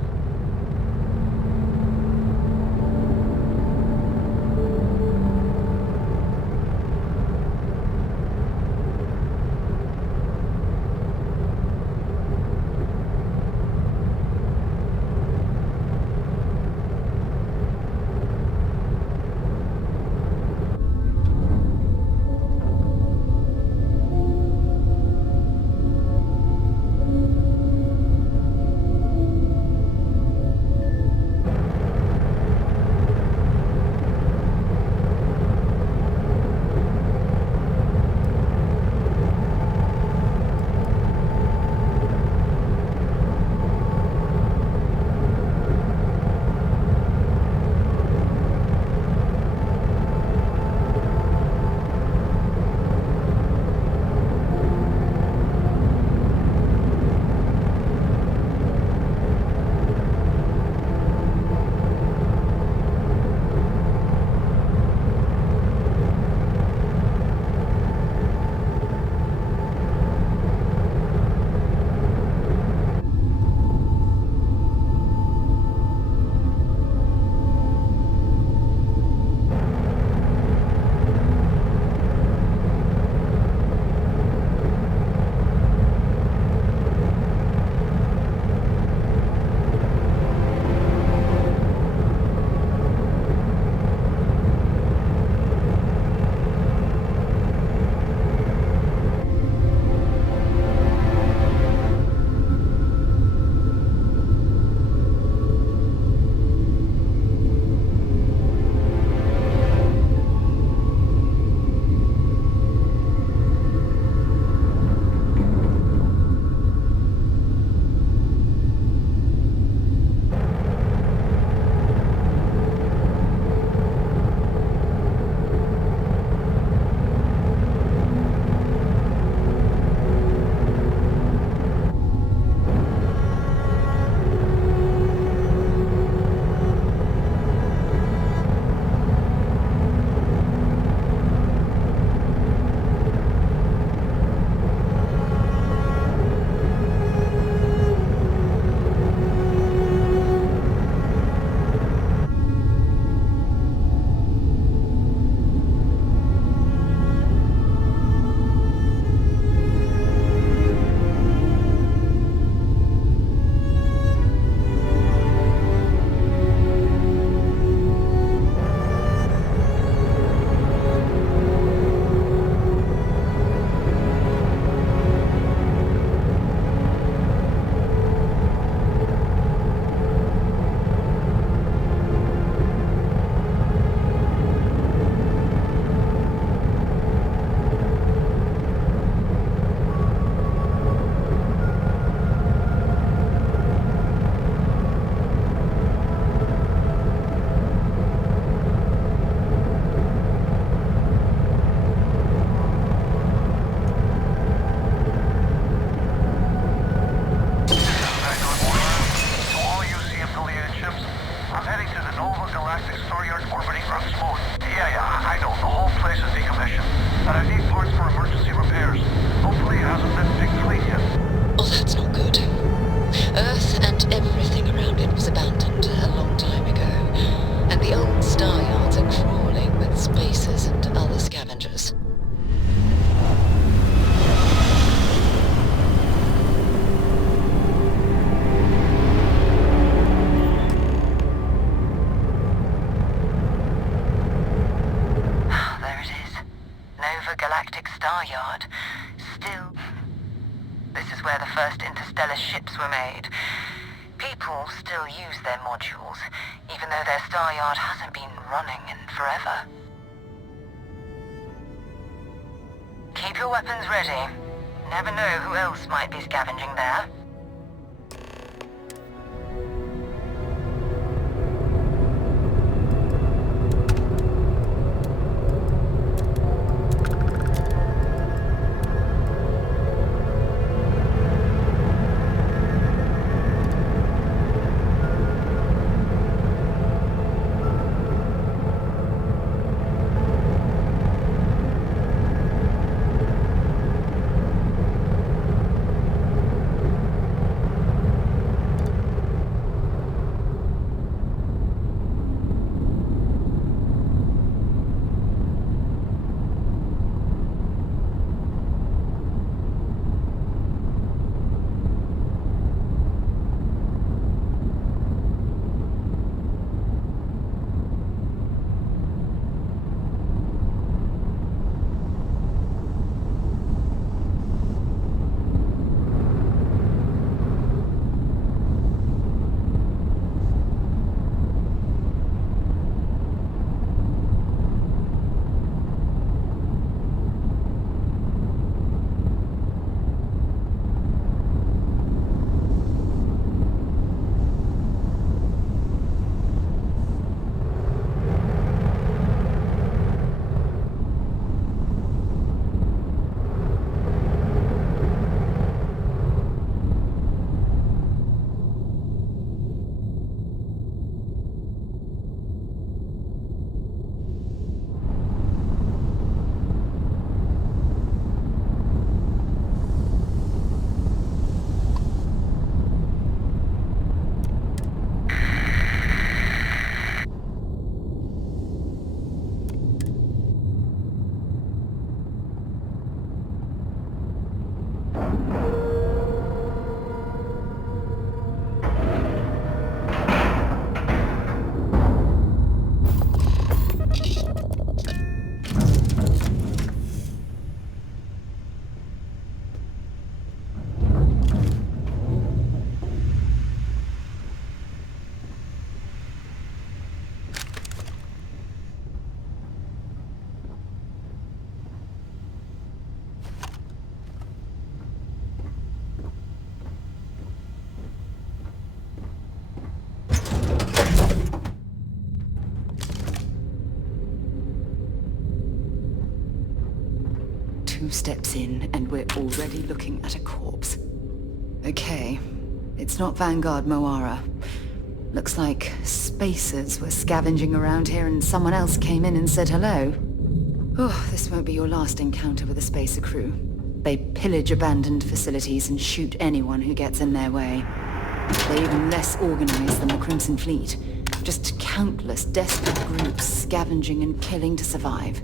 Star Yard. Still, this is where the first interstellar ships were made. People still use their modules, even though their Star Yard hasn't been running in forever. Keep your weapons ready. Never know who else might be scavenging there. 2 steps in, and we're already looking at a corpse. Okay, it's not Vanguard Moara. Looks like spacers were scavenging around here and someone else came in and said hello. Oh, this won't be your last encounter with a spacer crew. They pillage abandoned facilities and shoot anyone who gets in their way. They're even less organized than the Crimson Fleet. Just countless desperate groups scavenging and killing to survive.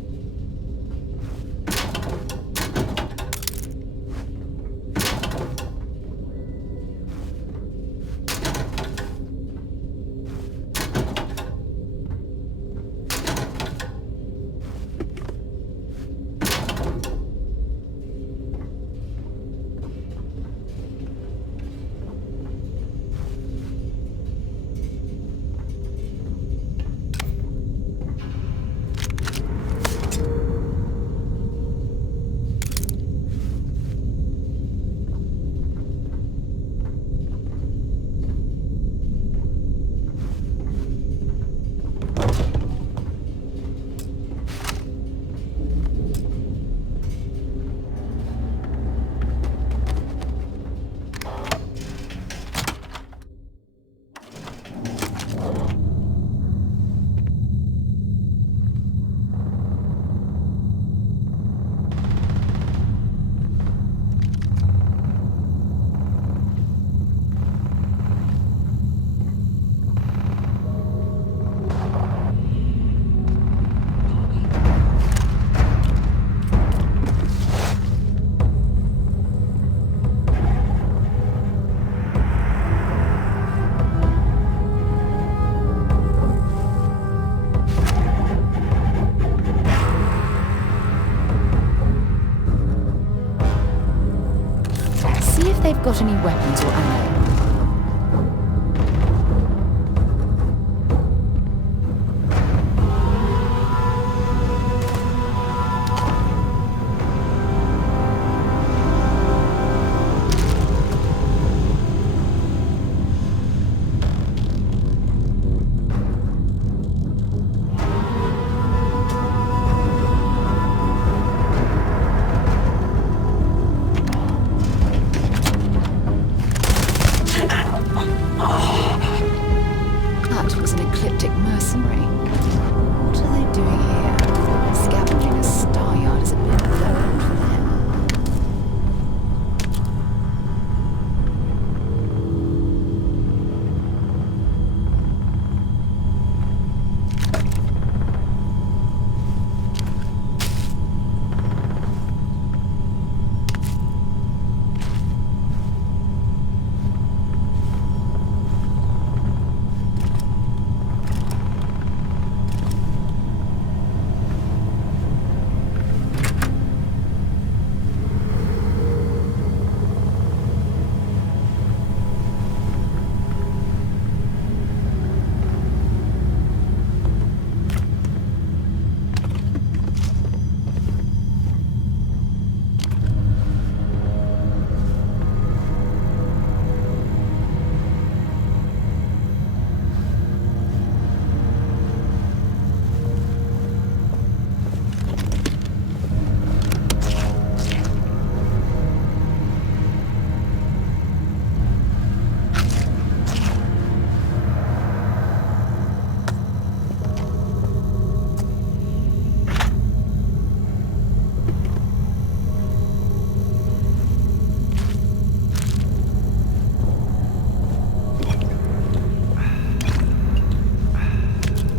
They've got any weapons or ammo.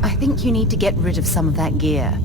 I think you need to get rid of some of that gear.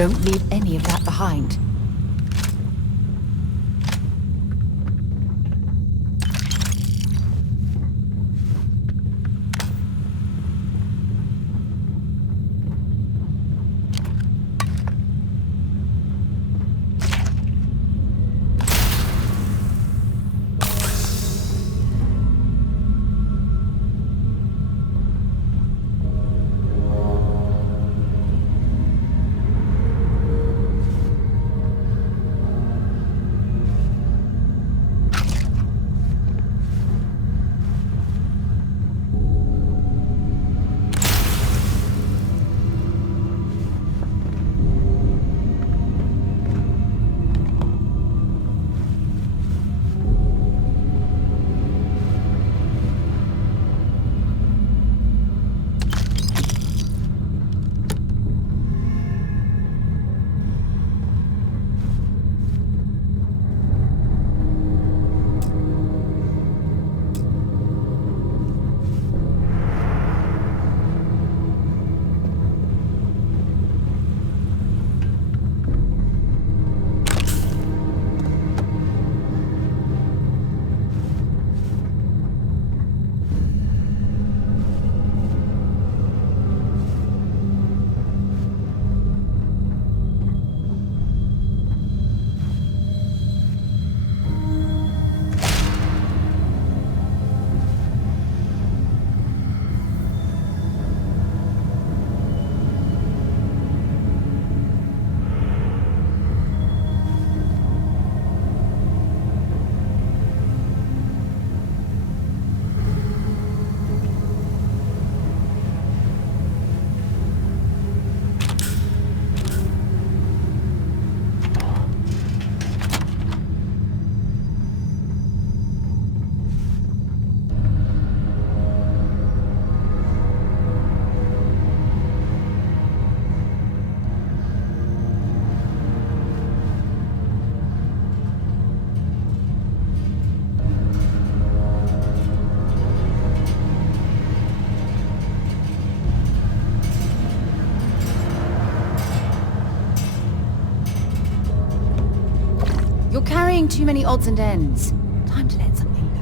Don't leave any of that behind. You're carrying too many odds and ends. Time to let something go.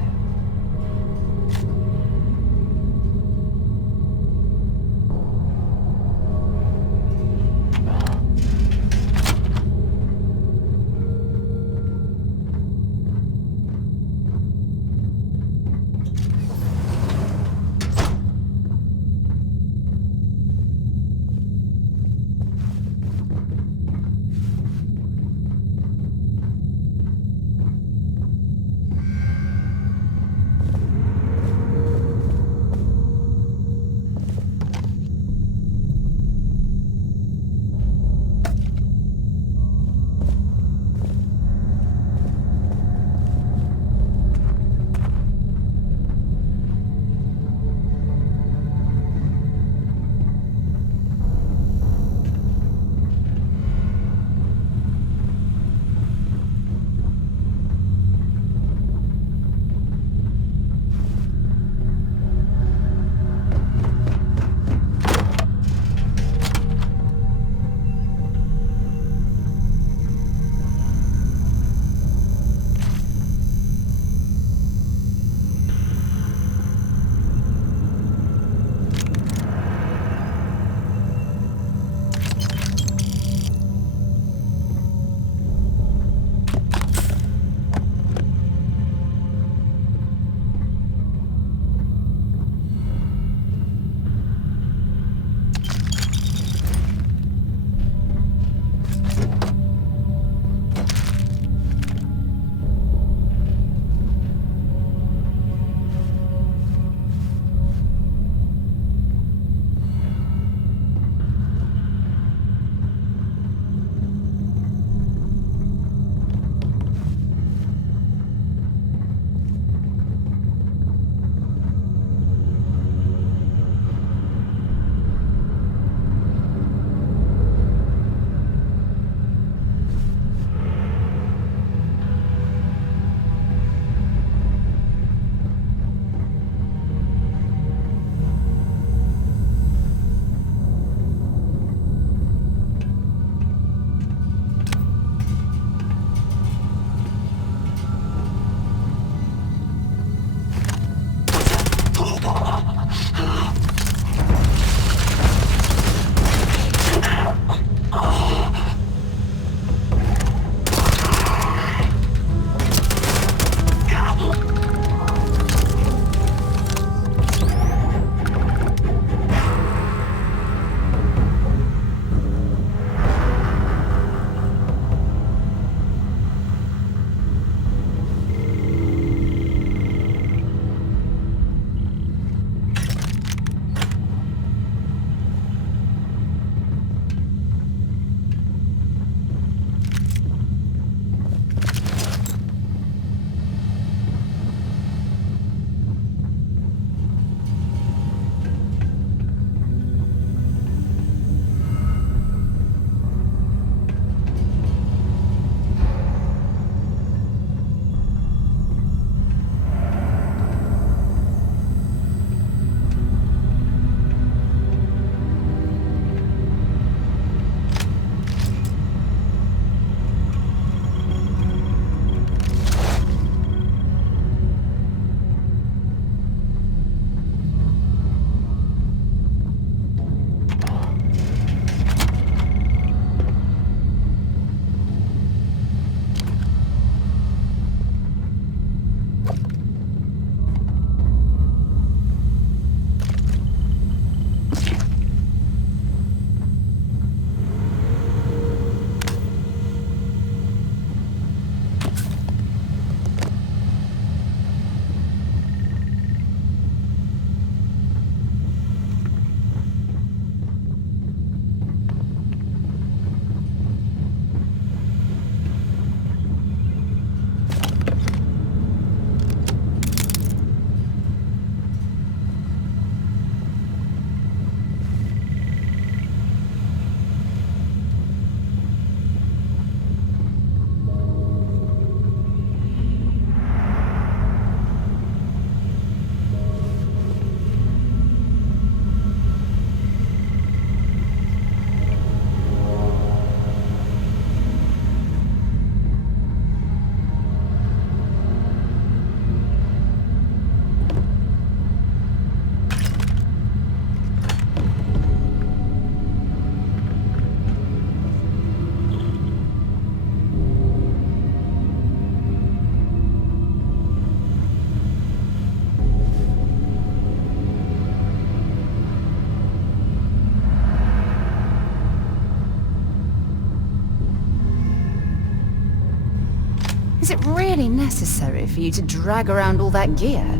Is it really necessary for you to drag around all that gear?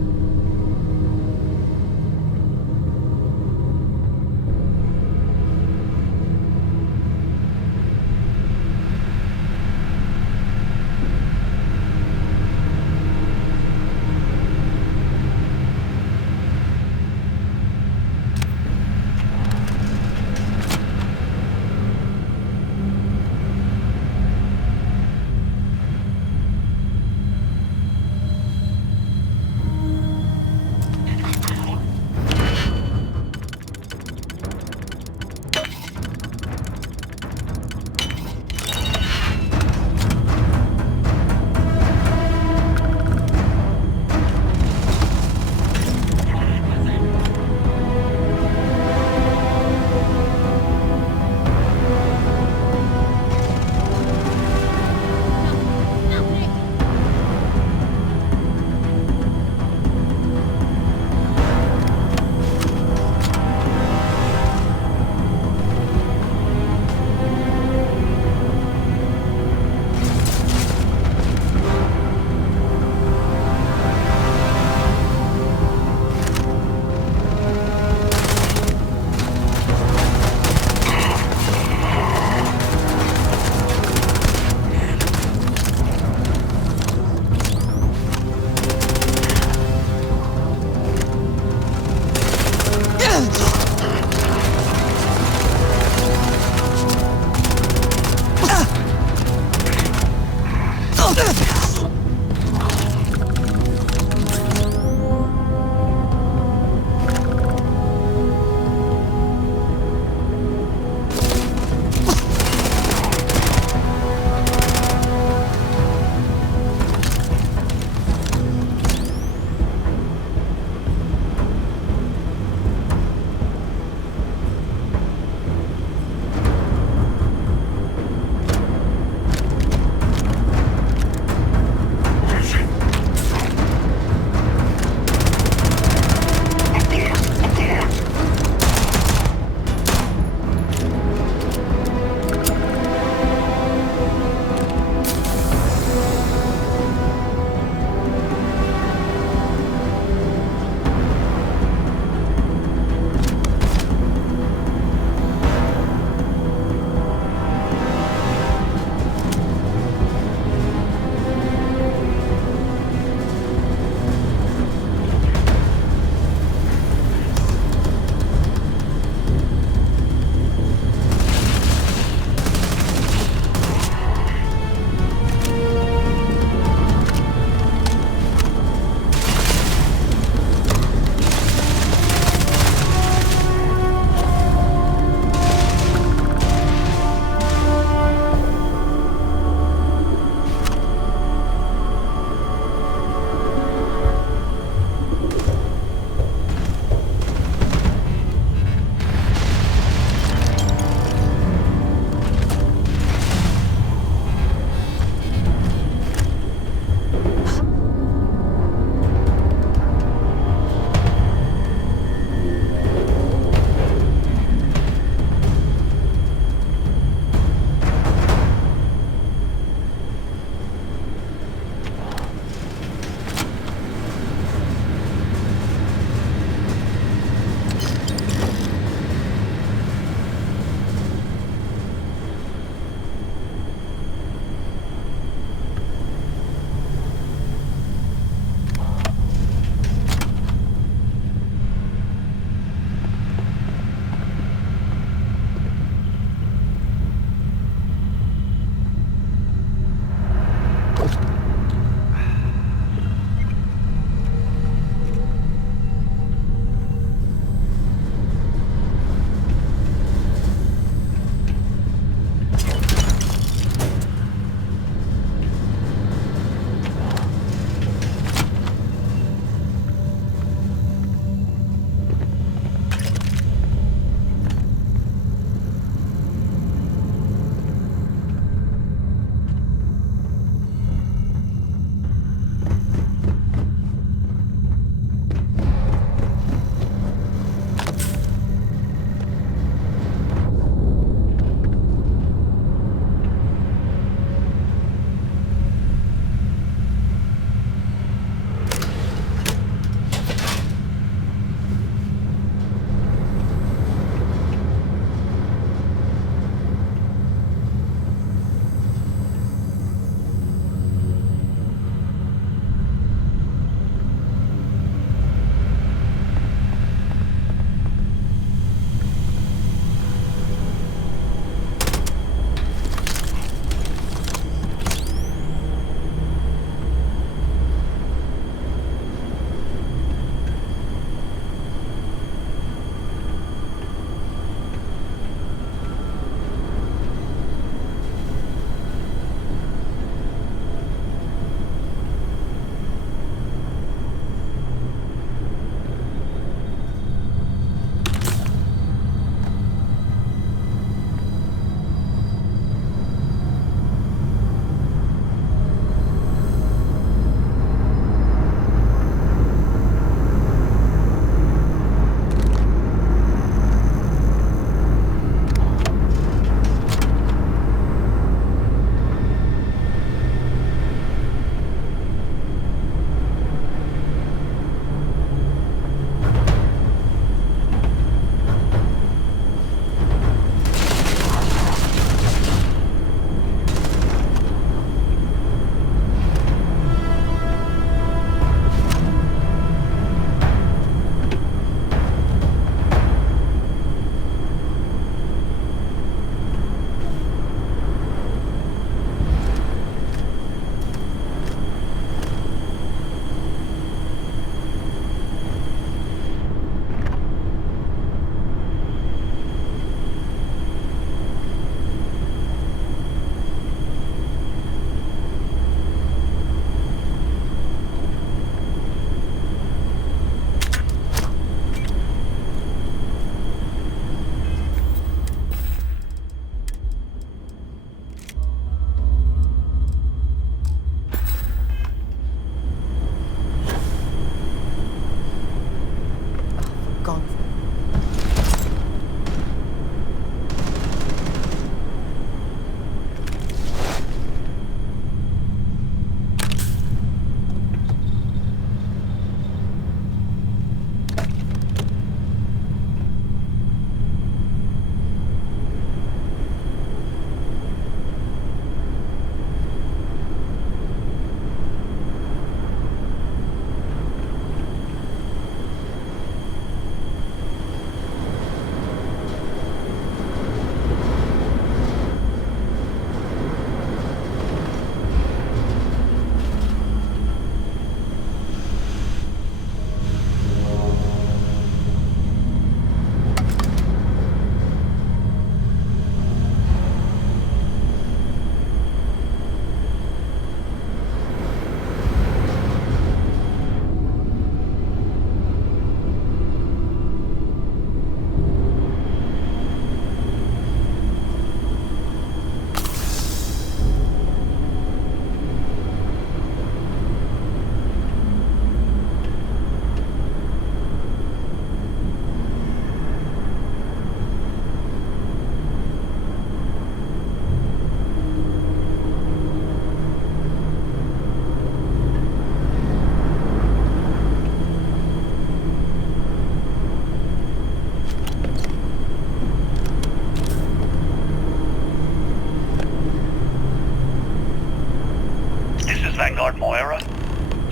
Vanguard Moira?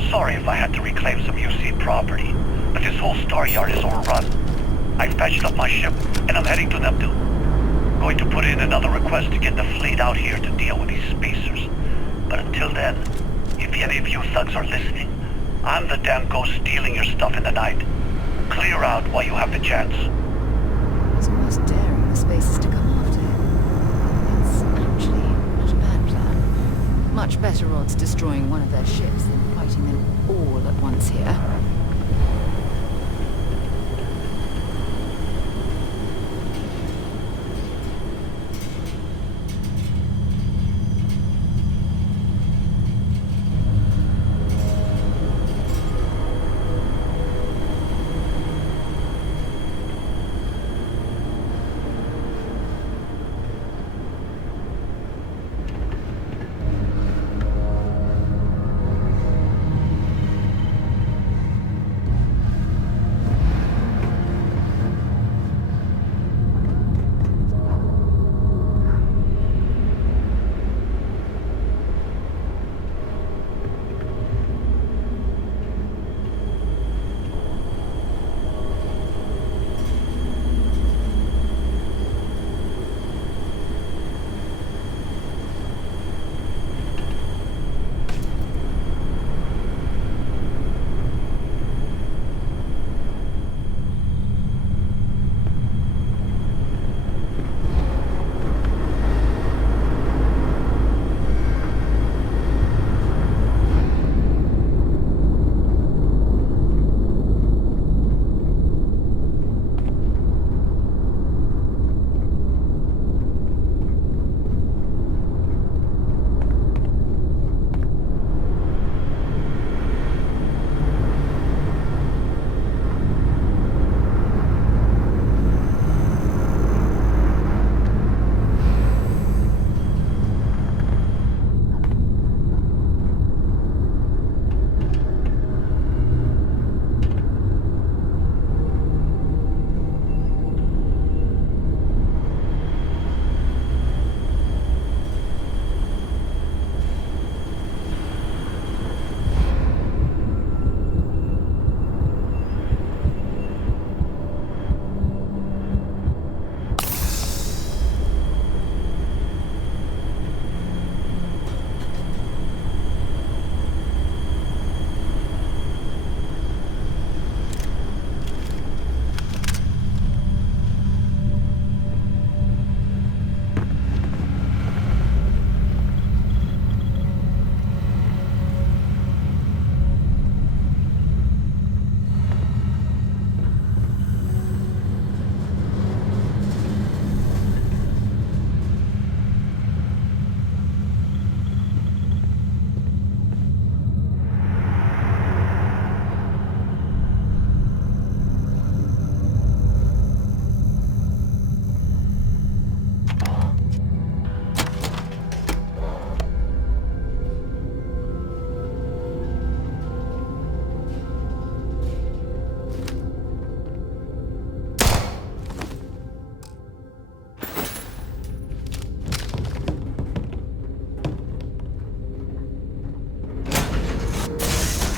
Sorry if I had to reclaim some UC property, but this whole star yard is overrun. I fetched up my ship, and I'm heading to Neptune. Going to put in another request to get the fleet out here to deal with these spacers. But until then, if any of you thugs are listening, I'm the damn ghost stealing your stuff in the night. Clear out while you have the chance. It's almost daring the spacers to come after him. It's actually not a bad plan. Much better odds destroying one of their ships than fighting them all at once here.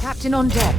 Captain on deck.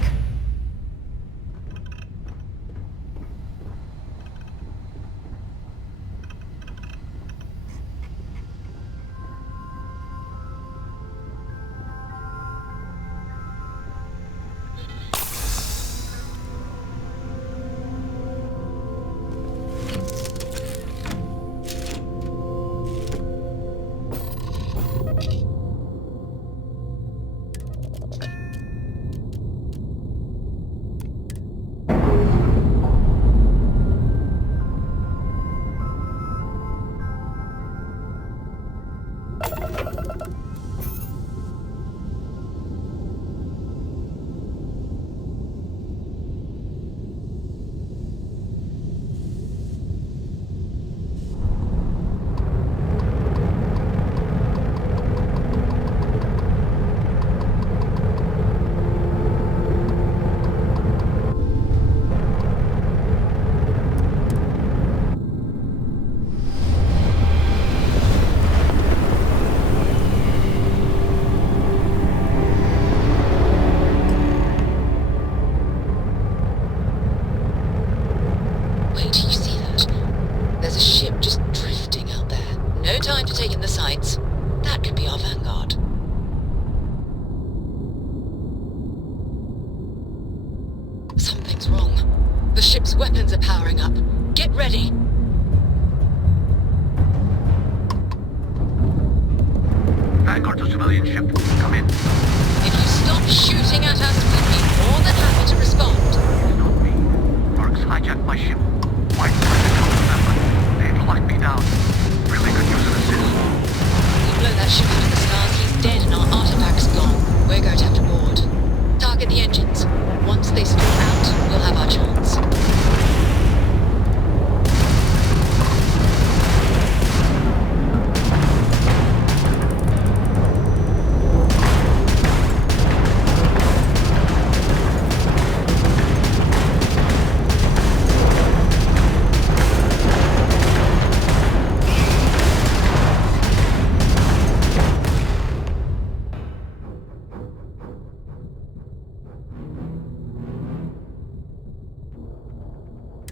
ship's weapons are powering up. Get ready. Vanguard to civilian ship. Come in. If you stop shooting at us, we'd be more than happy to respond. It's not me. Mercs hijacked my ship. White tried to counter them, but they've locked me down. Really could use an assist. We blow that ship out of the stars, he's dead and our artifact's gone. We're going to have to board. Target the engines. Once they stall out, we'll have our chance.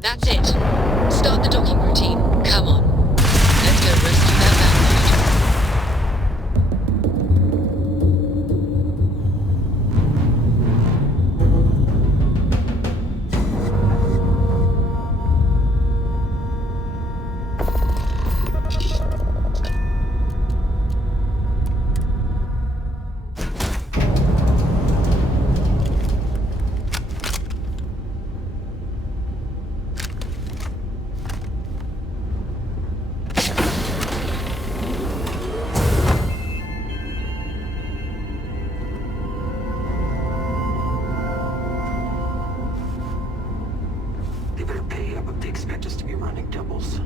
That's it. Start the docking routine. Come on. Let's go rescue that Vanguard. They better pay up if they expect us to be running doubles.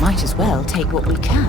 Might as well take what we can.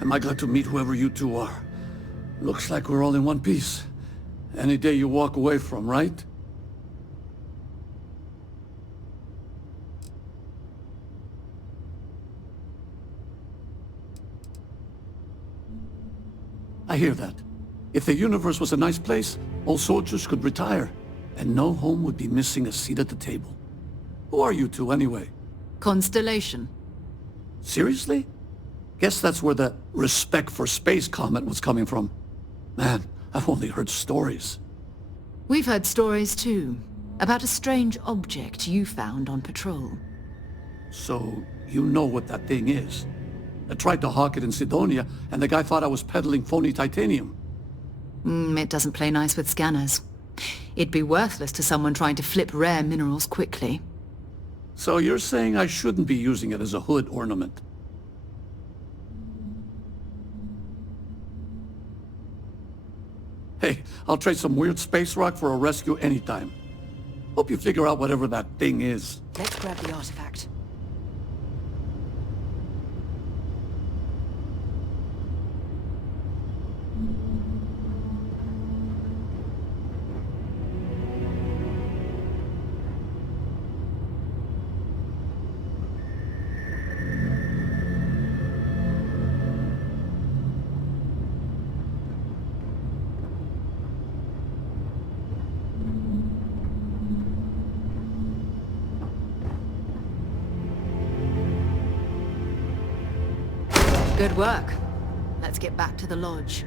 Am I glad to meet whoever you two are. Looks like we're all in one piece. Any day you walk away from, right? I hear that. If the universe was a nice place, all soldiers could retire, and no home would be missing a seat at the table. Who are you two, anyway? Constellation. Seriously? Guess that's where the respect for space comment was coming from. Man, I've only heard stories. We've heard stories too, about a strange object you found on patrol. So, you know what that thing is? I tried to hawk it in Sidonia, and the guy thought I was peddling phony titanium. It doesn't play nice with scanners. It'd be worthless to someone trying to flip rare minerals quickly. So you're saying I shouldn't be using it as a hood ornament? Hey, I'll trade some weird space rock for a rescue anytime. Hope you figure out whatever that thing is. Let's grab the artifact. Good work. Let's get back to the lodge.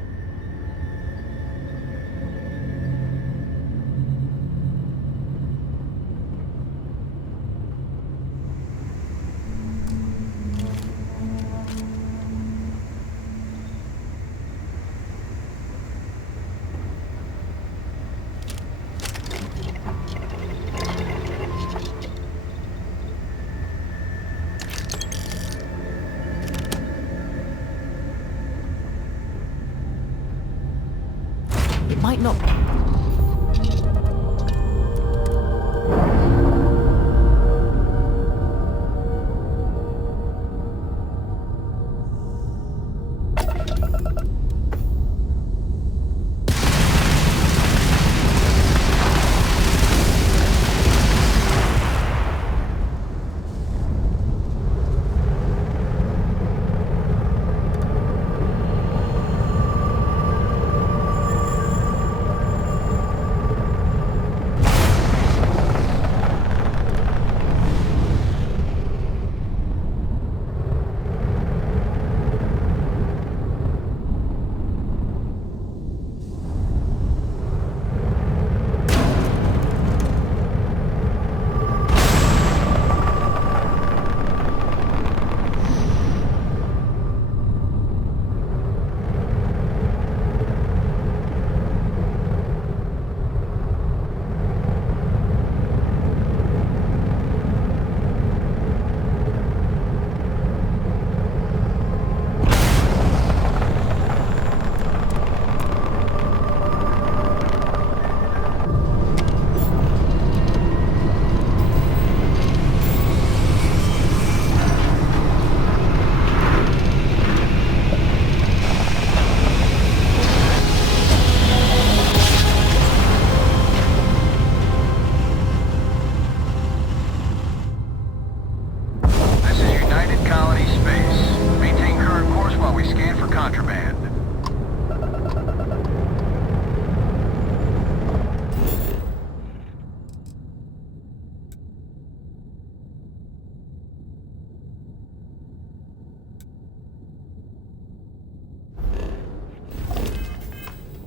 Might not.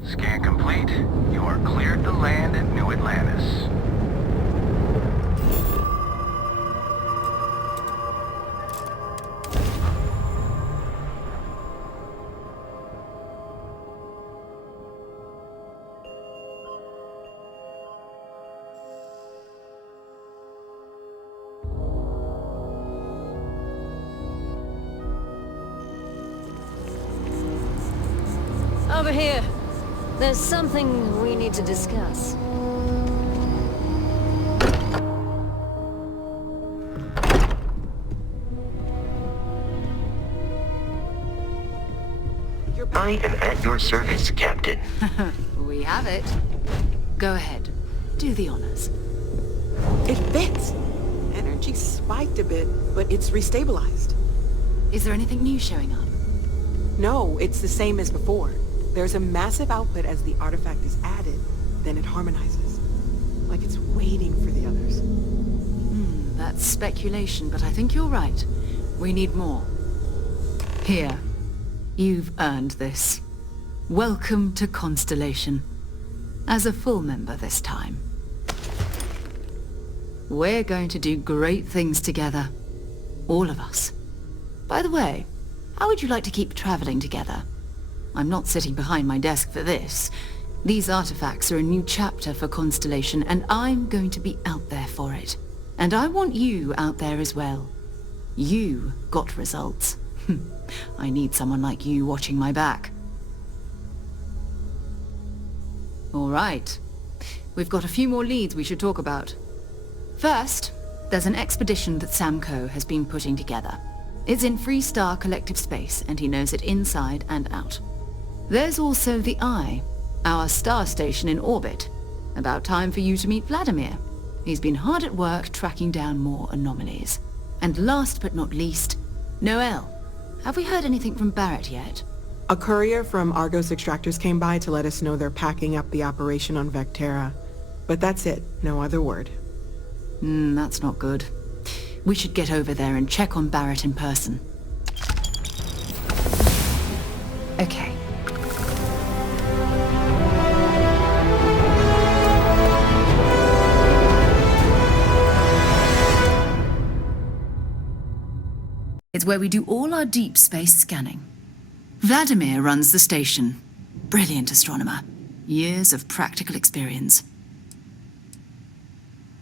Scan complete. You are cleared to land at New Atlantis. Over here. There's something we need to discuss. I am at your service, Captain. We have it. Go ahead. Do the honors. It fits. Energy spiked a bit, but it's restabilized. Is there anything new showing up? No, it's the same as before. There's a massive output as the artifact is added, then it harmonizes. Like it's waiting for the others. That's speculation, but I think you're right. We need more. Here. You've earned this. welcome to Constellation. As a full member this time. We're going to do great things together. All of us. By the way, how would you like to keep traveling together? I'm not sitting behind my desk for this. These artifacts are a new chapter for Constellation, and I'm going to be out there for it. And I want you out there as well. You got results. I need someone like you watching my back. All right. We've got a few more leads we should talk about. First, there's an expedition that Samco has been putting together. It's in Freestar Collective Space, and he knows it inside and out. There's also the Eye, our star station in orbit. About time for you to meet Vladimir. He's been hard at work tracking down more anomalies. And last but not least, Noel. Have we heard anything from Barrett yet? A courier from Argos Extractors came by to let us know they're packing up the operation on Vectera. But that's it. No other word. That's not good. We should get over there and check on Barrett in person. Okay. It's where we do all our deep space scanning. Vladimir runs the station. Brilliant astronomer. Years of practical experience.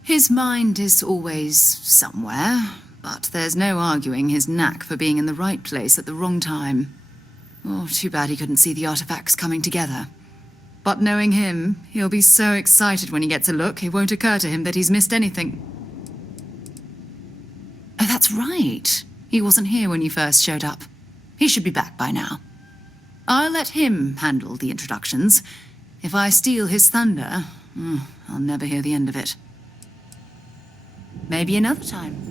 His mind is always somewhere, but there's no arguing his knack for being in the right place at the wrong time. Oh, too bad he couldn't see the artifacts coming together. But knowing him, he'll be so excited when he gets a look, it won't occur to him that he's missed anything. Oh, that's right. He wasn't here when you first showed up. He should be back by now. I'll let him handle the introductions. If I steal his thunder, I'll never hear the end of it. Maybe another time.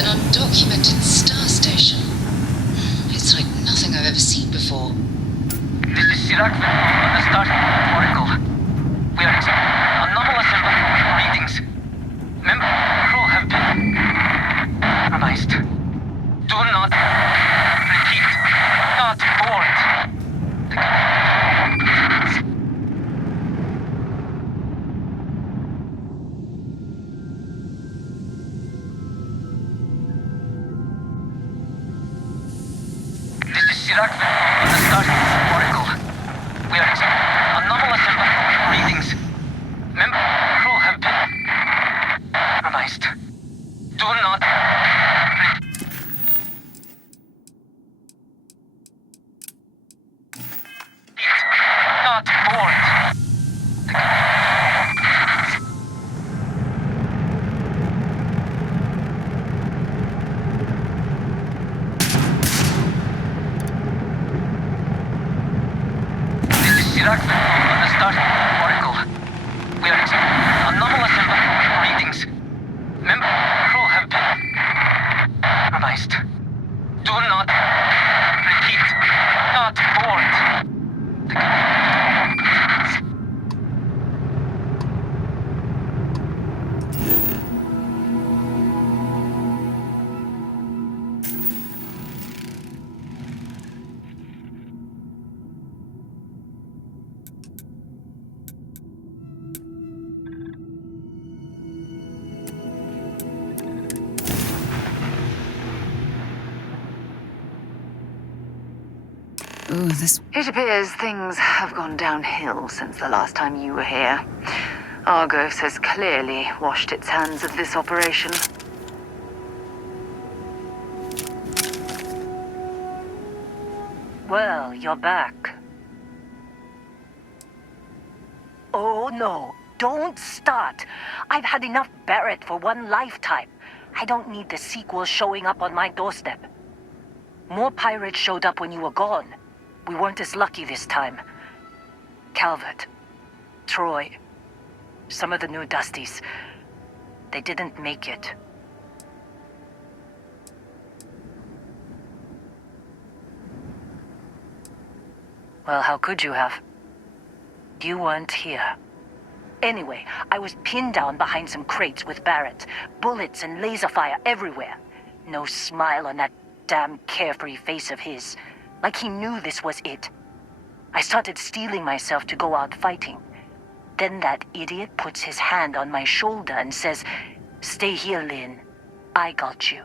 Undocumented star station. It's like nothing I've ever seen before. This is Sirac on the Star Oracle. We are anomalous readings. Member crew have been analyzed. Do not repeat. Not board. Sirac on the Star Oracle. We are anomalous readings. Member crew have been analyzed. Do not neutralized. Do not... Repeat. Not board. It appears things have gone downhill since the last time you were here. Argos has clearly washed its hands of this operation. Well, you're back. Oh no, don't start. I've had enough Barrett for one lifetime. I don't need the sequel showing up on my doorstep. More pirates showed up when you were gone. We weren't as lucky this time. Calvert, Troy, some of the new Dusties, they didn't make it. Well, how could you have? You weren't here. Anyway, I was pinned down behind some crates with Barrett. Bullets and laser fire everywhere. No smile on that damn carefree face of his. Like he knew this was it. I started steeling myself to go out fighting. Then that idiot puts his hand on my shoulder and says, "Stay here, Lynn. I got you."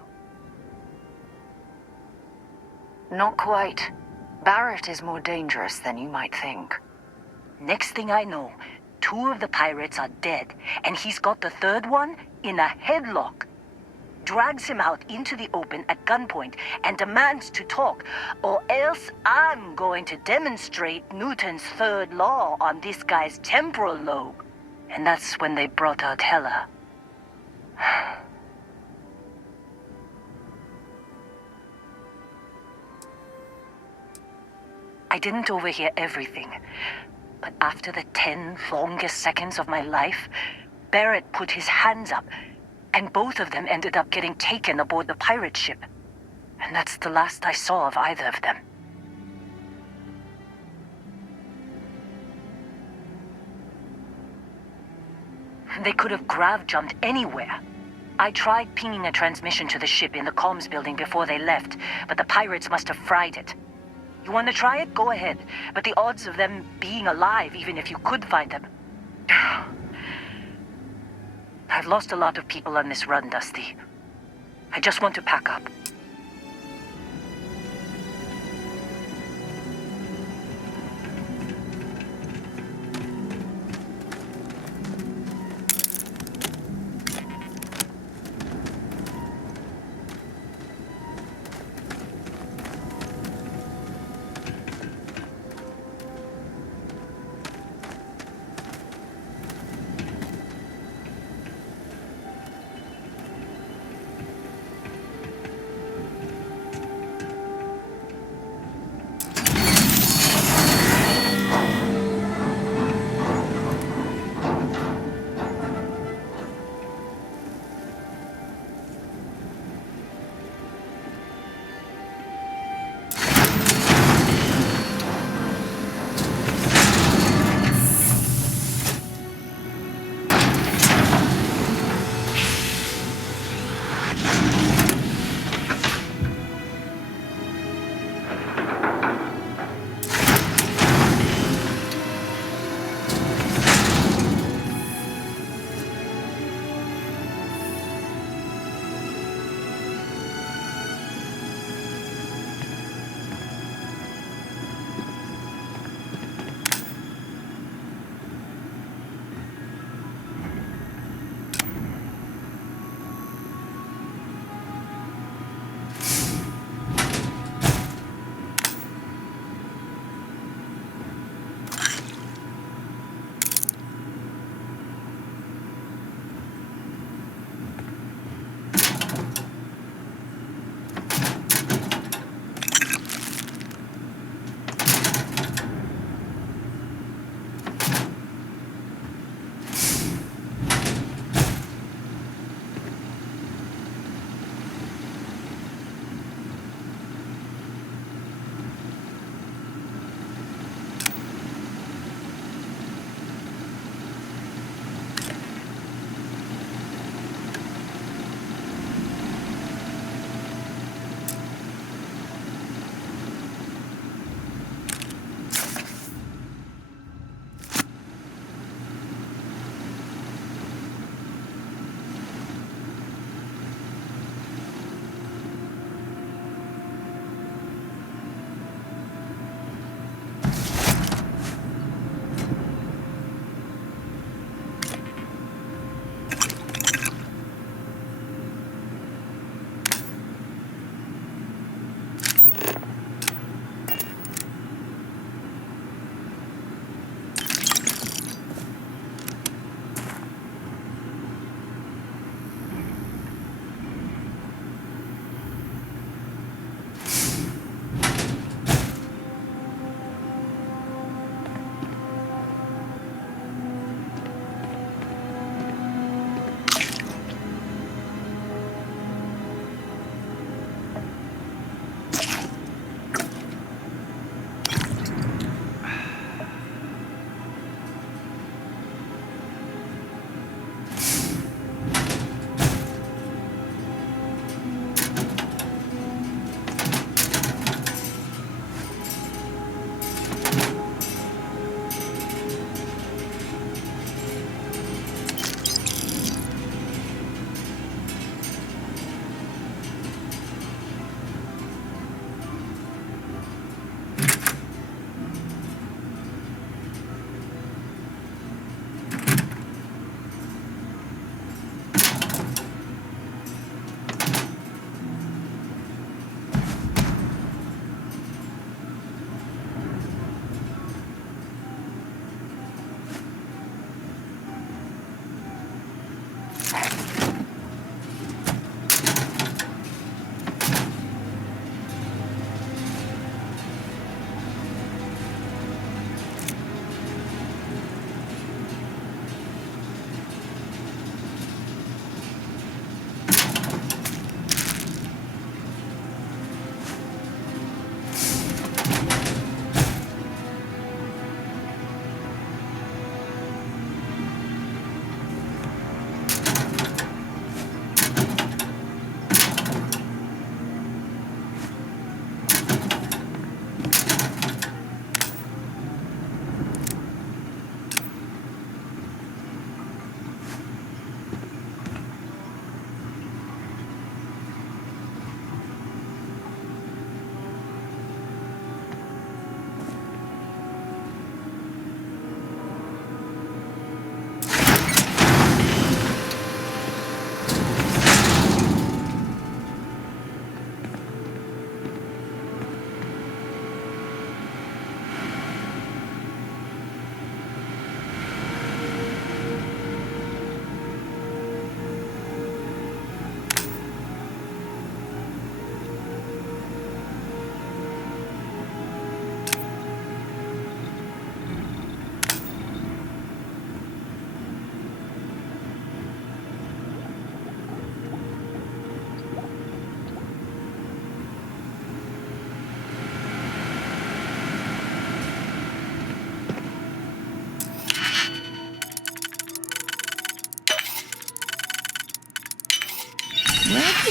Not quite. Barrett is more dangerous than you might think. Next thing I know, 2 of the pirates are dead, and he's got the 3rd one in a headlock. Drags him out into the open at gunpoint and demands to talk, or else I'm going to demonstrate Newton's 3rd law on this guy's temporal lobe. And that's when they brought out Hela. I didn't overhear everything, but after the 10 longest seconds of my life, Barrett put his hands up, and both of them ended up getting taken aboard the pirate ship. And that's the last I saw of either of them. They could have grav-jumped anywhere. I tried pinging a transmission to the ship in the comms building before they left, but the pirates must have fried it. You want to try it? Go ahead. But the odds of them being alive, even if you could find them... I've lost a lot of people on this run, Dusty. I just want to pack up.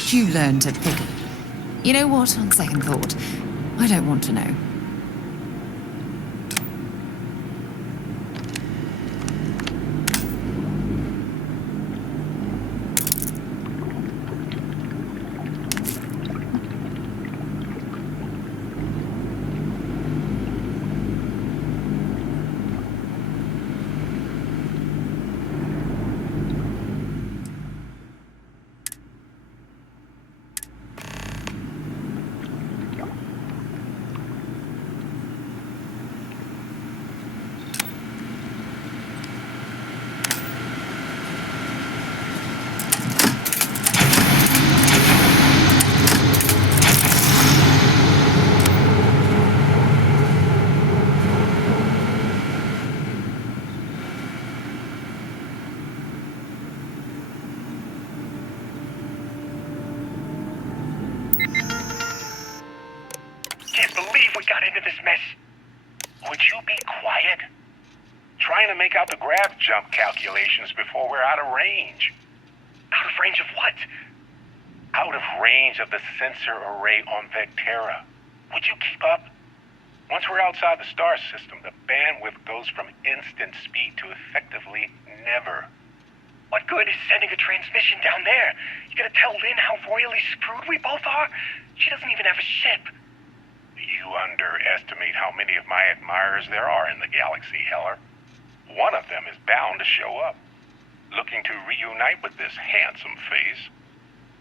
did you learn to pick up? You know what, on second thought, I don't want to know. Trying to make out the grav jump calculations before we're out of range. Out of range of what? Out of range of the sensor array on Vectera. Would you keep up? Once we're outside the star system, the bandwidth goes from instant speed to effectively never. What good is sending a transmission down there? You gonna tell Lynn how royally screwed we both are? She doesn't even have a ship. You underestimate how many of my admirers there are in the galaxy, Heller. One of them is bound to show up, looking to reunite with this handsome face.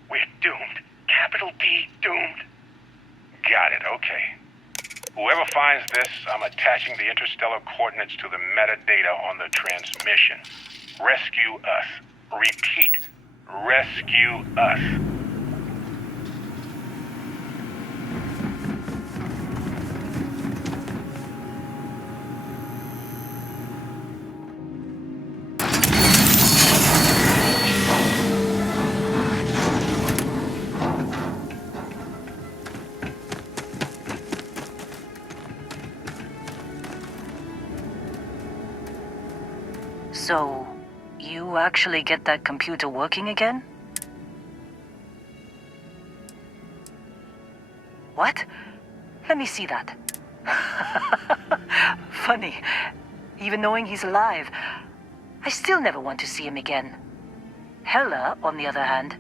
We're doomed. Capital D, doomed. Got it, okay. Whoever finds this, I'm attaching the interstellar coordinates to the metadata on the transmission. Rescue us. Repeat, rescue us. So, you actually get that computer working again? What? Let me see that. Funny. Even knowing he's alive, I still never want to see him again. Heller, on the other hand.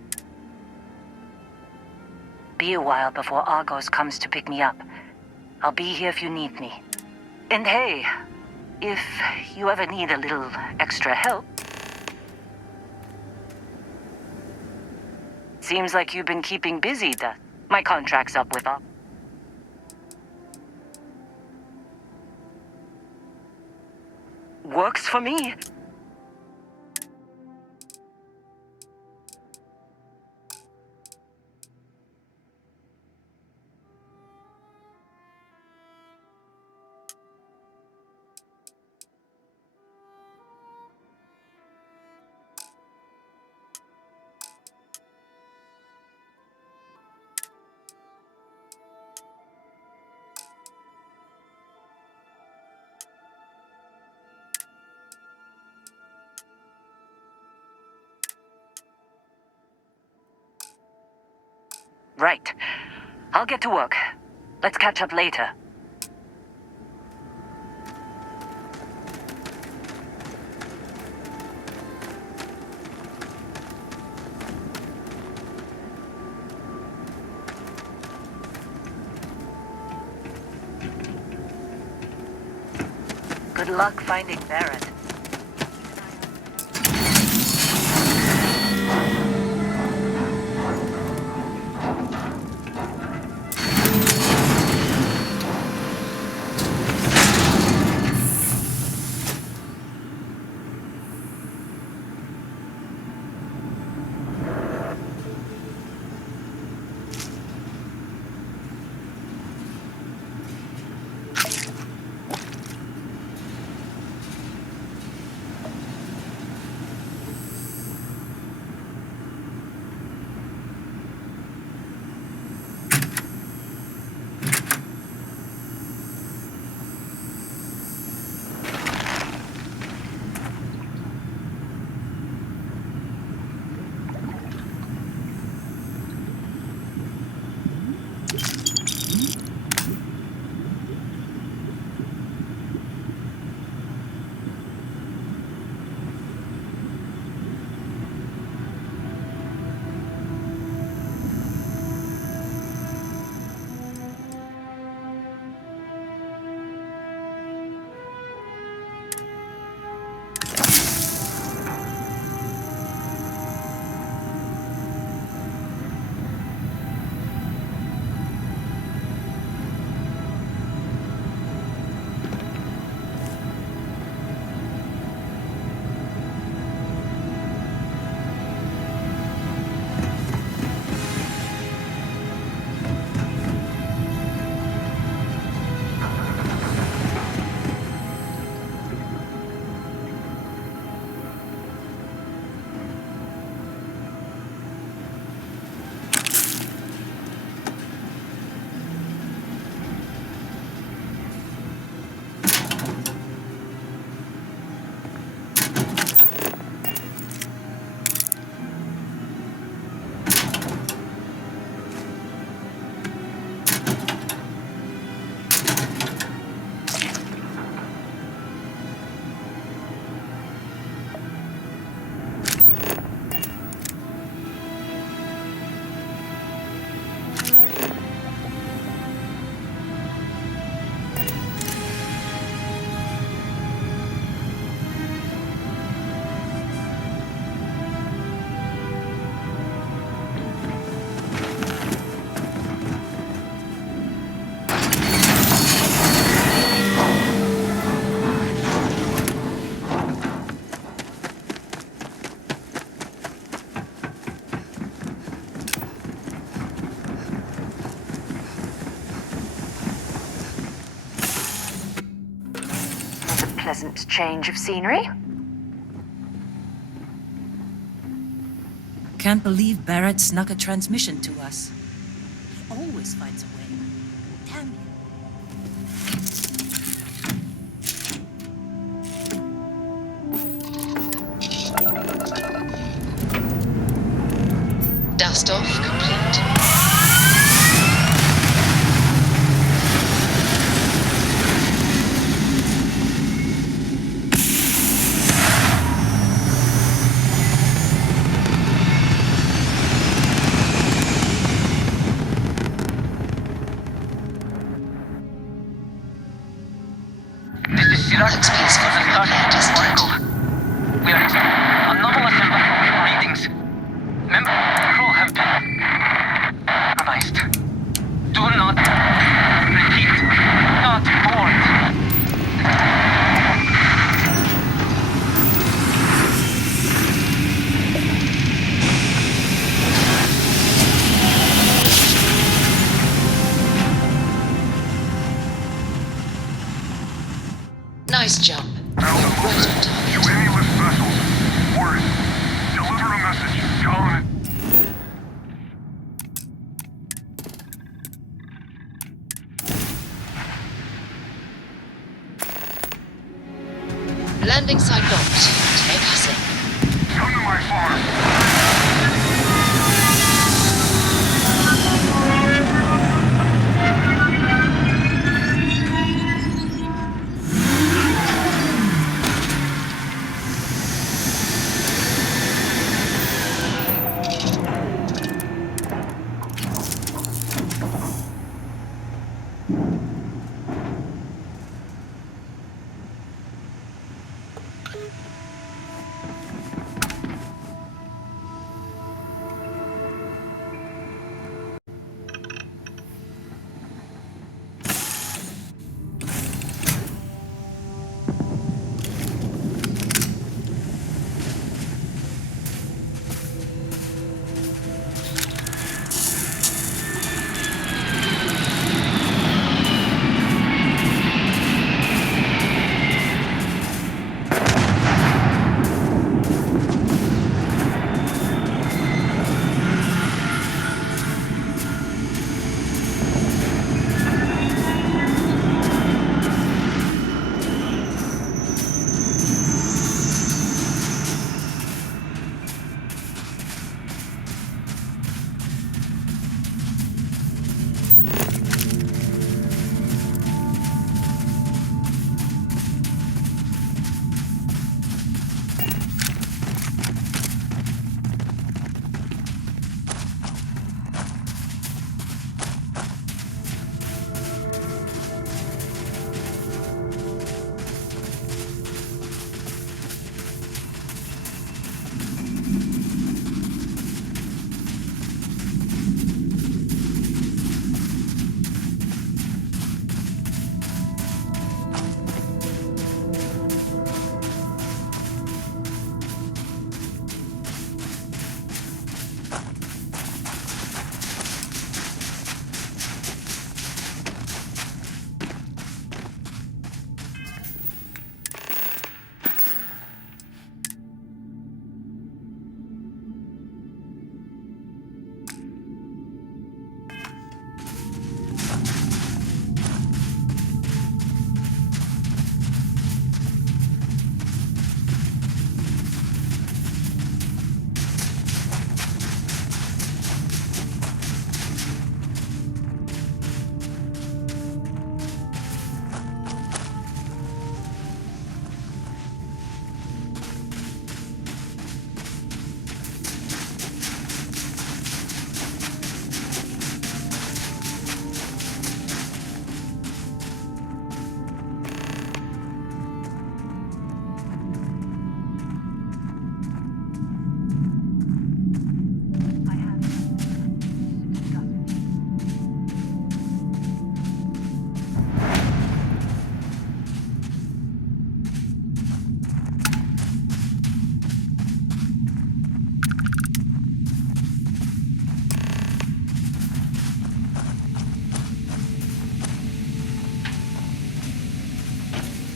Be a while before Argos comes to pick me up. I'll be here if you need me. And hey, if you ever need a little extra help. Seems like you've been keeping busy, Dust. My contract's up with up. Works for me. Right. I'll get to work. Let's catch up later. Good luck finding Barrett. pleasant change of scenery. Can't believe Barrett snuck a transmission to us. He always finds a way. Damn you. Dust off complete. Looks peaceful from your vantage point. We are anomalous in readings. Member crew have been compromised. Do not repeat. Not board. Nice jump. You're right on target. You aimless vessels. Worse. Deliver a message. Calling it. Landing site locked. Take us in. Come to my farm.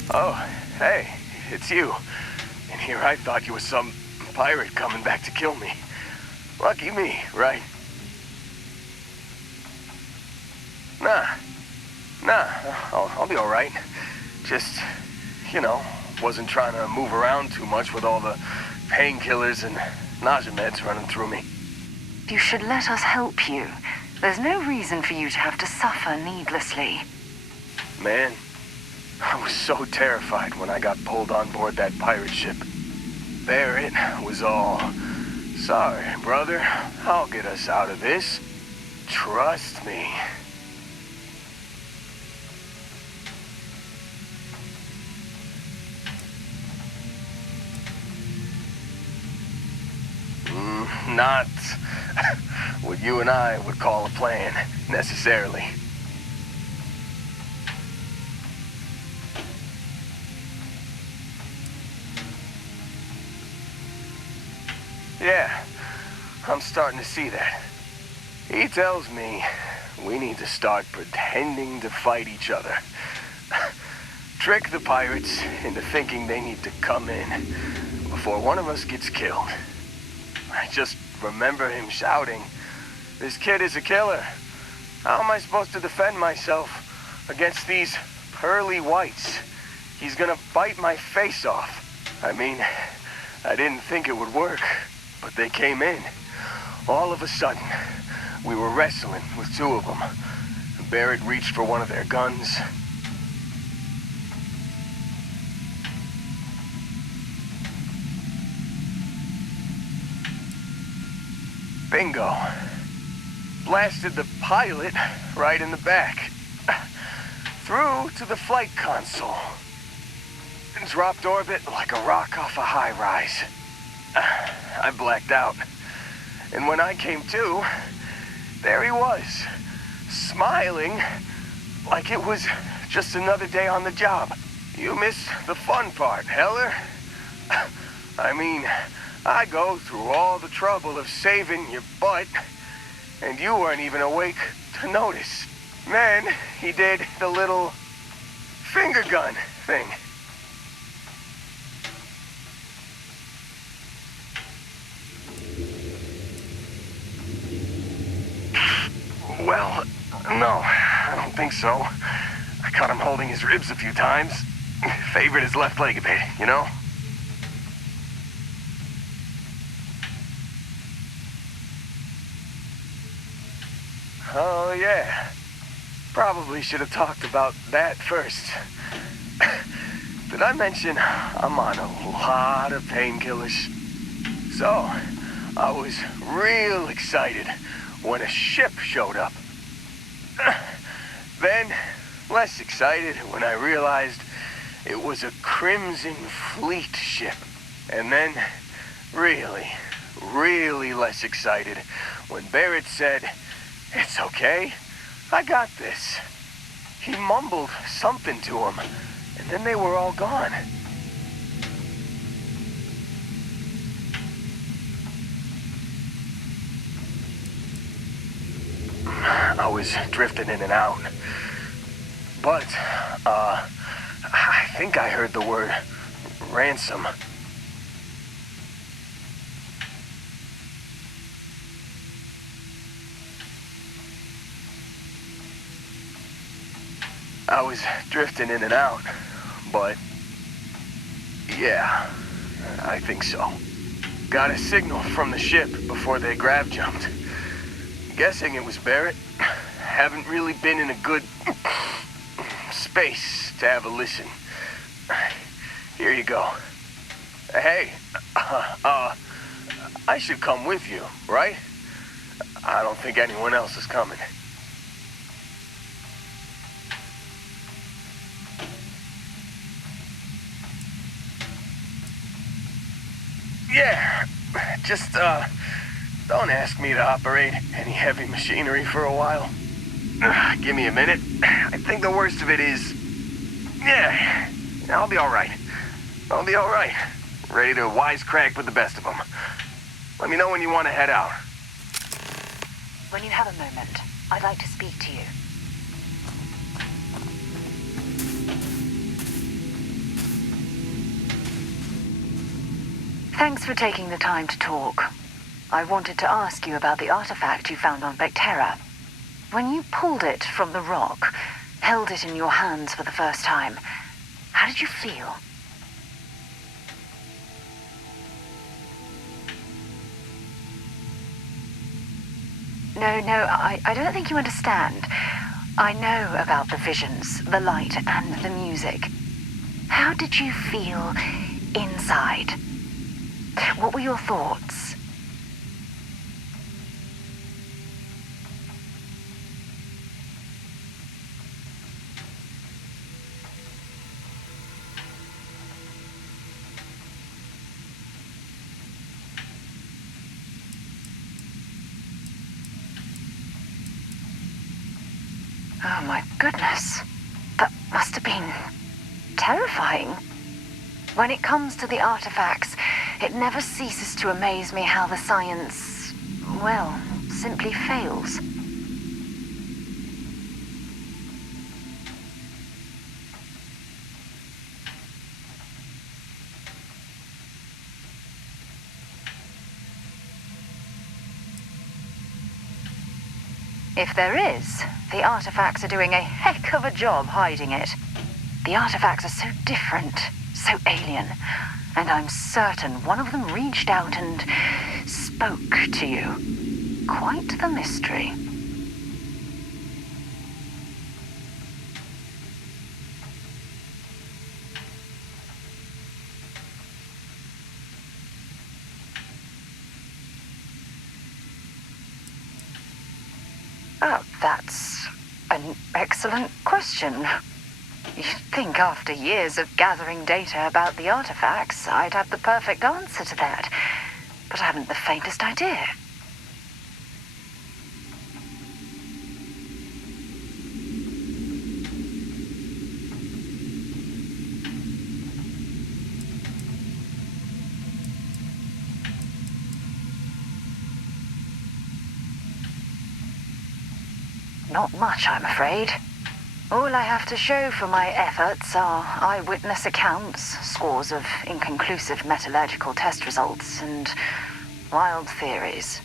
Oh, Hey, it's you. And here I thought you were some pirate coming back to kill me. Lucky me, right? Nah, I'll be alright. Just, you know, wasn't trying to move around too much with all the painkillers and nausea meds running through me. You should let us help you. There's no reason for you to have to suffer needlessly. Man, I was so terrified when I got pulled on board that pirate ship. There it was all. Sorry, brother. I'll get us out of this. Trust me. Not what you and I would call a plan, necessarily. Yeah, I'm starting to see that. He tells me we need to start pretending to fight each other. Trick the pirates into thinking they need to come in before one of us gets killed. I just remember him shouting, "This kid is a killer. How am I supposed to defend myself against these pearly whites? He's gonna bite my face off." I mean, I didn't think it would work, but they came in. All of a sudden, we were wrestling with two of them. Barrett reached for one of their guns. Bingo. Blasted the pilot right in the back. Through to the flight console. And dropped orbit like a rock off a high-rise. I blacked out. And when I came to, there he was, smiling like it was just another day on the job. You missed the fun part, Heller. I mean, I go through all the trouble of saving your butt, and you weren't even awake to notice. Then he did the little finger gun thing. Well, no, I don't think so. I caught him holding his ribs a few times. Favored his left leg a bit, you know? Oh, yeah. Probably should have talked about that first. Did I mention I'm on a lot of painkillers? So, I was real excited when a ship showed up. Then, less excited when I realized it was a Crimson Fleet ship. And then, really less excited when Barrett said, "It's okay, I got this." He mumbled something to him, and then they were all gone. I was drifting in and out. But, I think I heard the word ransom. I was drifting in and out, but yeah, I think so. Got a signal from the ship before they grav jumped. Guessing it was Barrett. Haven't really been in a good space to have a listen. Here you go. Hey, I should come with you, right? I don't think anyone else is coming. Yeah, just, don't ask me to operate any heavy machinery for a while. Give me a minute. I think the worst of it is... Yeah, I'll be alright. I'll be alright. Ready to wisecrack with the best of them. Let me know when you want to head out. When you have a moment, I'd like to speak to you. Thanks for taking the time to talk. I wanted to ask you about the artifact you found on Vectera. When you pulled it from the rock, held it in your hands for the first time, how did you feel? No, I don't think you understand. I know about the visions, the light, and the music. How did you feel inside? What were your thoughts? Oh my goodness. That must have been terrifying. When it comes to the artifacts, it never ceases to amaze me how the science, well, simply fails. If there is, the artifacts are doing a heck of a job hiding it. The artifacts are so different, so alien, and I'm certain one of them reached out and spoke to you. Quite the mystery. Oh, that's an excellent question. You'd think after years of gathering data about the artifacts, I'd have the perfect answer to that. But I haven't the faintest idea. Not much, I'm afraid. All I have to show for my efforts are eyewitness accounts, scores of inconclusive metallurgical test results, and wild theories.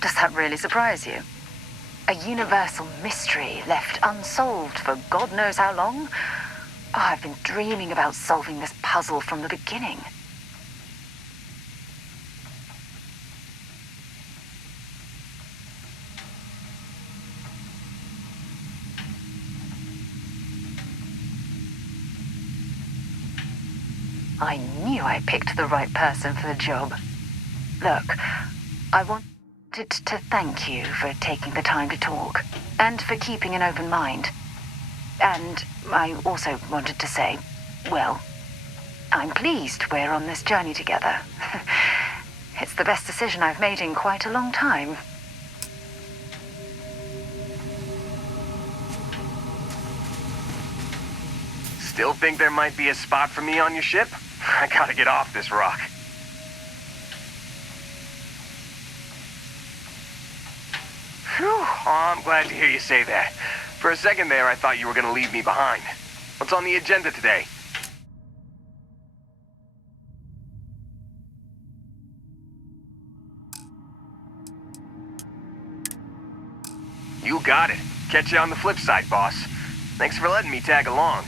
Does that really surprise you? A universal mystery left unsolved for God knows how long? Oh, I've been dreaming about solving this puzzle from the beginning. I knew I picked the right person for the job. Look, I wanted to thank you for taking the time to talk, and for keeping an open mind. And I also wanted to say, well, I'm pleased we're on this journey together. It's the best decision I've made in quite a long time. Still think there might be a spot for me on your ship? I gotta get off this rock. Phew, oh, I'm glad to hear you say that. For a second there, I thought you were gonna leave me behind. What's on the agenda today? You got it. Catch you on the flip side, boss. Thanks for letting me tag along.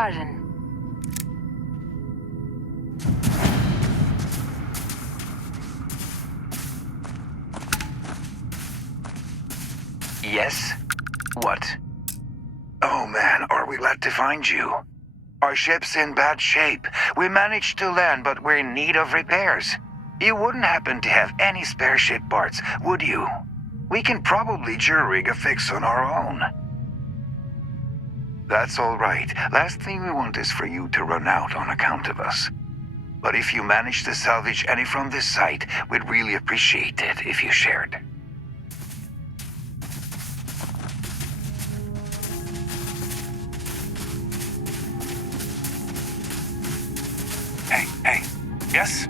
pardon. Yes? What? Oh man, are we glad to find you? Our ship's in bad shape. We managed to land, but we're in need of repairs. You wouldn't happen to have any spare ship parts, would you? We can probably jury-rig a fix on our own. That's all right. Last thing we want is for you to run out on account of us. But if you manage to salvage any from this site, we'd really appreciate it if you shared. Hey, yes?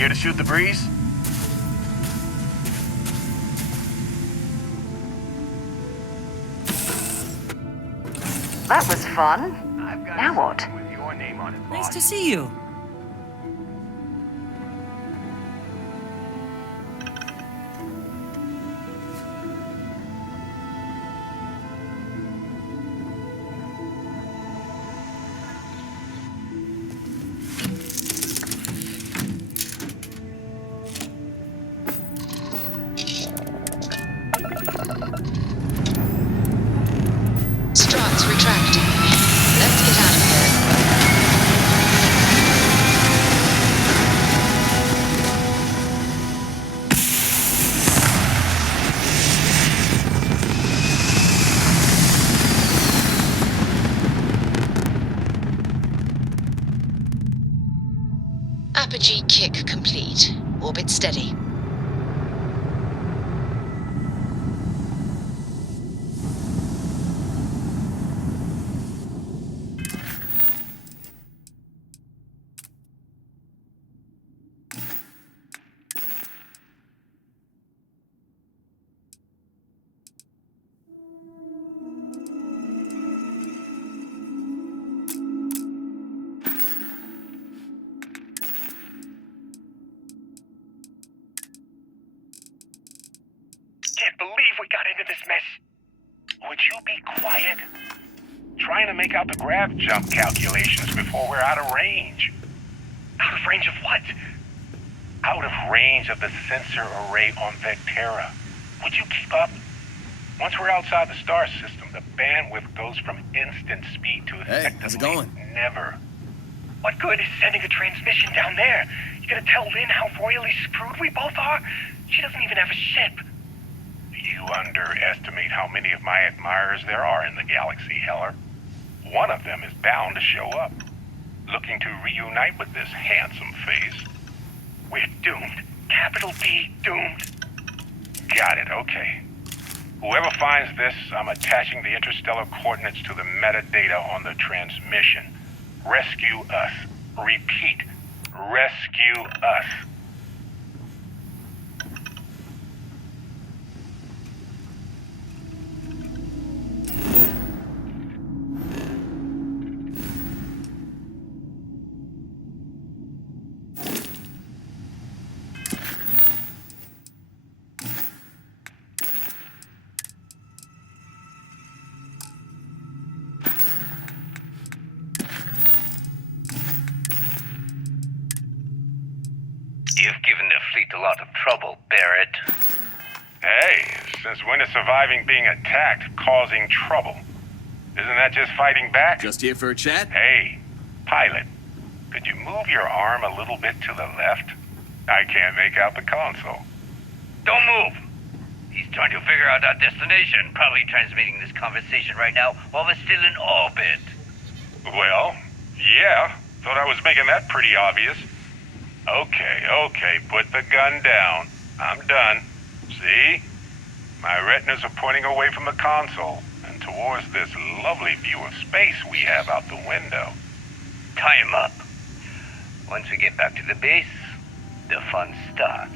Here to shoot the breeze? That was fun. Now what? With your name on it, Nice to see you. Struts retracting. Let's get out of here. Apogee kick complete. Orbit steady. Can't believe we got into this mess. Would you be quiet? Trying to make out the grav jump calculations before we're out of range. Out of range of what? Out of range of the sensor array on Vectera. Would you keep up? Once we're outside the star system, the bandwidth goes from instant speed to effectively how's it going? never. What good is sending a transmission down there? You gonna tell Lynn how royally screwed we both are? She doesn't even have a ship. You underestimate how many of my admirers there are in the galaxy, Heller. One of them is bound to show up, looking to reunite with this handsome face. We're doomed. Capital D, doomed. Got it, okay. Whoever finds this, I'm attaching the interstellar coordinates to the metadata on the transmission. Rescue us. Repeat. Rescue us. You've given the fleet a lot of trouble, Barrett. Hey, since when is surviving being attacked causing trouble? Isn't that just fighting back? Just here for a chat? Hey, pilot, could you move your arm a little bit to the left? I can't make out the console. Don't move! He's trying to figure out our destination. Probably transmitting this conversation right now while we're still in orbit. Well, yeah. Thought I was making that pretty obvious. Okay, put the gun down. I'm done. See? My retinas are pointing away from the console and towards this lovely view of space we have out the window. Tie him up. Once we get back to the base, the fun starts.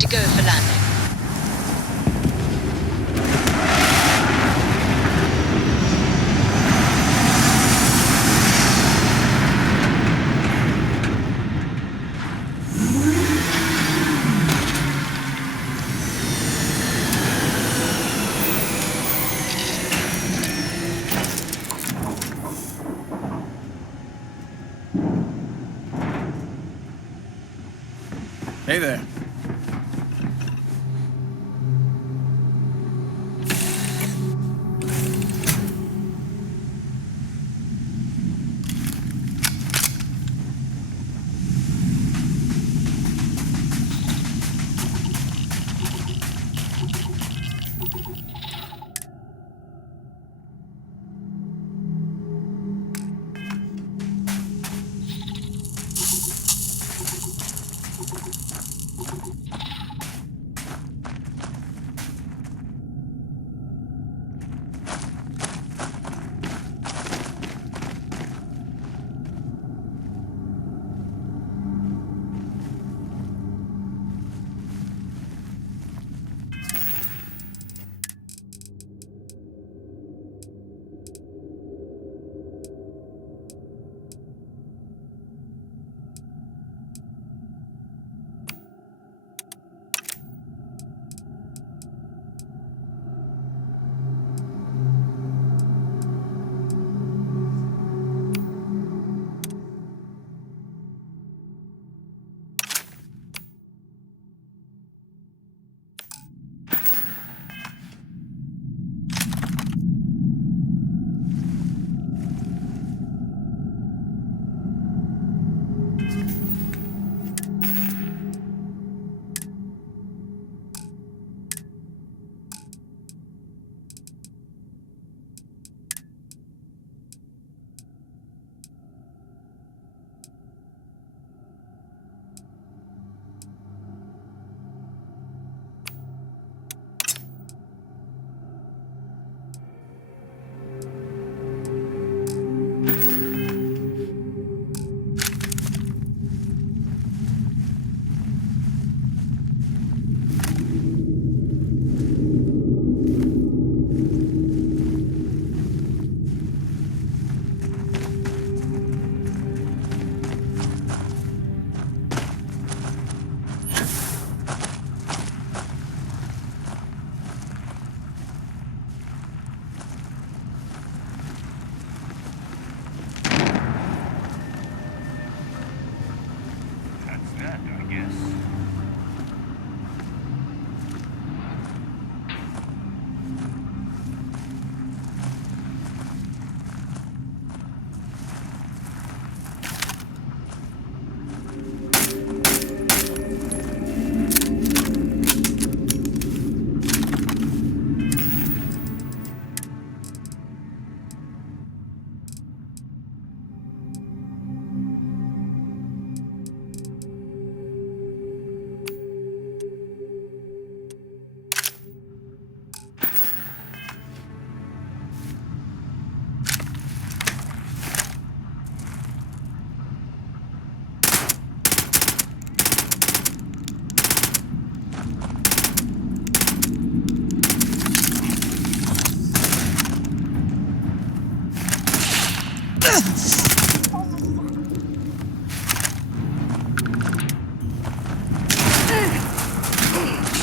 to go for landing. Hey there.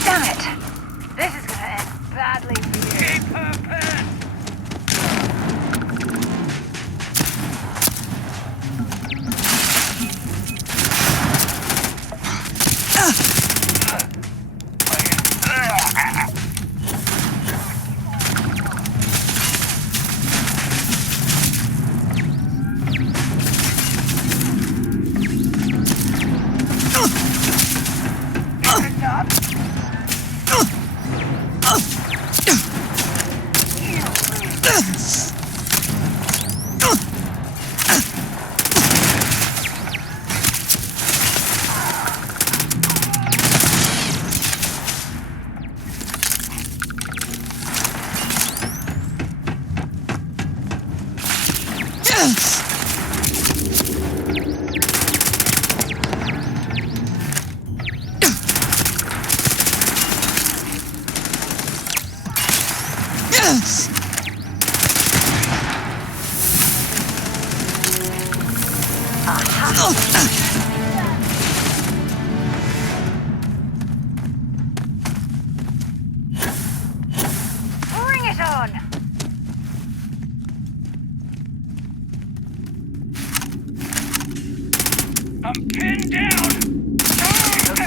Damn it! This is gonna end badly for you. Keep her pet!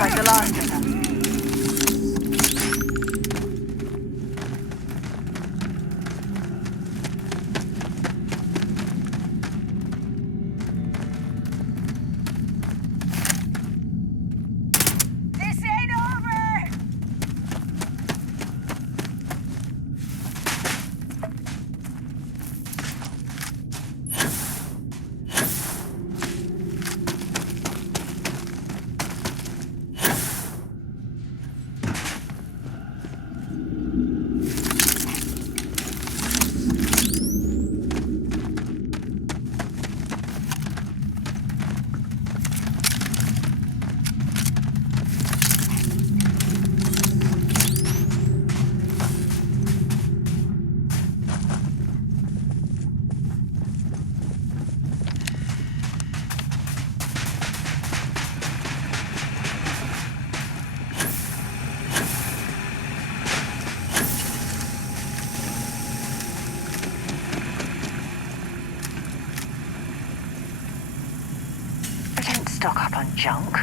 like the last of them. Stock up on junk.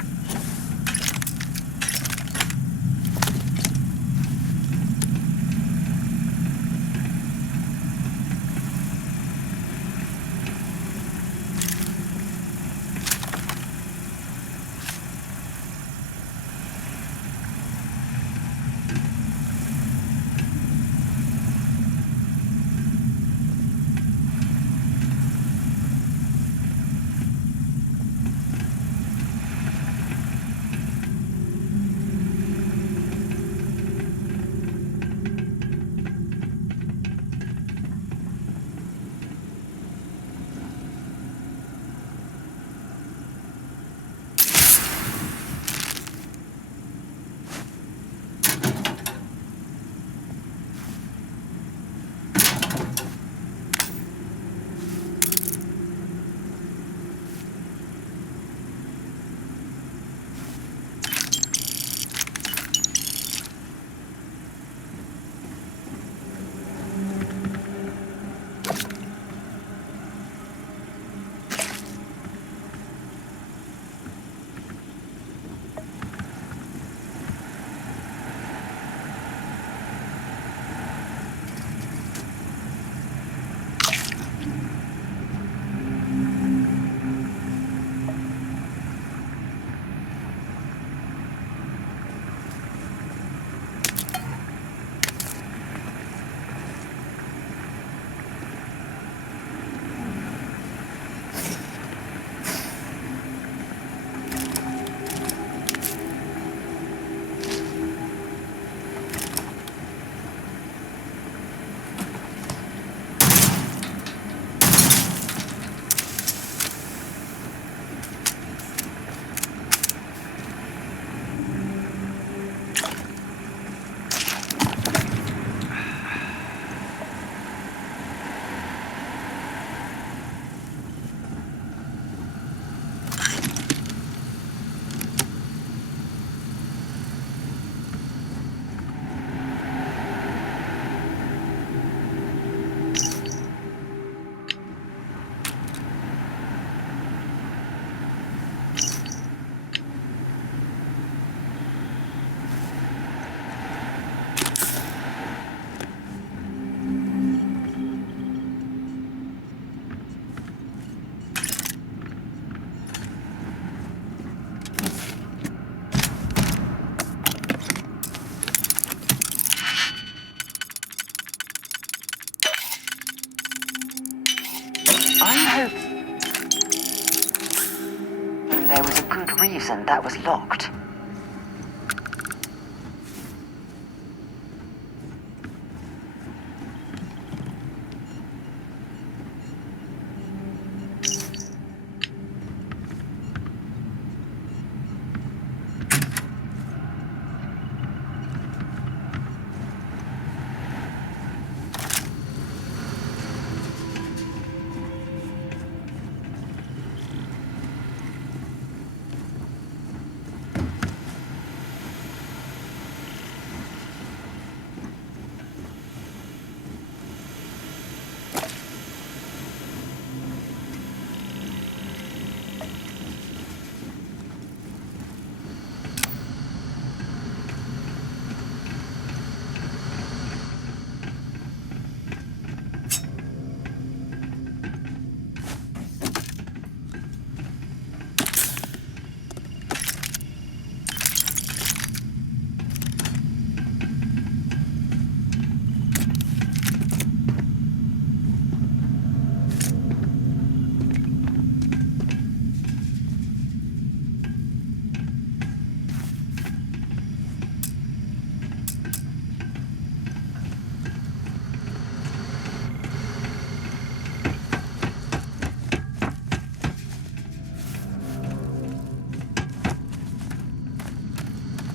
There was a good reason that was locked.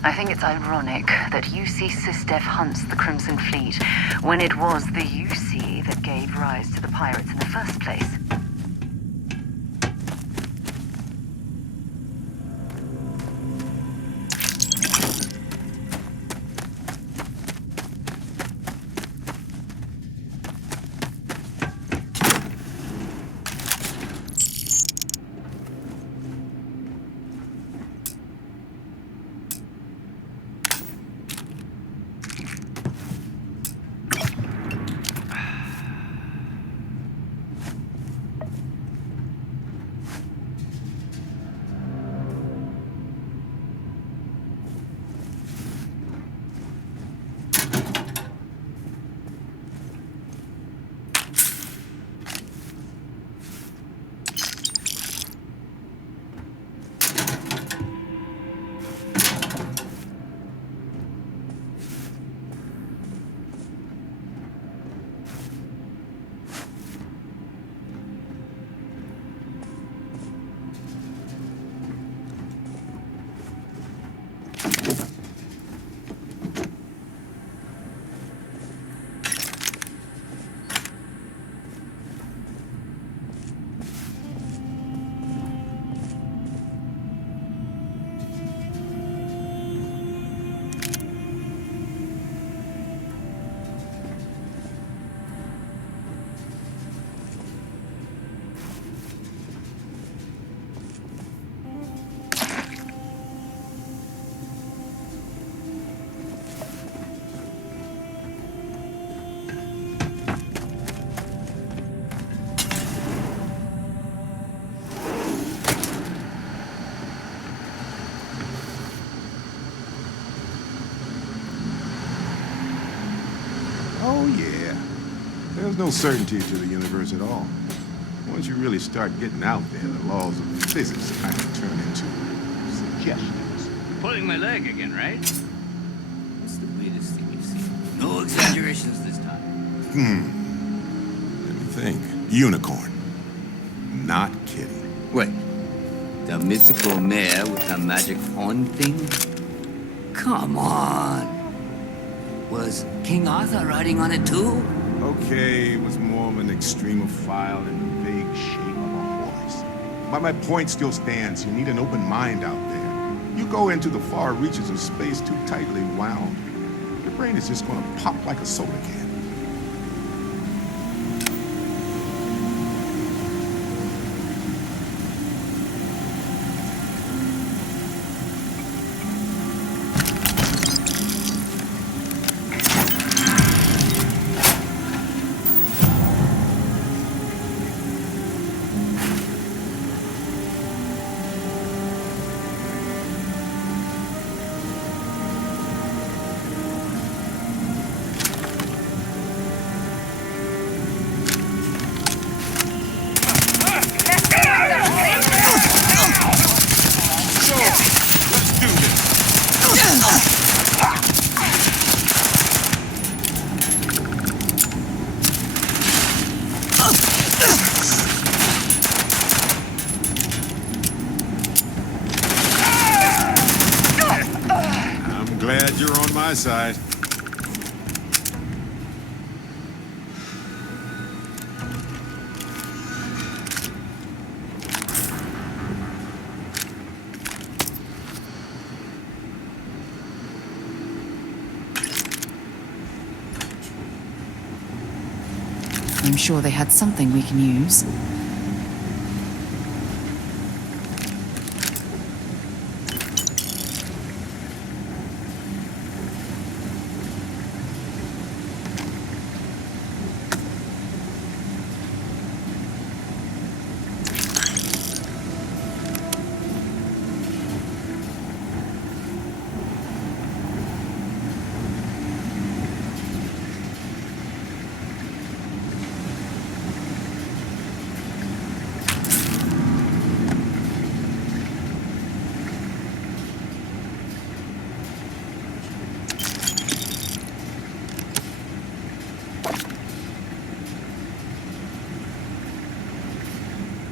I think it's ironic that UC SysDef hunts the Crimson Fleet when it was the UC that gave rise to the pirates in the first place. Oh, yeah. There's no certainty to the universe at all. Once you really start getting out there, the laws of physics kind of turn into suggestions. Pulling my leg again, right? What's the weirdest thing you've seen? No exaggerations this time. Let me think. Unicorn. Not kidding. Wait. The mythical mare with the magic horn thing? Come on. Was King Arthur riding on it too? Okay, it was more of an extremophile in the vague shape of a horse. But my point still stands. You need an open mind out there. You go into the far reaches of space too tightly wound, your brain is just gonna pop like a soda can. I'm glad you're on my side. I'm sure they had something we can use.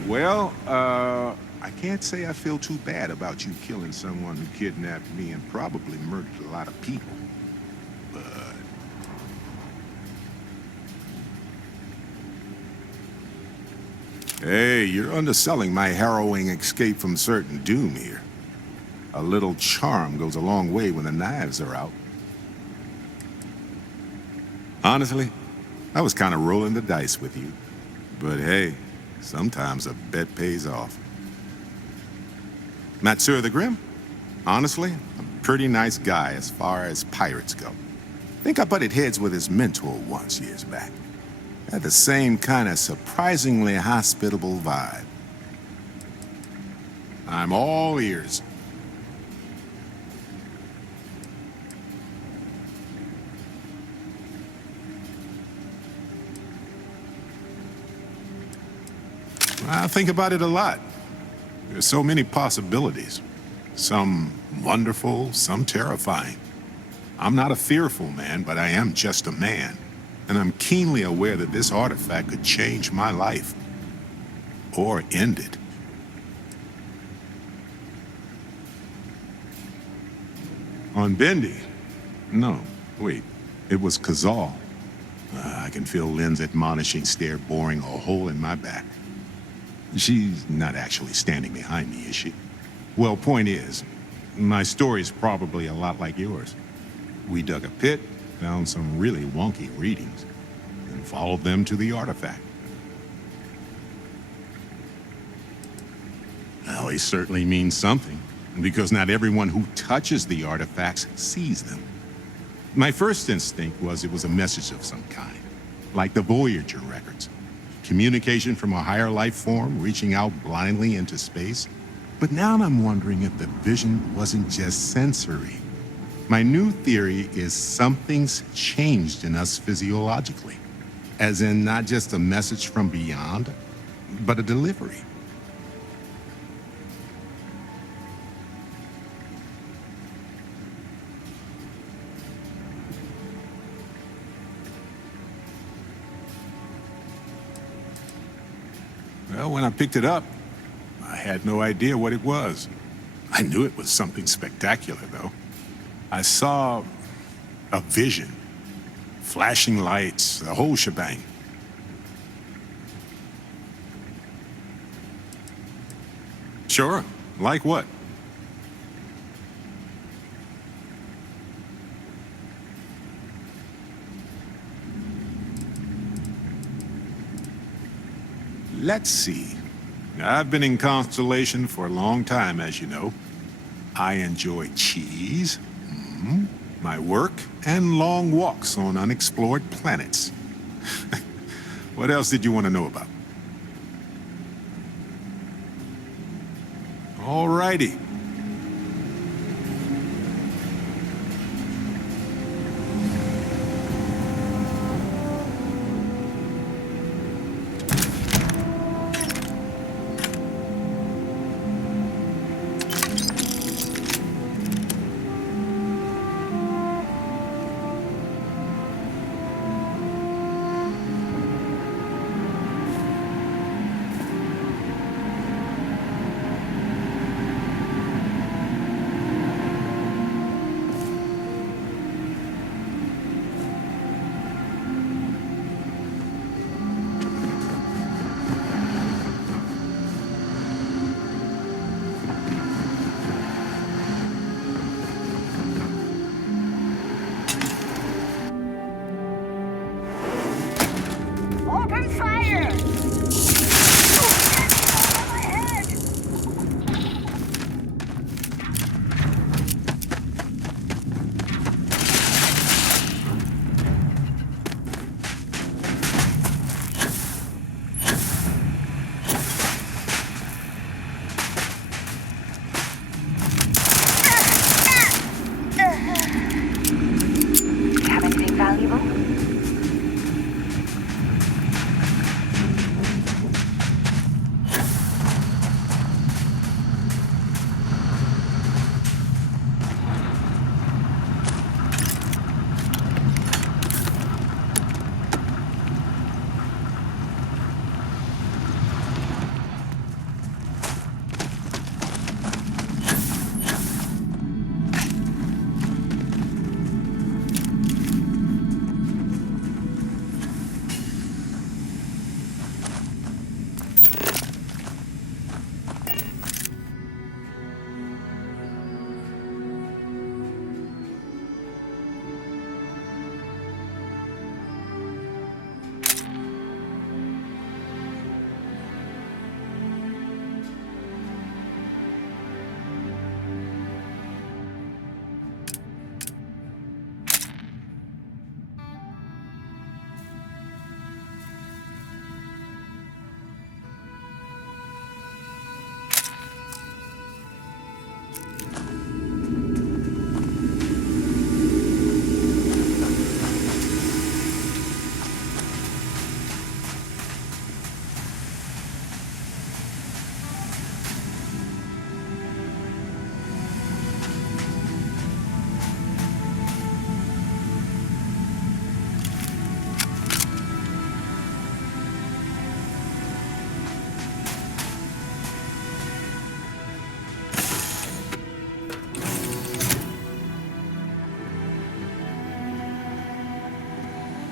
Well, I can't say I feel too bad about you killing someone who kidnapped me and probably murdered a lot of people. But... Hey, you're underselling my harrowing escape from certain doom here. A little charm goes a long way when the knives are out. Honestly, I was kind of rolling the dice with you. But hey, sometimes a bet pays off. Matsur the Grim? Honestly, a pretty nice guy as far as pirates go. Think I butted heads with his mentor once years back. Had the same kind of surprisingly hospitable vibe. I'm all ears. I think about it a lot. There's so many possibilities. Some wonderful, some terrifying. I'm not a fearful man, but I am just a man. And I'm keenly aware that this artifact could change my life. Or end it. On Bendy? No, wait. It was Kazal. I can feel Lynn's admonishing stare boring a hole in my back. She's not actually standing behind me, is she? Well, point is, my story's probably a lot like yours. We dug a pit, found some really wonky readings, and followed them to the artifact. Well, they certainly mean something, because not everyone who touches the artifacts sees them. My first instinct was it was a message of some kind, like the Voyager records. Communication from a higher life form reaching out blindly into space. But now I'm wondering if the vision wasn't just sensory. My new theory is something's changed in us physiologically. As in not just a message from beyond, but a delivery. Well, when I picked it up, I had no idea what it was. I knew it was something spectacular, though. I saw a vision, flashing lights, the whole shebang. Sure, like what? Let's see. I've been in Constellation for a long time, as you know. I enjoy cheese, my work, and long walks on unexplored planets. What else did you want to know about? All righty.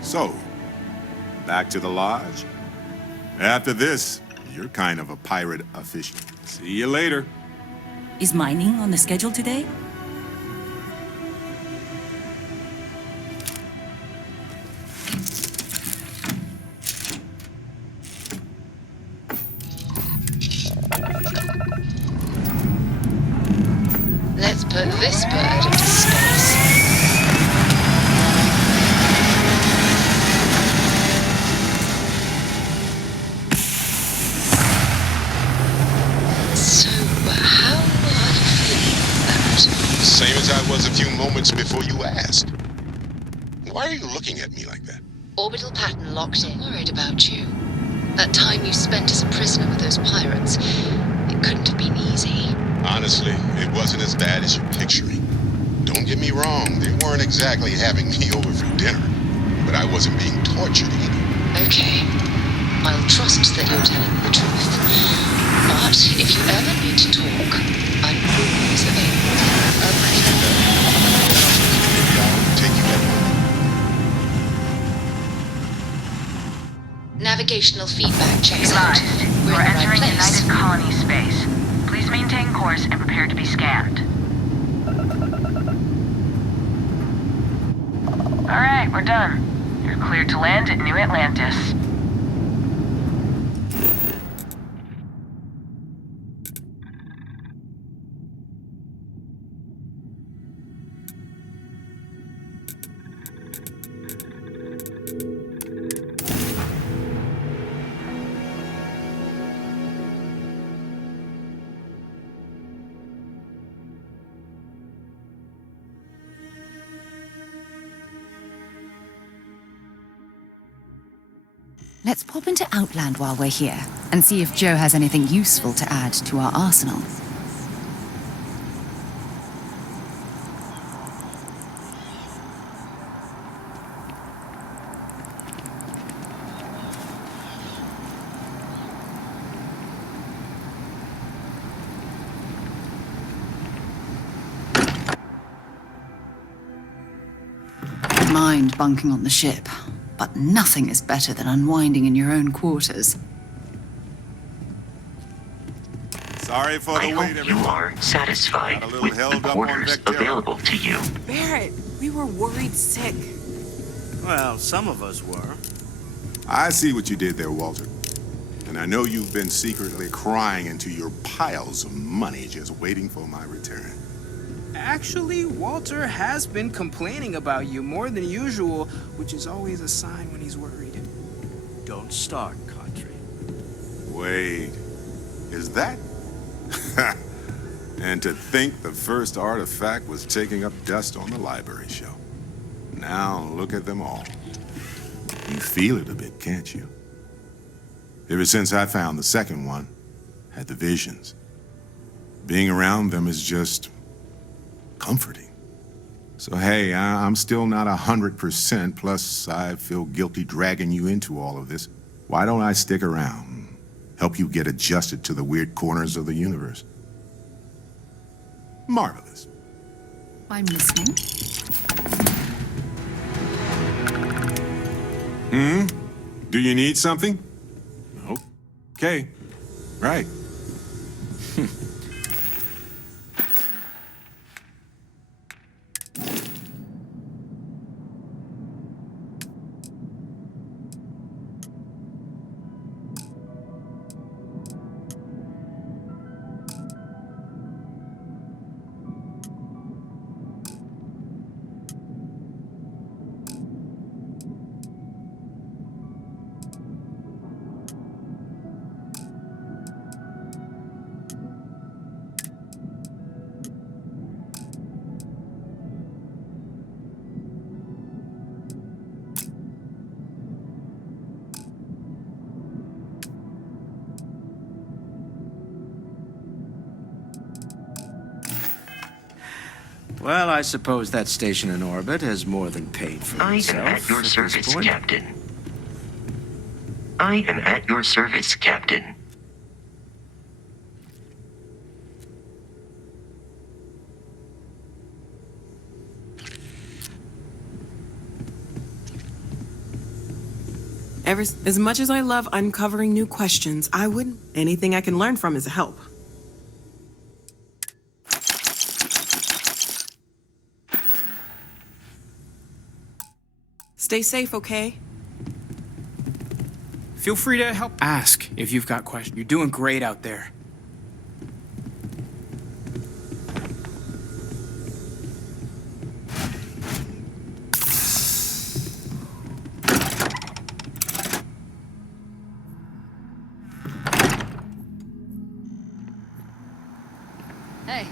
So, back to the lodge? After this, you're kind of a pirate official. See you later. Is mining on the schedule today? Let's put this bird into space. So, how are you feeling, Barrett? Same as I was a few moments before you asked. Why are you looking at me like that? Orbital pattern locked in. Worried about you. That time you spent as a prisoner with those pirates, it couldn't have been easy. Honestly, it wasn't as bad as you're picturing. Don't get me wrong, they weren't exactly having me over for dinner, but I wasn't being tortured either. Okay. I'll trust that you're telling me the truth. But if you ever need to talk, I'm always available. Maybe I'll take you at home. Navigational feedback checks out. We're entering United Colony space. Please maintain course and prepare to be scanned. Alright, we're done. You're cleared to land at New Atlantis. Let's pop into Outland while we're here, and see if Joe has anything useful to add to our arsenal. Don't mind bunking on the ship, but nothing is better than unwinding in your own quarters. Sorry for the I wait, hope you are satisfied with the quarters available to you. Barrett, we were worried sick. Well, some of us were. I see what you did there, Walter. And I know you've been secretly crying into your piles of money just waiting for my return. Actually, Walter has been complaining about you more than usual, which is always a sign when he's worried. Don't start, Country. Wait, is that? And to think the first artifact was taking up dust on the library shelf. Now look at them all. You feel it a bit, can't you? Ever since I found the second one, had the visions. Being around them is just comforting. So hey, I'm still not 100%, plus I feel guilty dragging you into all of this. Why don't I stick around? Help you get adjusted to the weird corners of the universe. Marvelous. I'm listening. Do you need something? Okay. Right. Well, I suppose that station in orbit has more than paid for I itself. am at your service, point. Captain. I am at your service, Captain. As much as I love uncovering new questions, I wouldn't. Anything I can learn from is a help. Stay safe, okay? Feel free to help ask if you've got questions. You're doing great out there. Hey.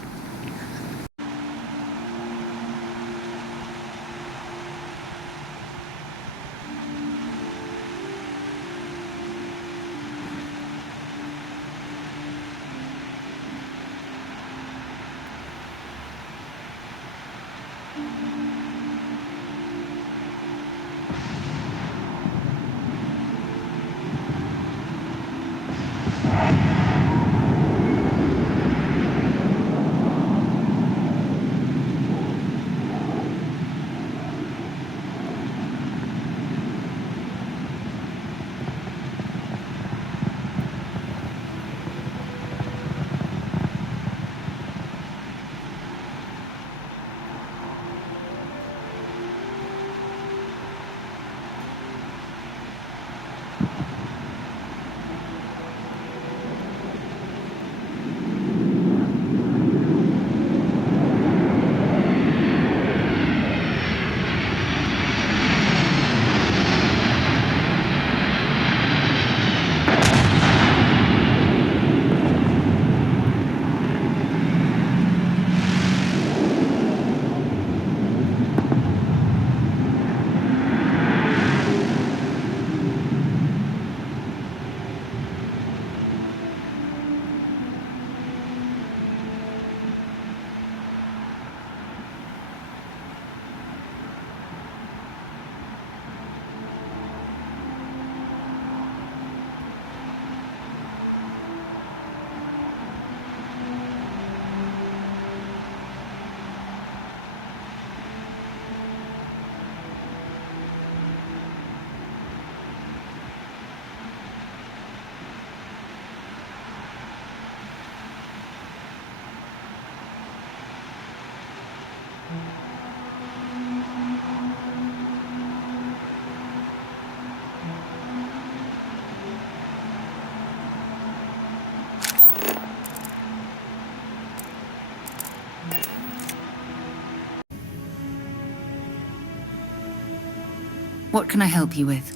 What can I help you with?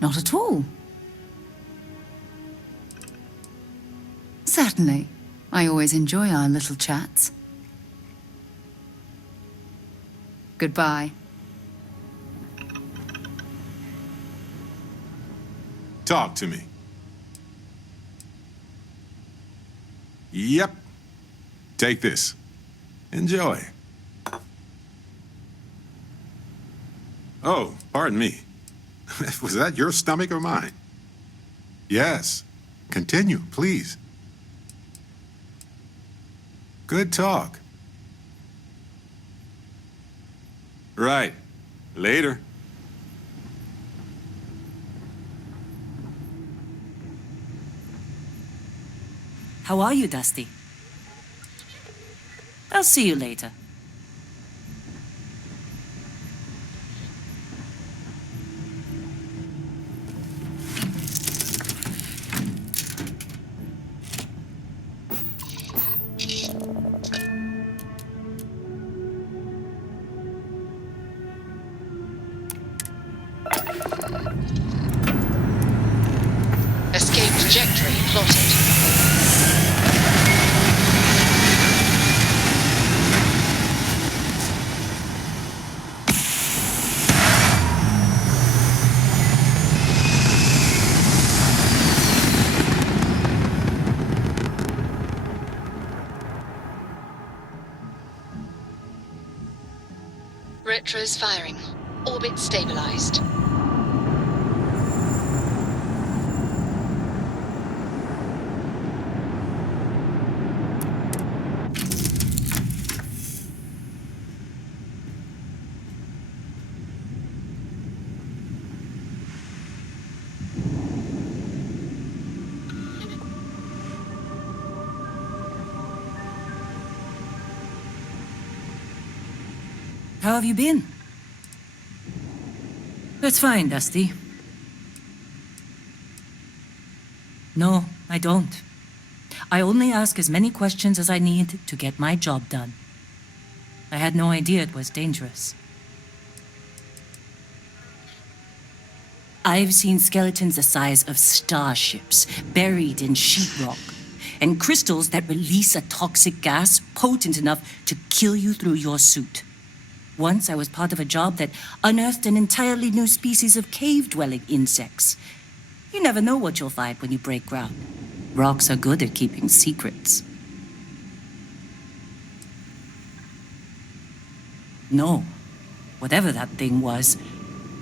Not at all. Certainly. I always enjoy our little chats. Goodbye. Talk to me. Yep. Take this. Enjoy. Oh, pardon me. Was that your stomach or mine? Yes. Continue, please. Good talk. Right. Later. How are you, Dusty? I'll see you later. Escape trajectory plotted. Retros firing. Orbit stabilized. How have you been? That's fine, Dusty. No, I don't. I only ask as many questions as I need to get my job done. I had no idea it was dangerous. I've seen skeletons the size of starships buried in sheetrock, and crystals that release a toxic gas potent enough to kill you through your suit. Once I was part of a job that unearthed an entirely new species of cave-dwelling insects. You never know what you'll find when you break ground. Rocks are good at keeping secrets. No, whatever that thing was,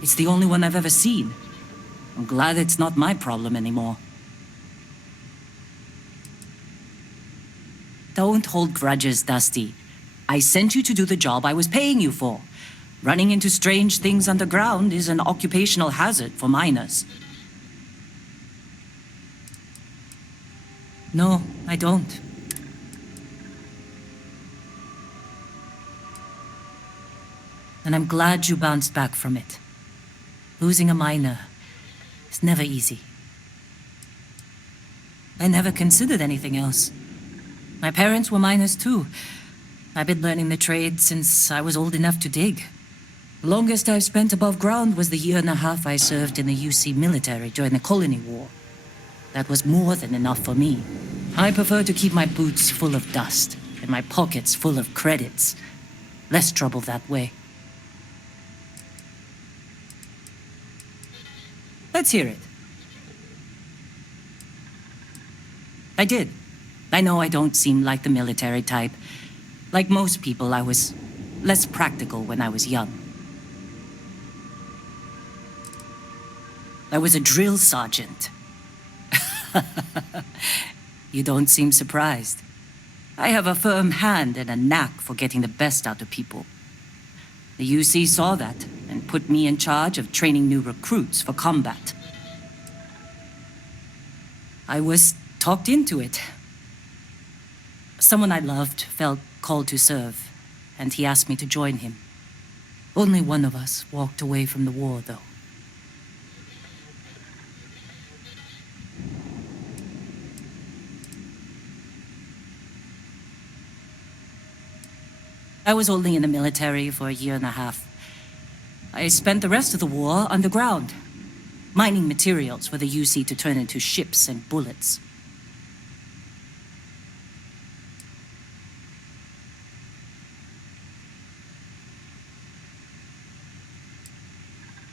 it's the only one I've ever seen. I'm glad it's not my problem anymore. Don't hold grudges, Dusty. I sent you to do the job I was paying you for. Running into strange things underground is an occupational hazard for miners. No, I don't. And I'm glad you bounced back from it. Losing a miner is never easy. I never considered anything else. My parents were miners too. I've been learning the trade since I was old enough to dig. The longest I've spent above ground was the 1.5 years I served in the UC military during the Colony War. That was more than enough for me. I prefer to keep my boots full of dust and my pockets full of credits. Less trouble that way. Let's hear it. I did. I know I don't seem like the military type. Like most people, I was less practical when I was young. I was a drill sergeant. You don't seem surprised. I have a firm hand and a knack for getting the best out of people. The UC saw that and put me in charge of training new recruits for combat. I was talked into it. Someone I loved felt called to serve, and he asked me to join him. Only one of us walked away from the war, though. I was only in the military for 1.5 years. I spent the rest of the war underground, mining materials for the UC to turn into ships and bullets.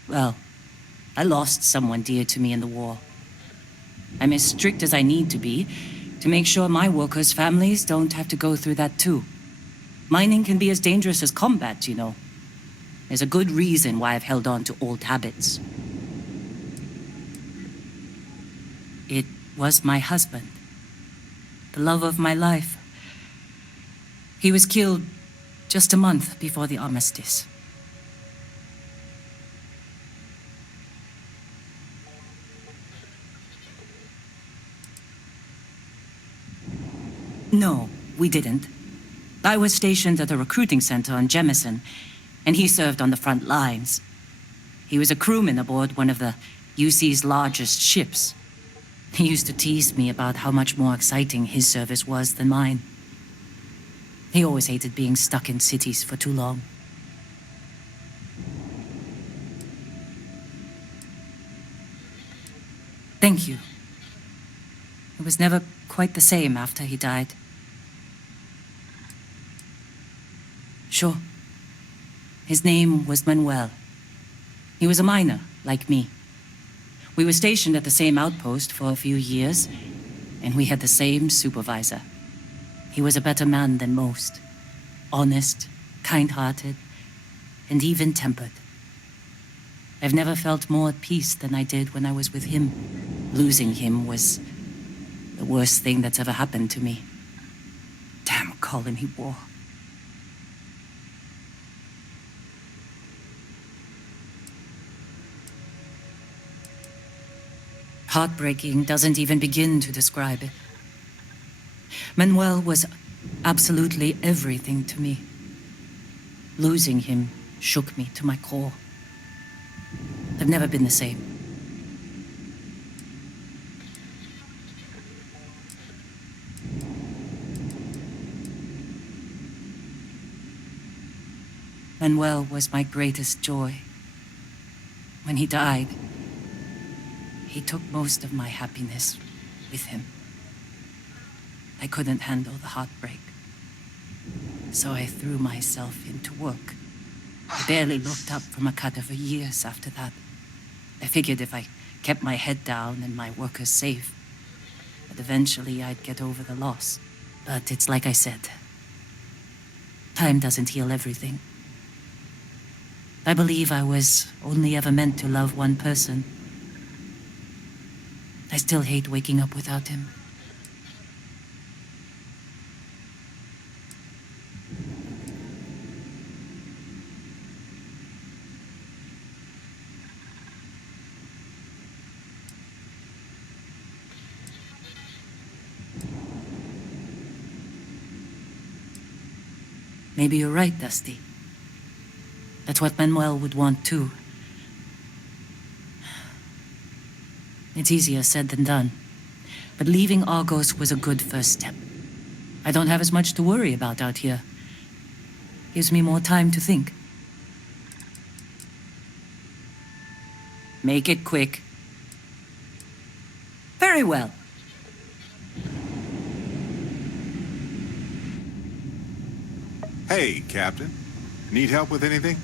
Well, I lost someone dear to me in the war. I'm as strict as I need to be to make sure my workers' families don't have to go through that too. Mining can be as dangerous as combat, you know. There's a good reason why I've held on to old habits. It was my husband, the love of my life. He was killed just a month before the armistice. No, we didn't. I was stationed at a recruiting center on Jemison, and he served on the front lines. He was a crewman aboard one of the UC's largest ships. He used to tease me about how much more exciting his service was than mine. He always hated being stuck in cities for too long. Thank you. It was never quite the same after he died. Sure. His name was Manuel. He was a miner, like me. We were stationed at the same outpost for a few years, and we had the same supervisor. He was a better man than most. Honest, kind-hearted, and even-tempered. I've never felt more at peace than I did when I was with him. Losing him was the worst thing that's ever happened to me. Damn colony war. Heartbreaking doesn't even begin to describe it. Manuel was absolutely everything to me. Losing him shook me to my core. I've never been the same. Manuel was my greatest joy. When he died, he took most of my happiness with him. I couldn't handle the heartbreak, so I threw myself into work. I barely looked up from Akata for years after that. I figured if I kept my head down and my workers safe, that eventually I'd get over the loss. But it's like I said, time doesn't heal everything. I believe I was only ever meant to love one person. I still hate waking up without him. Maybe you're right, Dusty. That's what Manuel would want too. It's easier said than done. But leaving Argos was a good first step. I don't have as much to worry about out here. Gives me more time to think. Make it quick. Very well. Hey, Captain. Need help with anything?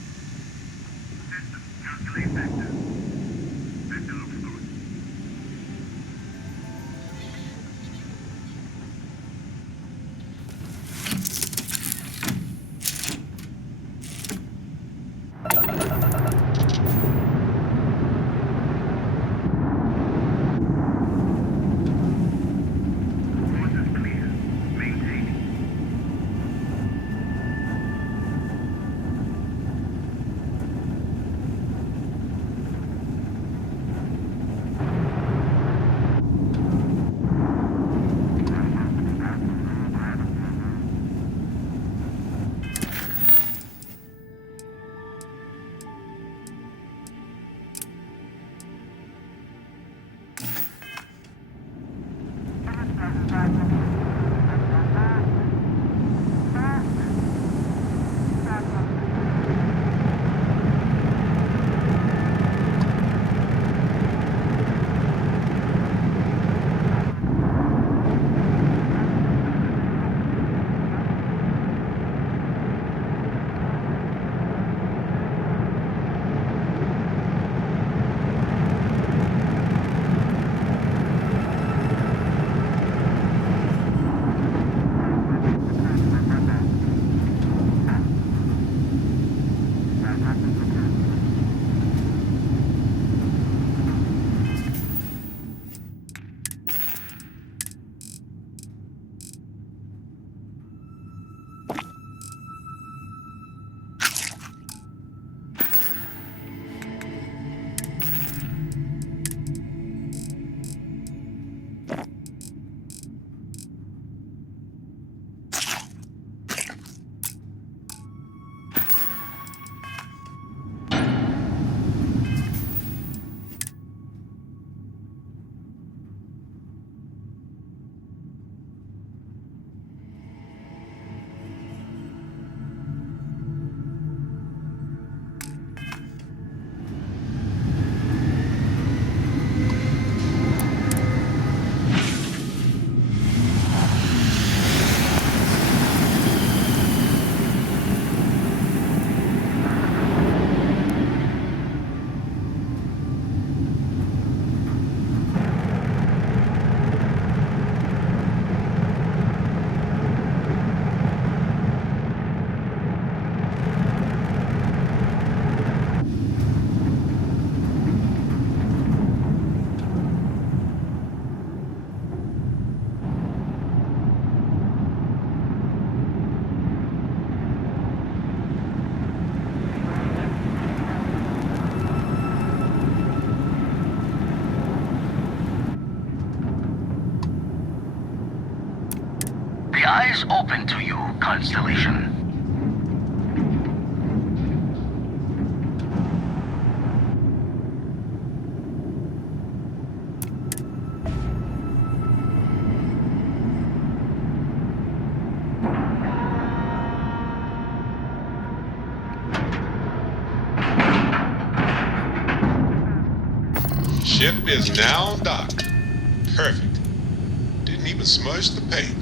Open to you, Constellation. Ship is now docked. Perfect. Didn't even smudge the paint.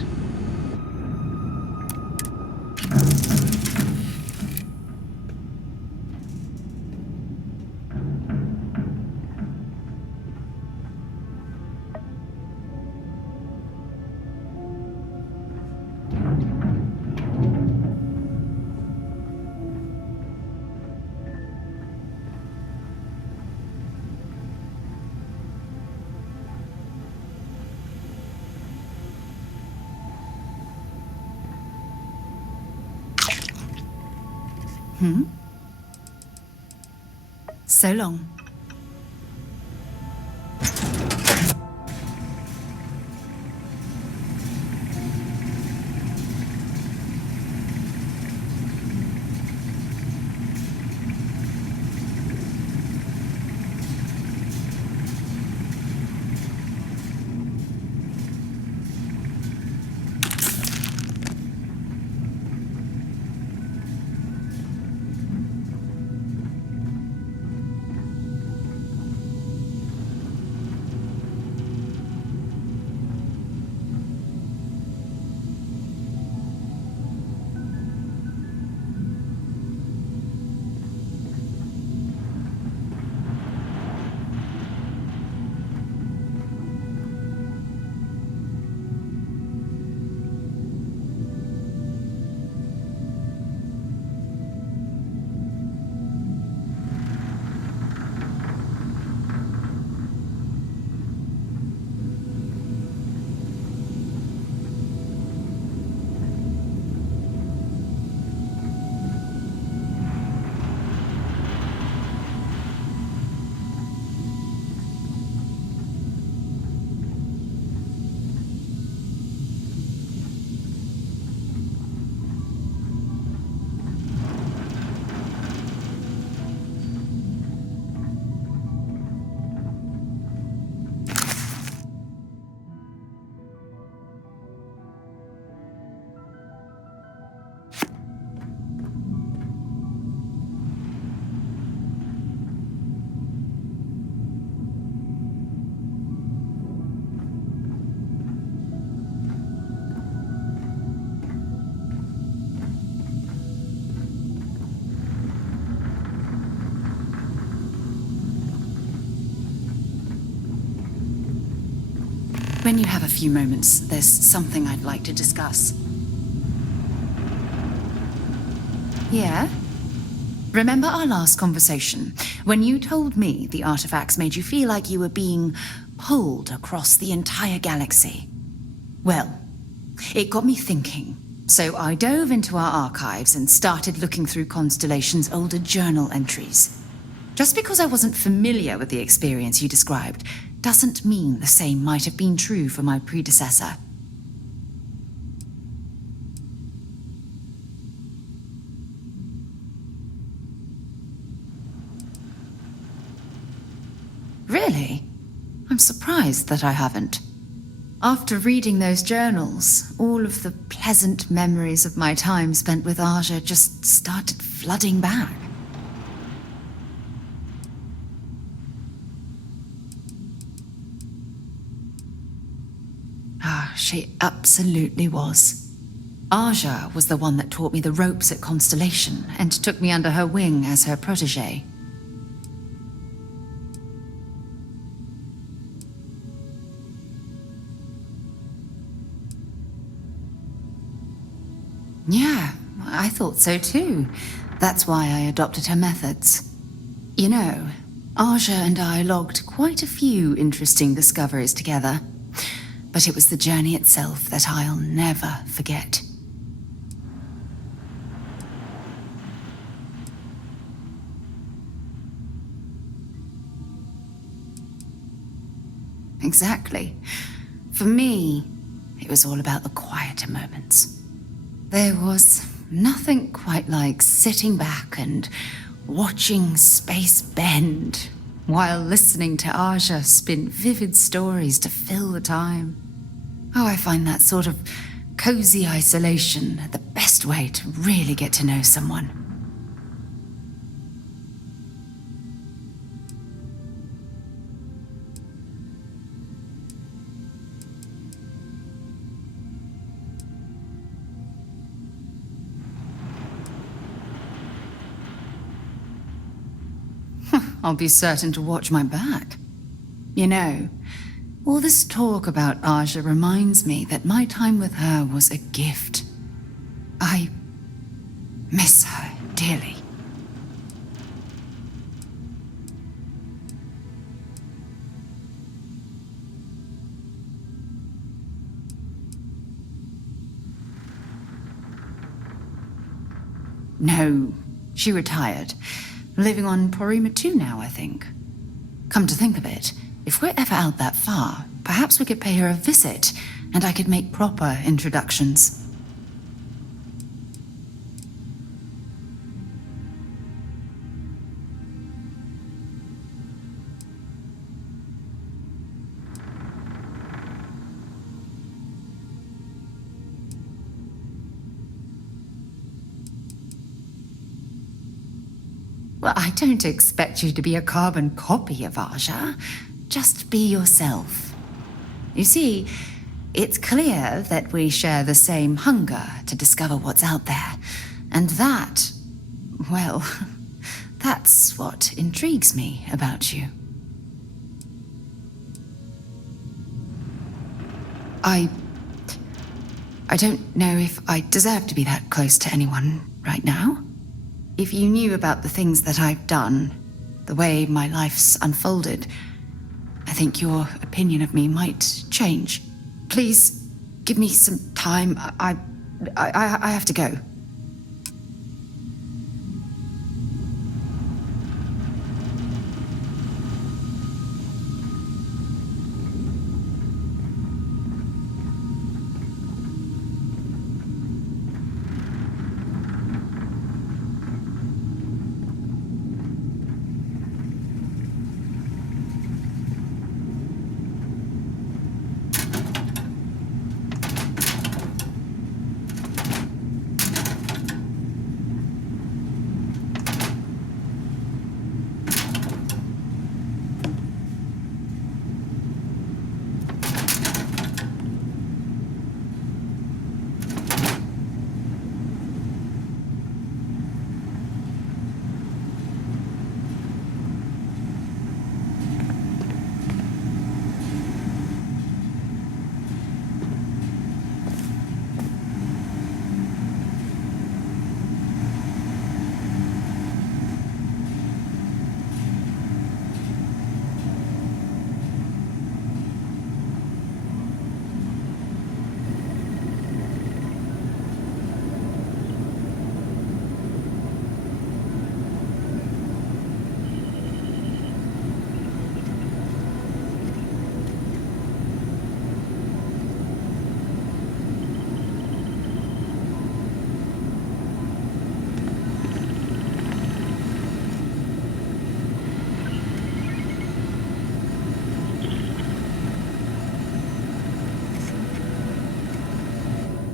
So long. When you have a few moments, there's something I'd like to discuss. Yeah? Remember our last conversation, when you told me the artifacts made you feel like you were being pulled across the entire galaxy? Well, it got me thinking. So I dove into our archives and started looking through Constellation's older journal entries. Just because I wasn't familiar with the experience you described doesn't mean the same might have been true for my predecessor. Really? I'm surprised that I haven't. After reading those journals, all of the pleasant memories of my time spent with Aja just started flooding back. She absolutely was. Aja was the one that taught me the ropes at Constellation and took me under her wing as her protege. Yeah, I thought so too. That's why I adopted her methods. You know, Aja and I logged quite a few interesting discoveries together. But it was the journey itself that I'll never forget. Exactly. For me, it was all about the quieter moments. There was nothing quite like sitting back and watching space bend while listening to Aja spin vivid stories to fill the time. Oh, I find that sort of cozy isolation the best way to really get to know someone. I'll be certain to watch my back. You know, all this talk about Aja reminds me that my time with her was a gift. I miss her dearly. No, she retired. Living on Porrima 2 now, I think. Come to think of it, if we're ever out that far, perhaps we could pay her a visit, and I could make proper introductions. Well, I don't expect you to be a carbon copy of Aja. Just be yourself. You see, it's clear that we share the same hunger to discover what's out there. And that, well, that's what intrigues me about you. I don't know if I deserve to be that close to anyone right now. If you knew about the things that I've done, the way my life's unfolded, I think your opinion of me might change. Please, give me some time. I have to go.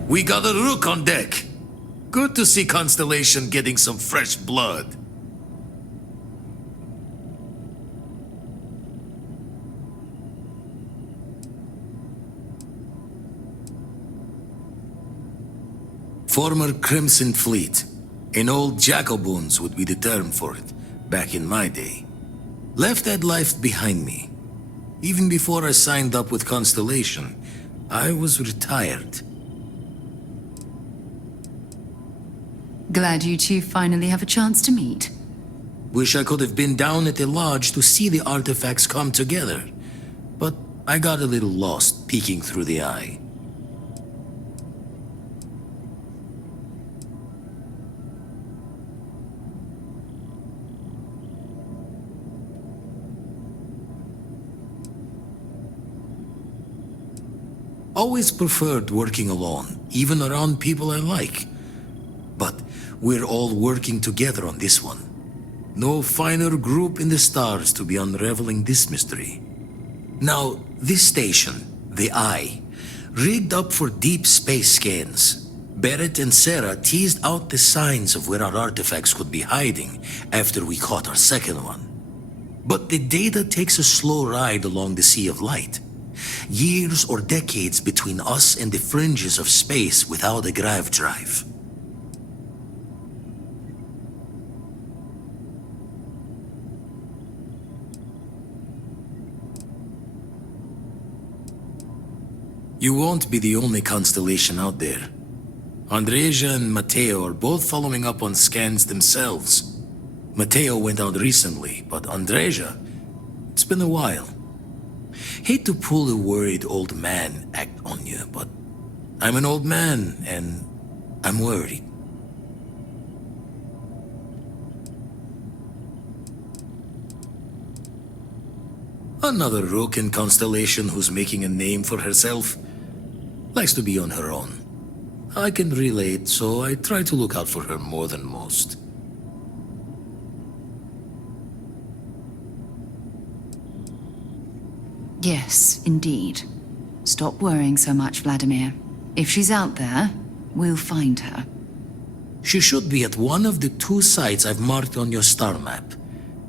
We got a rook on deck. Good to see Constellation getting some fresh blood. Former Crimson Fleet. An old Jacoboons would be the term for it, back in my day. Left that life behind me. Even before I signed up with Constellation, I was retired. Glad you two finally have a chance to meet. Wish I could have been down at the lodge to see the artifacts come together. But I got a little lost peeking through the eye. Always preferred working alone, even around people I like. But we're all working together on this one. No finer group in the stars to be unraveling this mystery. Now, this station, the Eye, rigged up for deep space scans. Barrett and Sarah teased out the signs of where our artifacts could be hiding after we caught our second one. But the data takes a slow ride along the Sea of Light. Years or decades between us and the fringes of space without a grav drive. You won't be the only constellation out there. Andreja and Matteo are both following up on scans themselves. Matteo went out recently, but Andreja, it's been a while. Hate to pull a worried old man act on you, but I'm an old man and I'm worried. Another Roken constellation who's making a name for herself. Likes to be on her own. I can relate, so I try to look out for her more than most. Yes, indeed. Stop worrying so much, Vladimir. If she's out there, we'll find her. She should be at one of the 2 sites I've marked on your star map.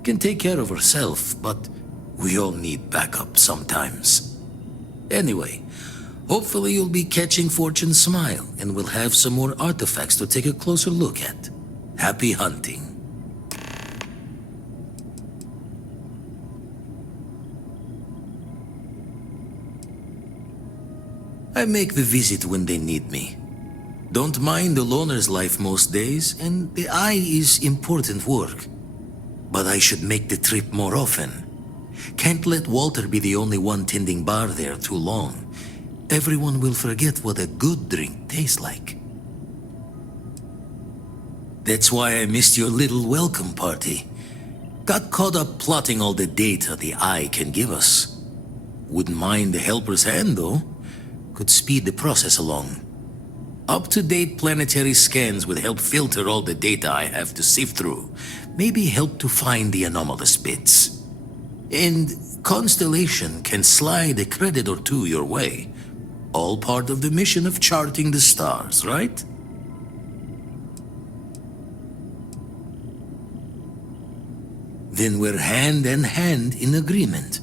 Can take care of herself, but we all need backup sometimes. Anyway, hopefully you'll be catching Fortune's smile, and we'll have some more artifacts to take a closer look at. Happy hunting. I make the visit when they need me. Don't mind the loner's life most days, and the eye is important work. But I should make the trip more often. Can't let Walter be the only one tending bar there too long. Everyone will forget what a good drink tastes like. That's why I missed your little welcome party. Got caught up plotting all the data the eye can give us. Wouldn't mind the helper's hand, though. Could speed the process along. Up-to-date planetary scans would help filter all the data I have to sift through. Maybe help to find the anomalous bits. And Constellation can slide a credit or 2 your way. All part of the mission of charting the stars, right? Then we're hand in hand in agreement.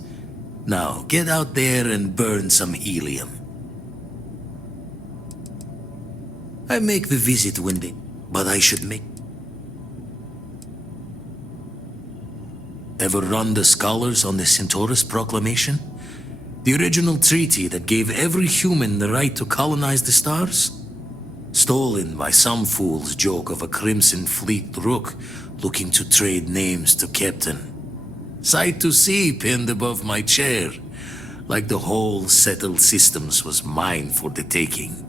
Now, get out there and burn some helium. I make the visit when they... but I should make... Ever run the scholars on the Centaurus Proclamation? The original treaty that gave every human the right to colonize the stars? Stolen by some fool's joke of a Crimson Fleet rook looking to trade names to Captain. Sight to see pinned above my chair, like the whole settled systems was mine for the taking.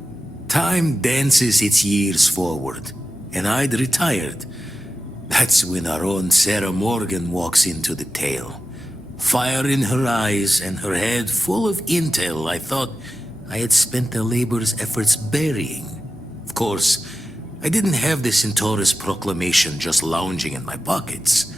Time dances its years forward, and I'd retired. That's when our own Sarah Morgan walks into the tale. Fire in her eyes and her head full of intel I thought I had spent the labor's efforts burying. Of course, I didn't have the Centaurus Proclamation just lounging in my pockets.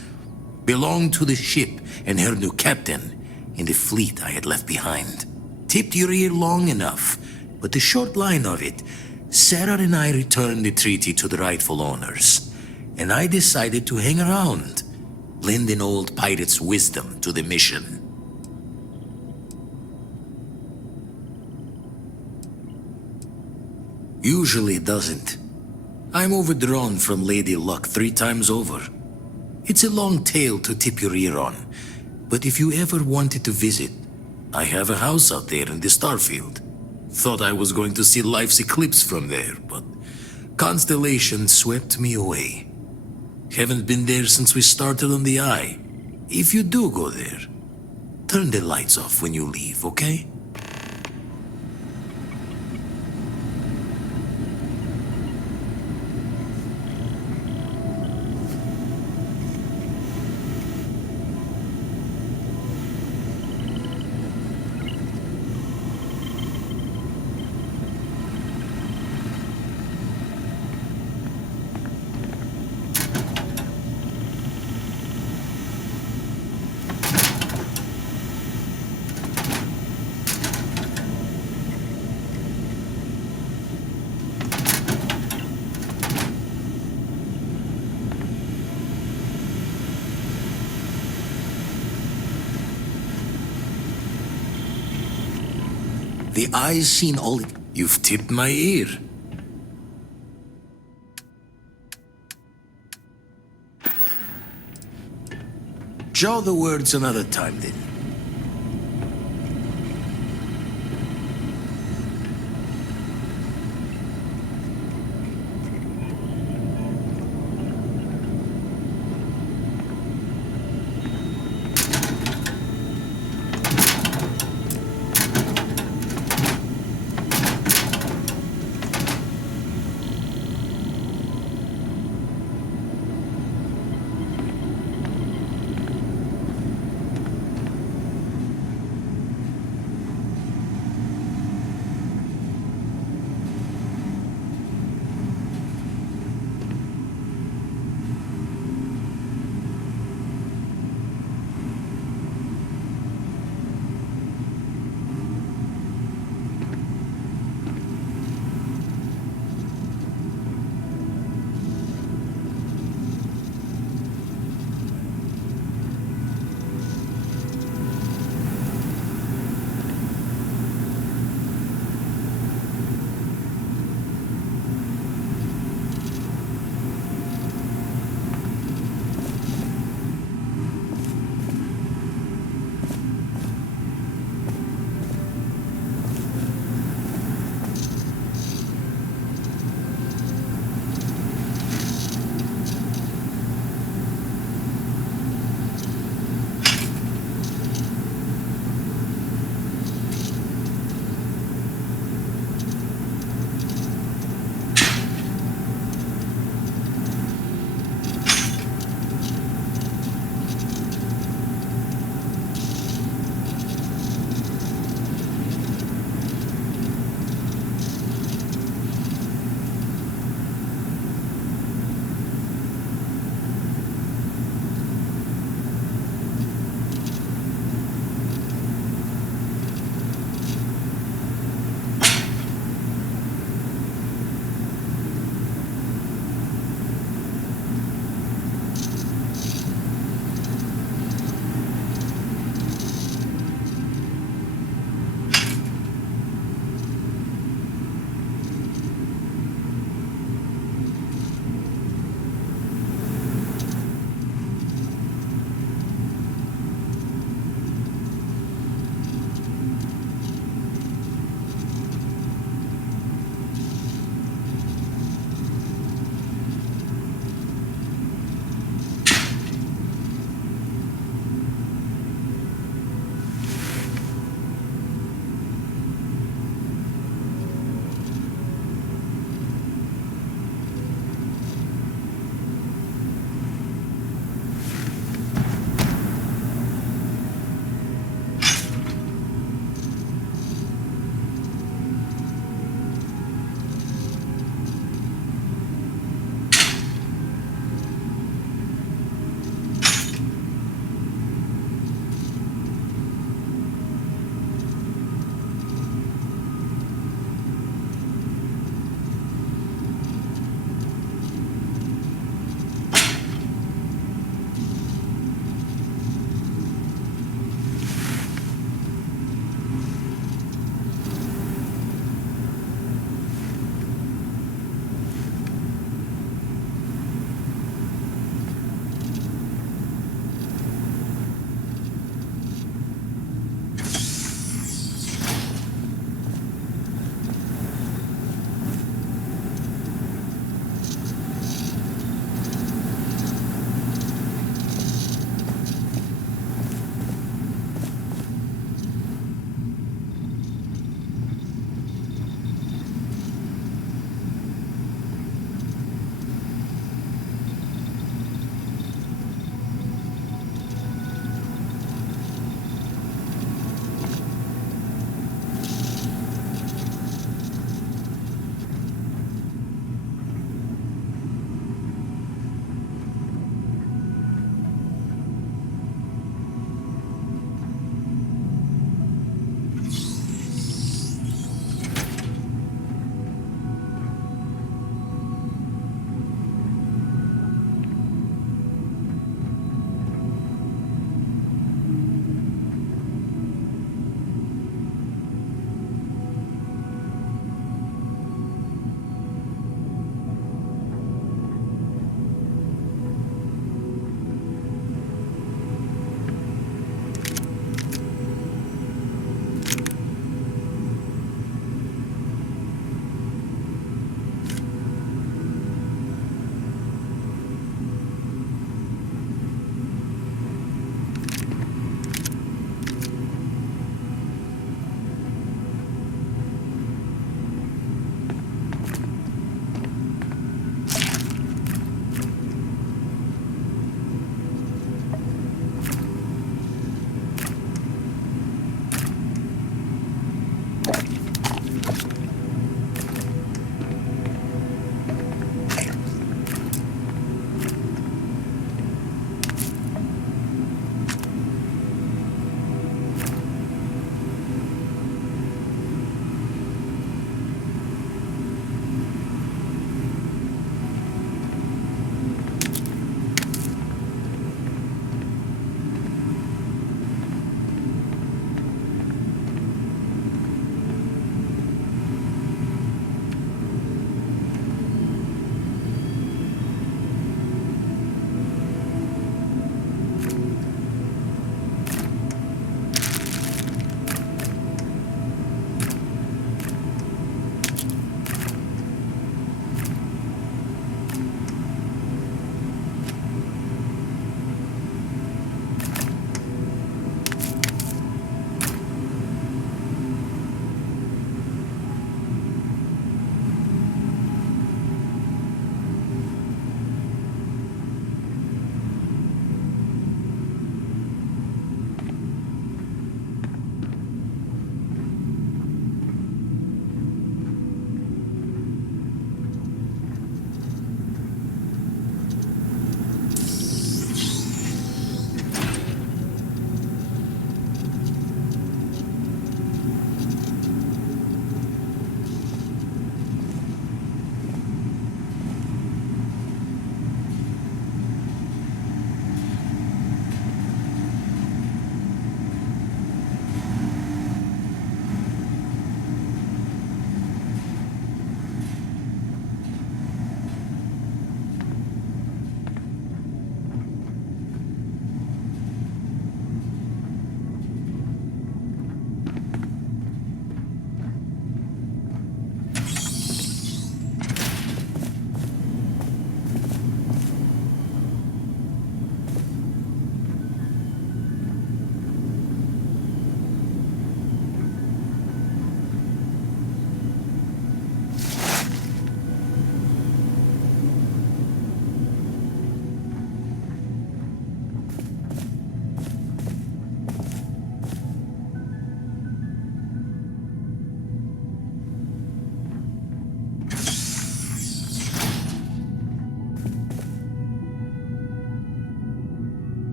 Belonged to the ship and her new captain in the fleet I had left behind. Tipped your ear long enough, but the short line of it, Sarah and I returned the treaty to the rightful owners, and I decided to hang around, lend an old pirate's wisdom to the mission. Usually it doesn't. I'm overdrawn from Lady Luck 3 times over. It's a long tale to tip your ear on, but if you ever wanted to visit, I have a house out there in the Starfield. Thought I was going to see life's eclipse from there, but Constellation swept me away. Haven't been there since we started on the Eye. If you do go there, turn the lights off when you leave, okay? The Eye's seen all... You've tipped my ear. Jaw the words another time, then.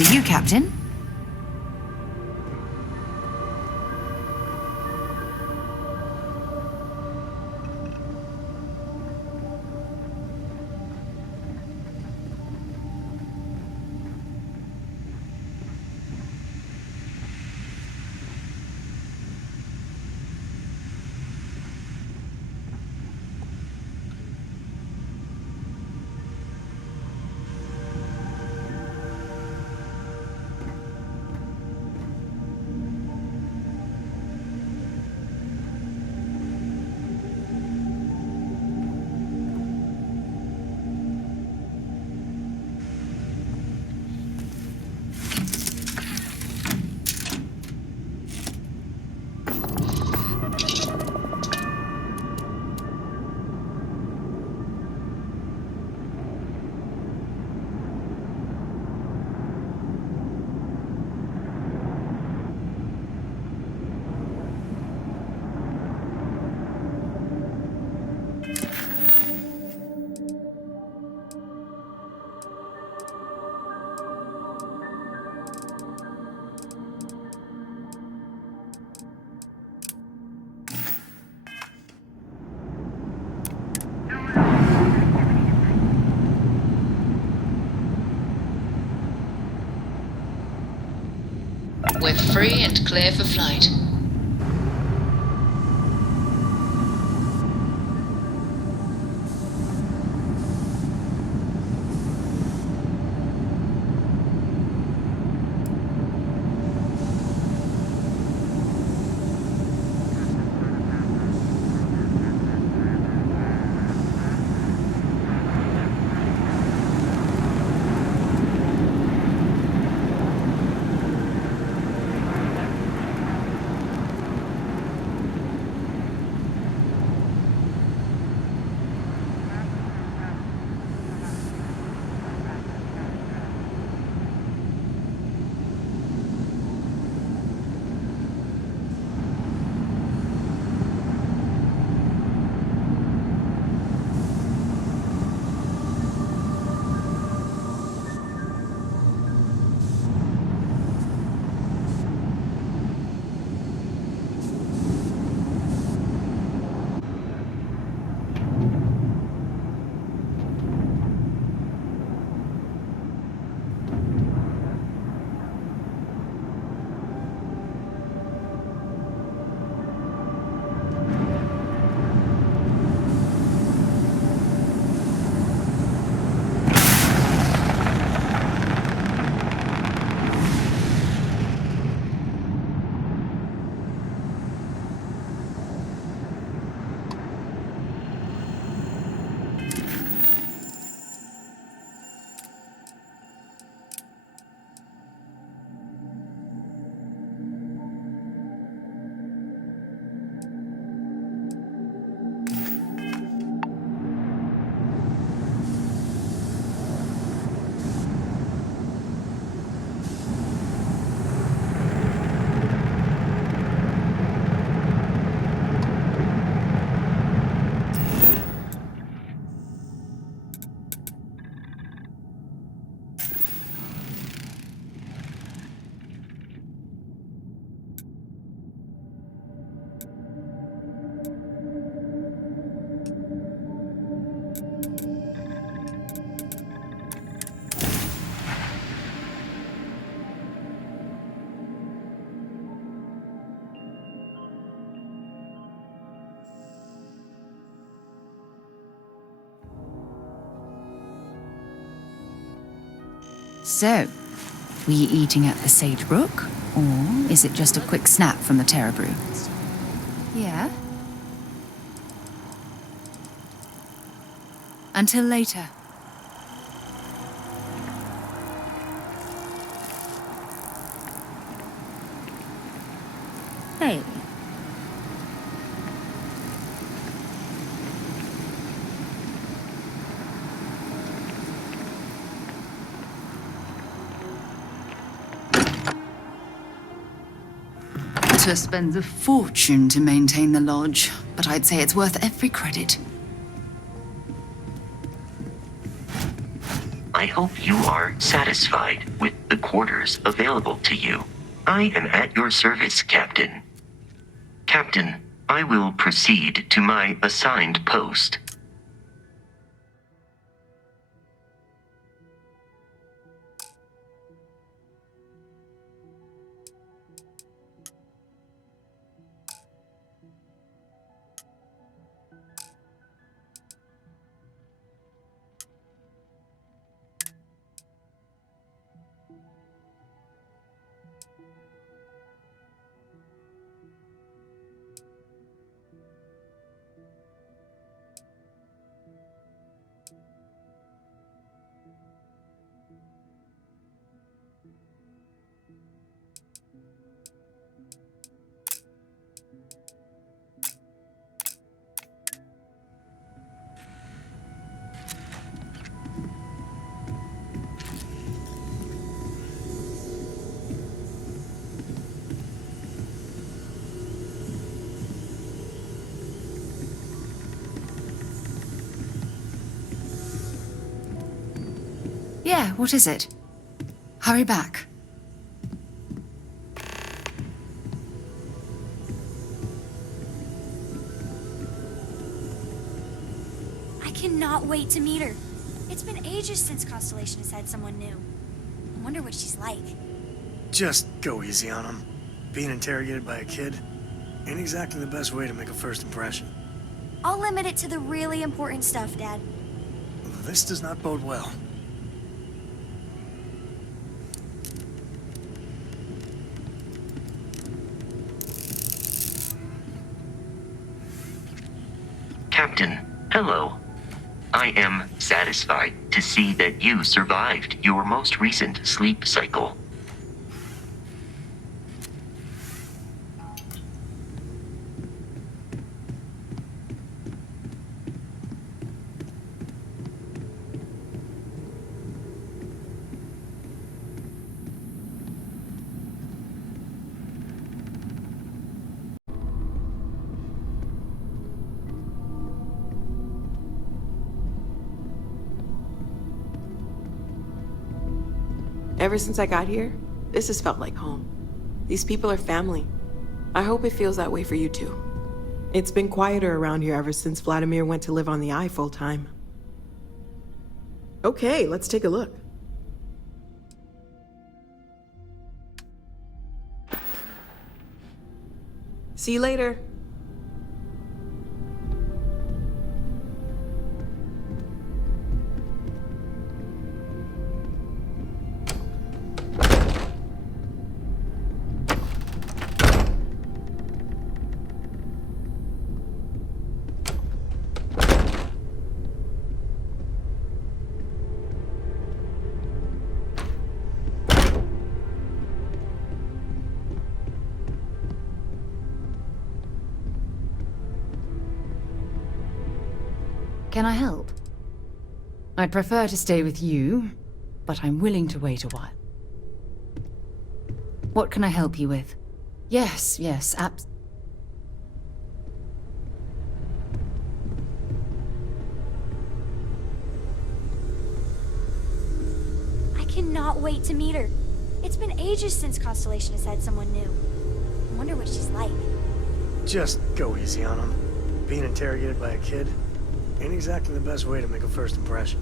After you, Captain. We're free and clear for flight. So, were you eating at the Sagebrook? Or is it just a quick snap from the Terra Brew? Yeah? Until later. Hey. Potter spends a fortune to maintain the lodge, but I'd say it's worth every credit. I hope you are satisfied with the quarters available to you. I am at your service, Captain. Captain, I will proceed to my assigned post. Yeah, what is it? Hurry back. I cannot wait to meet her. It's been ages since Constellation has had someone new. I wonder what she's like. Just go easy on him. Being interrogated by a kid ain't exactly the best way to make a first impression. I'll limit it to the really important stuff, Dad. This does not bode well. Captain, hello. I am satisfied to see that you survived your most recent sleep cycle. Ever since I got here, this has felt like home. These people are family. I hope it feels that way for you too. It's been quieter around here ever since Vladimir went to live on the Eye full-time. Okay, let's take a look. See you later. Can I help? I'd prefer to stay with you, but I'm willing to wait a while. What can I help you with? Yes, I cannot wait to meet her. It's been ages since Constellation has had someone new. I wonder what she's like. Just go easy on him. Being interrogated by a kid ain't exactly the best way to make a first impression.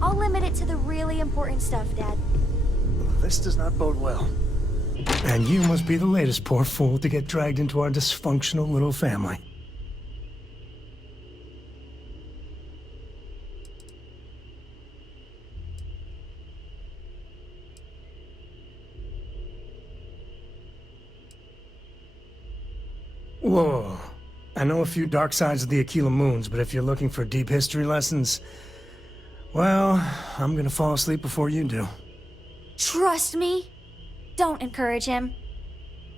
I'll limit it to the really important stuff, Dad. This does not bode well. And you must be the latest poor fool to get dragged into our dysfunctional little family. Whoa. I know a few dark sides of the Aquila Moons, but if you're looking for deep history lessons, well, I'm gonna fall asleep before you do. Trust me. Don't encourage him.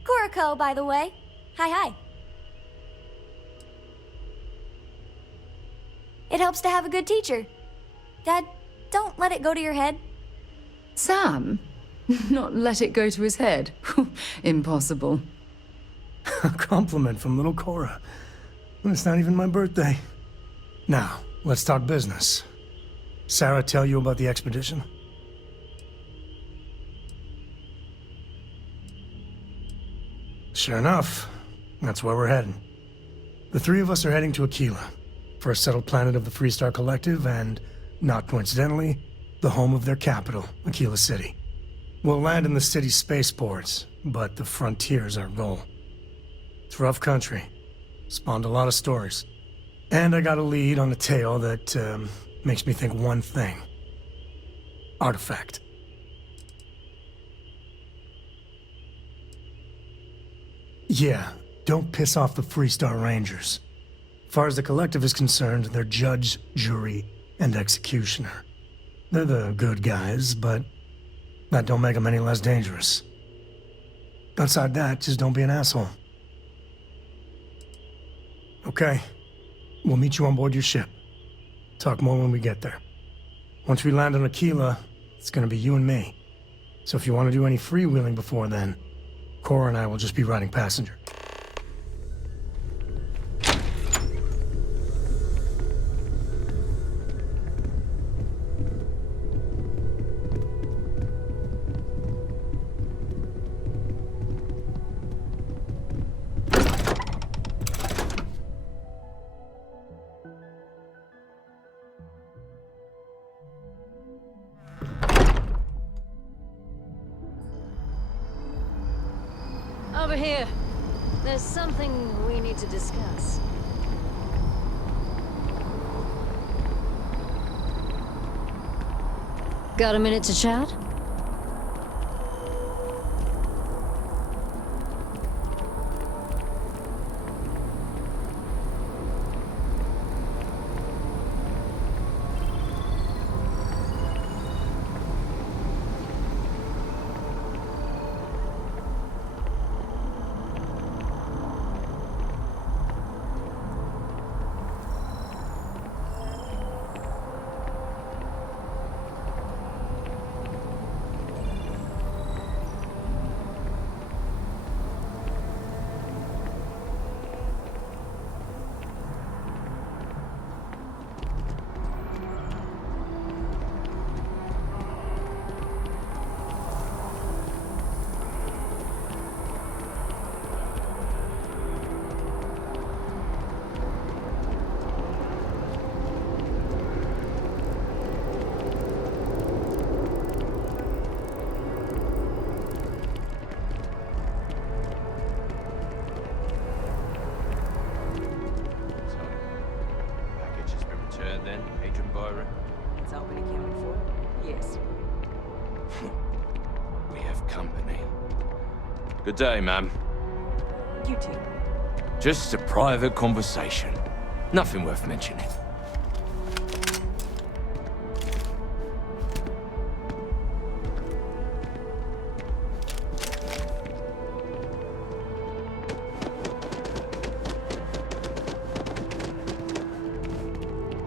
Kuriko, by the way. Hi. It helps to have a good teacher. Dad, don't let it go to your head. Sam? Not let it go to his head? Impossible. A compliment from little Cora. It's not even my birthday. Now, let's talk business. Sarah tell you about the expedition? Sure enough, that's where we're heading. The three of us are heading to Aquila, first settled planet of the Freestar Collective and, not coincidentally, the home of their capital, Aquila City. We'll land in the city's spaceports, but the frontier's our goal. It's rough country. Spawned a lot of stories. And I got a lead on a tale that makes me think one thing. Artifact. Yeah, don't piss off the Freestar Rangers. As far as the Collective is concerned, they're judge, jury, and executioner. They're the good guys, but that don't make them any less dangerous. Outside that, just don't be an asshole. Okay. We'll meet you on board your ship. Talk more when we get there. Once we land on Aquila, it's gonna be you and me. So if you want to do any freewheeling before then, Cora and I will just be riding passenger. Over here. There's something we need to discuss. Got a minute to chat? Then, Agent Byron? It's all been accounted for? Yes. We have company. Good day, ma'am. You too. Just a private conversation. Nothing worth mentioning.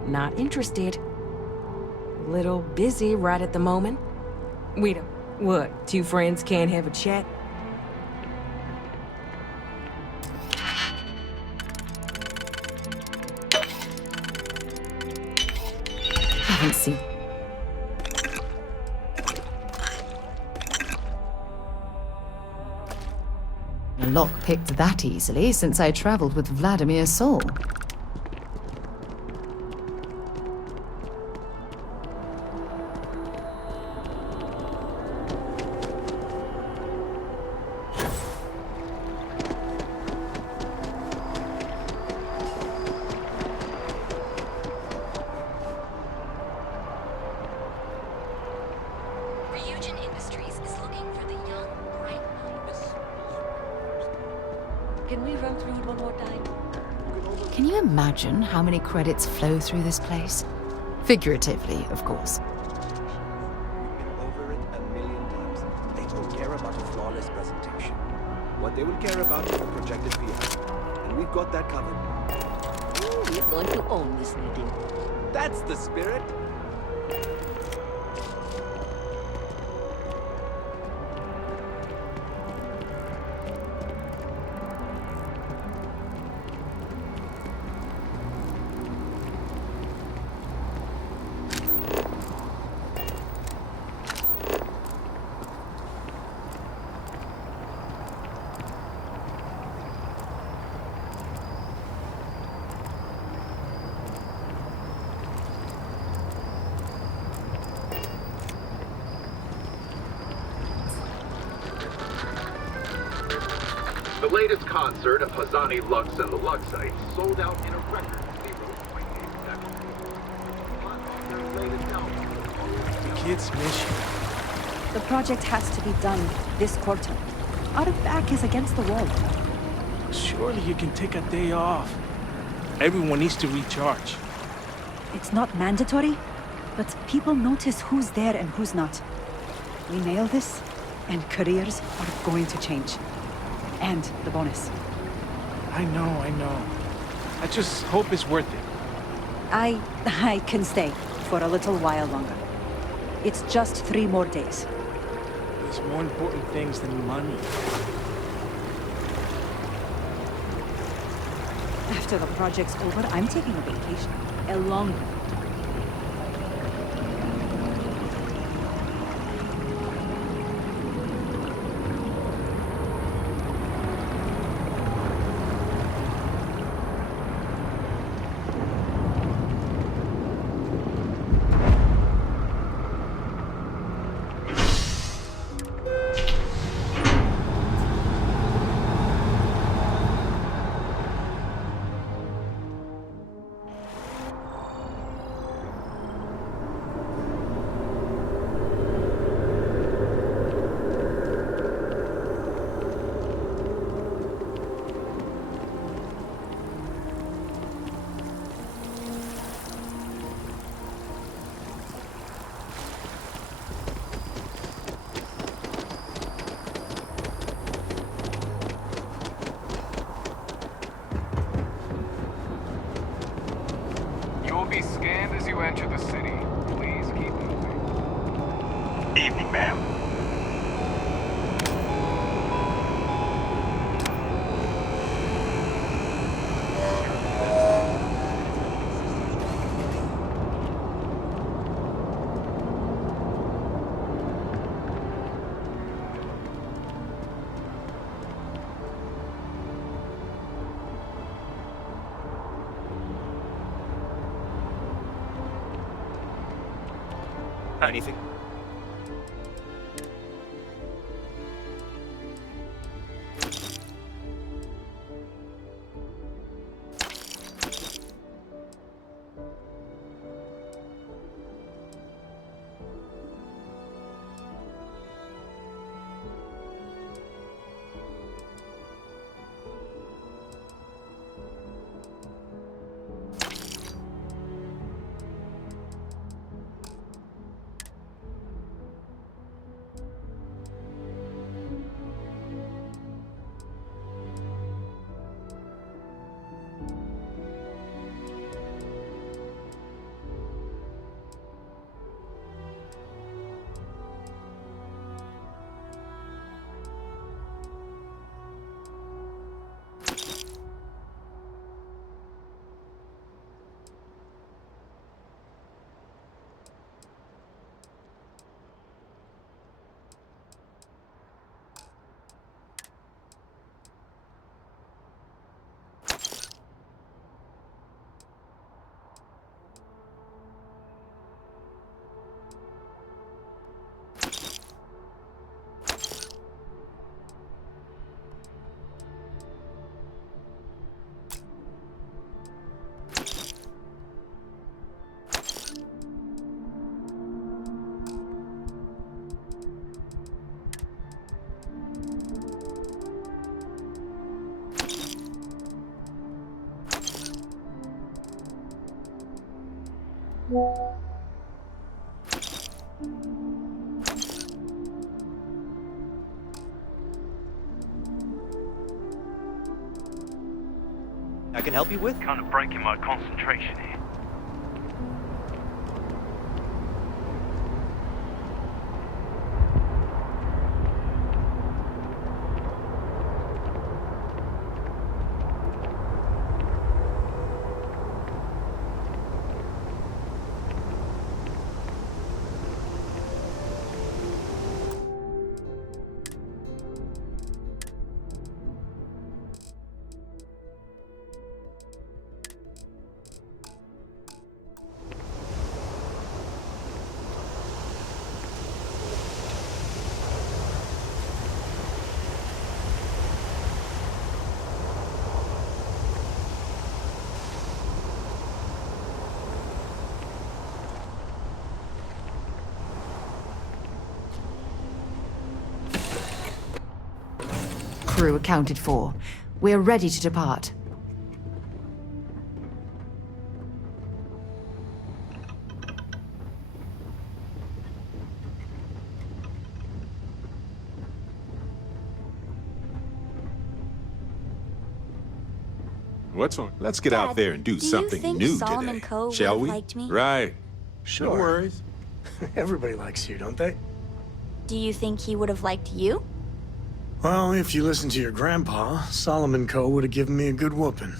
Not interested. Little busy right at the moment. Wait, what? Two friends can't have a chat? Haven't seen. A lock picked that easily since I traveled with Vladimir Sol. Can we run through it one more time? Can you imagine how many credits flow through this place? Figuratively, of course. Over it a million times. They don't care about a flawless presentation. What they will care about is the projected PR. And we've got that covered. Ooh, we're going to own this meeting. That's the spirit. latest concert of Hazani Lux and the Luxites sold out in a record 0.8 seconds. Their latest album. The kids miss you. The project has to be done this quarter. Artifact is against the wall. Surely you can take a day off. Everyone needs to recharge. It's not mandatory, but people notice who's there and who's not. We nail this, and careers are going to change. And the bonus. I know. I just hope it's worth it. I can stay for a little while longer. It's just 3 more days. There's more important things than money. After the project's over, I'm taking a vacation. A long one. Be scanned as you enter the city. Please keep moving. Evening, ma'am. Anything? I can help you with? Kind of breaking my concentration here. crew accounted for. We're ready to depart. What's on? Let's get out there and do something think new Solomon today, Coe shall would've we? liked me? Right. Sure. No worries. Everybody likes you, don't they? Do you think he would have liked you? Well, if you listen to your grandpa, Solomon Coe would have given me a good whooping.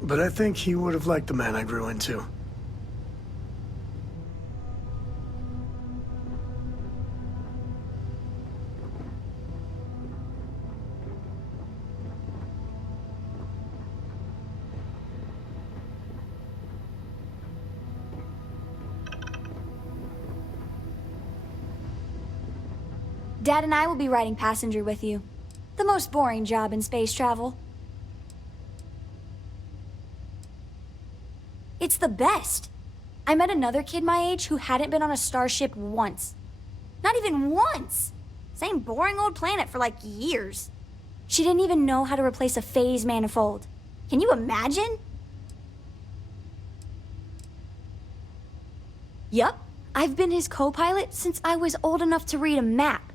But I think he would have liked the man I grew into. Dad and I will be riding passenger with you. The most boring job in space travel. It's the best. I met another kid my age who hadn't been on a starship once. Not even once! Same boring old planet for like years. She didn't even know how to replace a phase manifold. Can you imagine? Yup, I've been his co-pilot since I was old enough to read a map.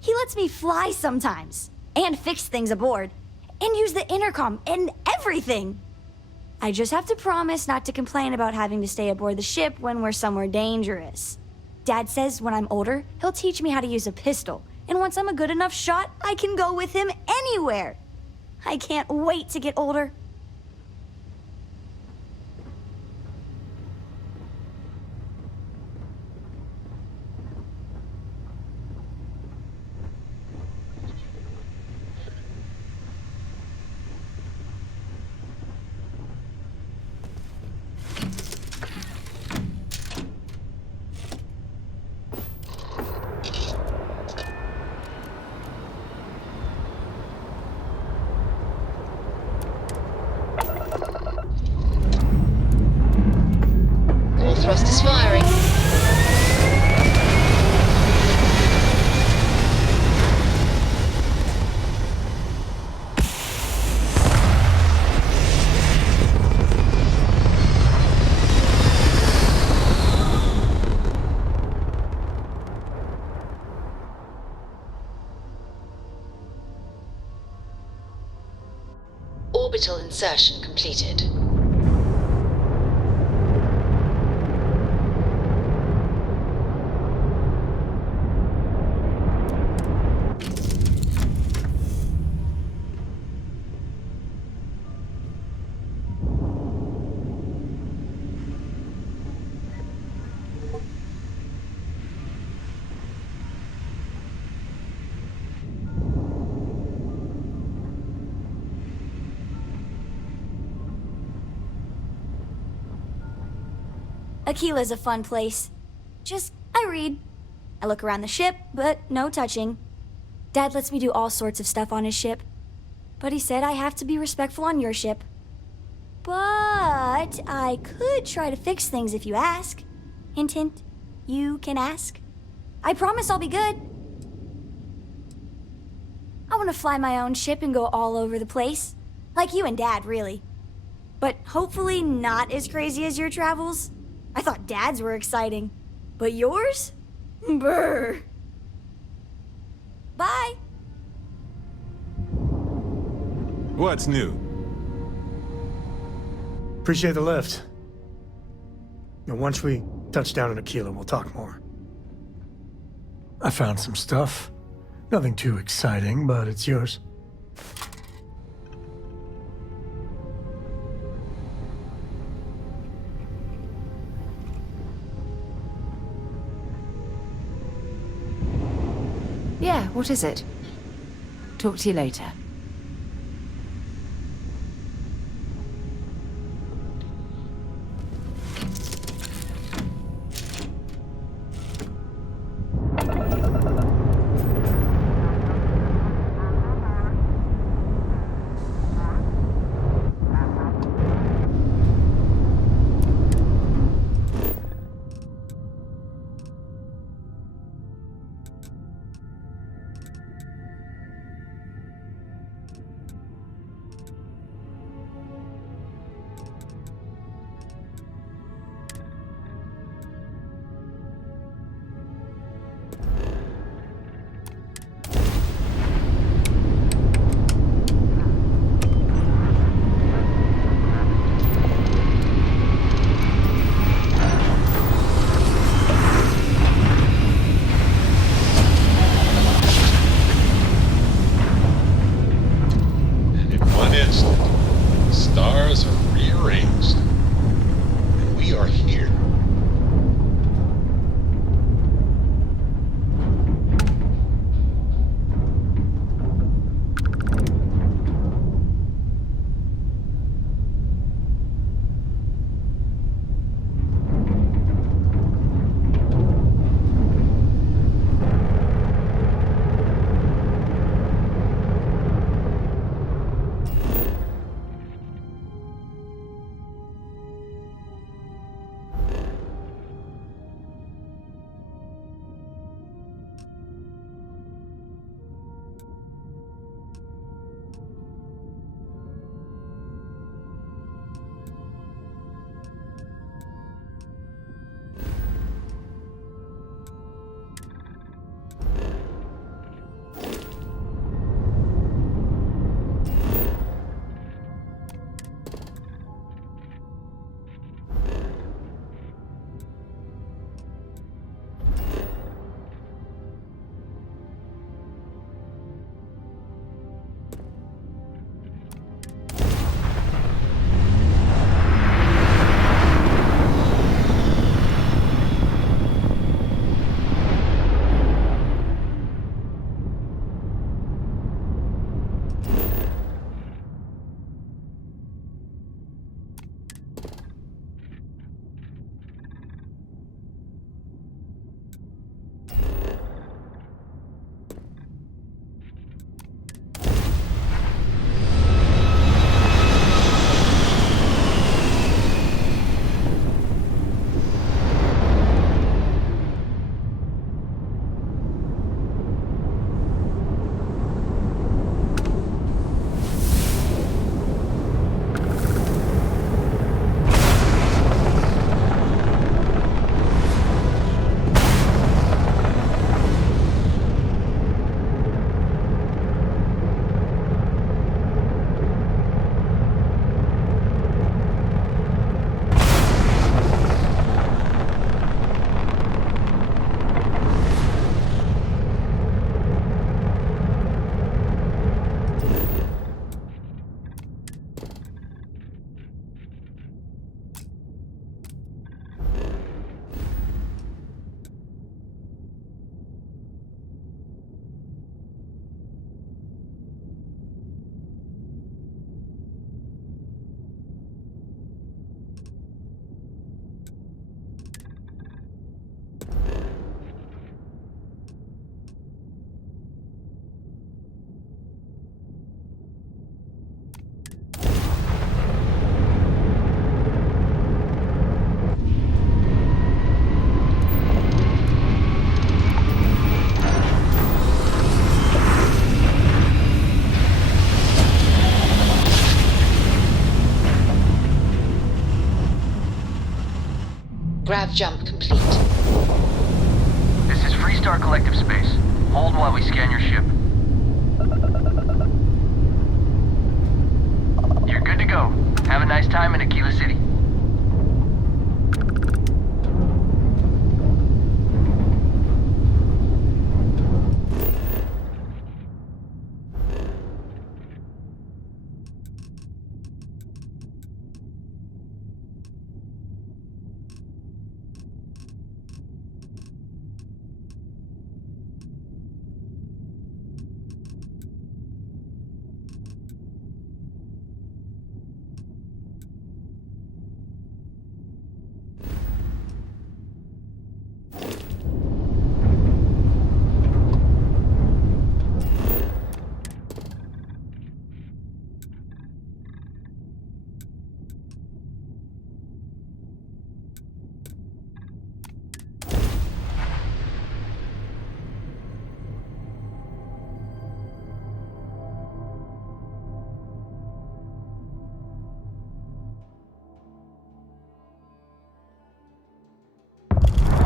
He lets me fly sometimes, and fix things aboard, and use the intercom and everything. I just have to promise not to complain about having to stay aboard the ship when we're somewhere dangerous. Dad says when I'm older, he'll teach me how to use a pistol, and once I'm a good enough shot, I can go with him anywhere. I can't wait to get older. All thrusters firing. Orbital insertion completed. Aquila's a fun place. I read. I look around the ship, but no touching. Dad lets me do all sorts of stuff on his ship. But he said I have to be respectful on your ship. But I could try to fix things if you ask. Hint, hint. You can ask. I promise I'll be good. I want to fly my own ship and go all over the place. Like you and Dad, really. But hopefully not as crazy as your travels. I thought Dad's were exciting. But yours? Brr. Bye. What's new? Appreciate the lift. And once we touch down in Aquila, we'll talk more. I found some stuff. Nothing too exciting, but it's yours. Yeah, what is it? Talk to you later. Grav jump complete. This is Freestar Collective Space. Hold while we scan your ship. You're good to go. Have a nice time in Aquila City.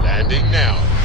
Landing now.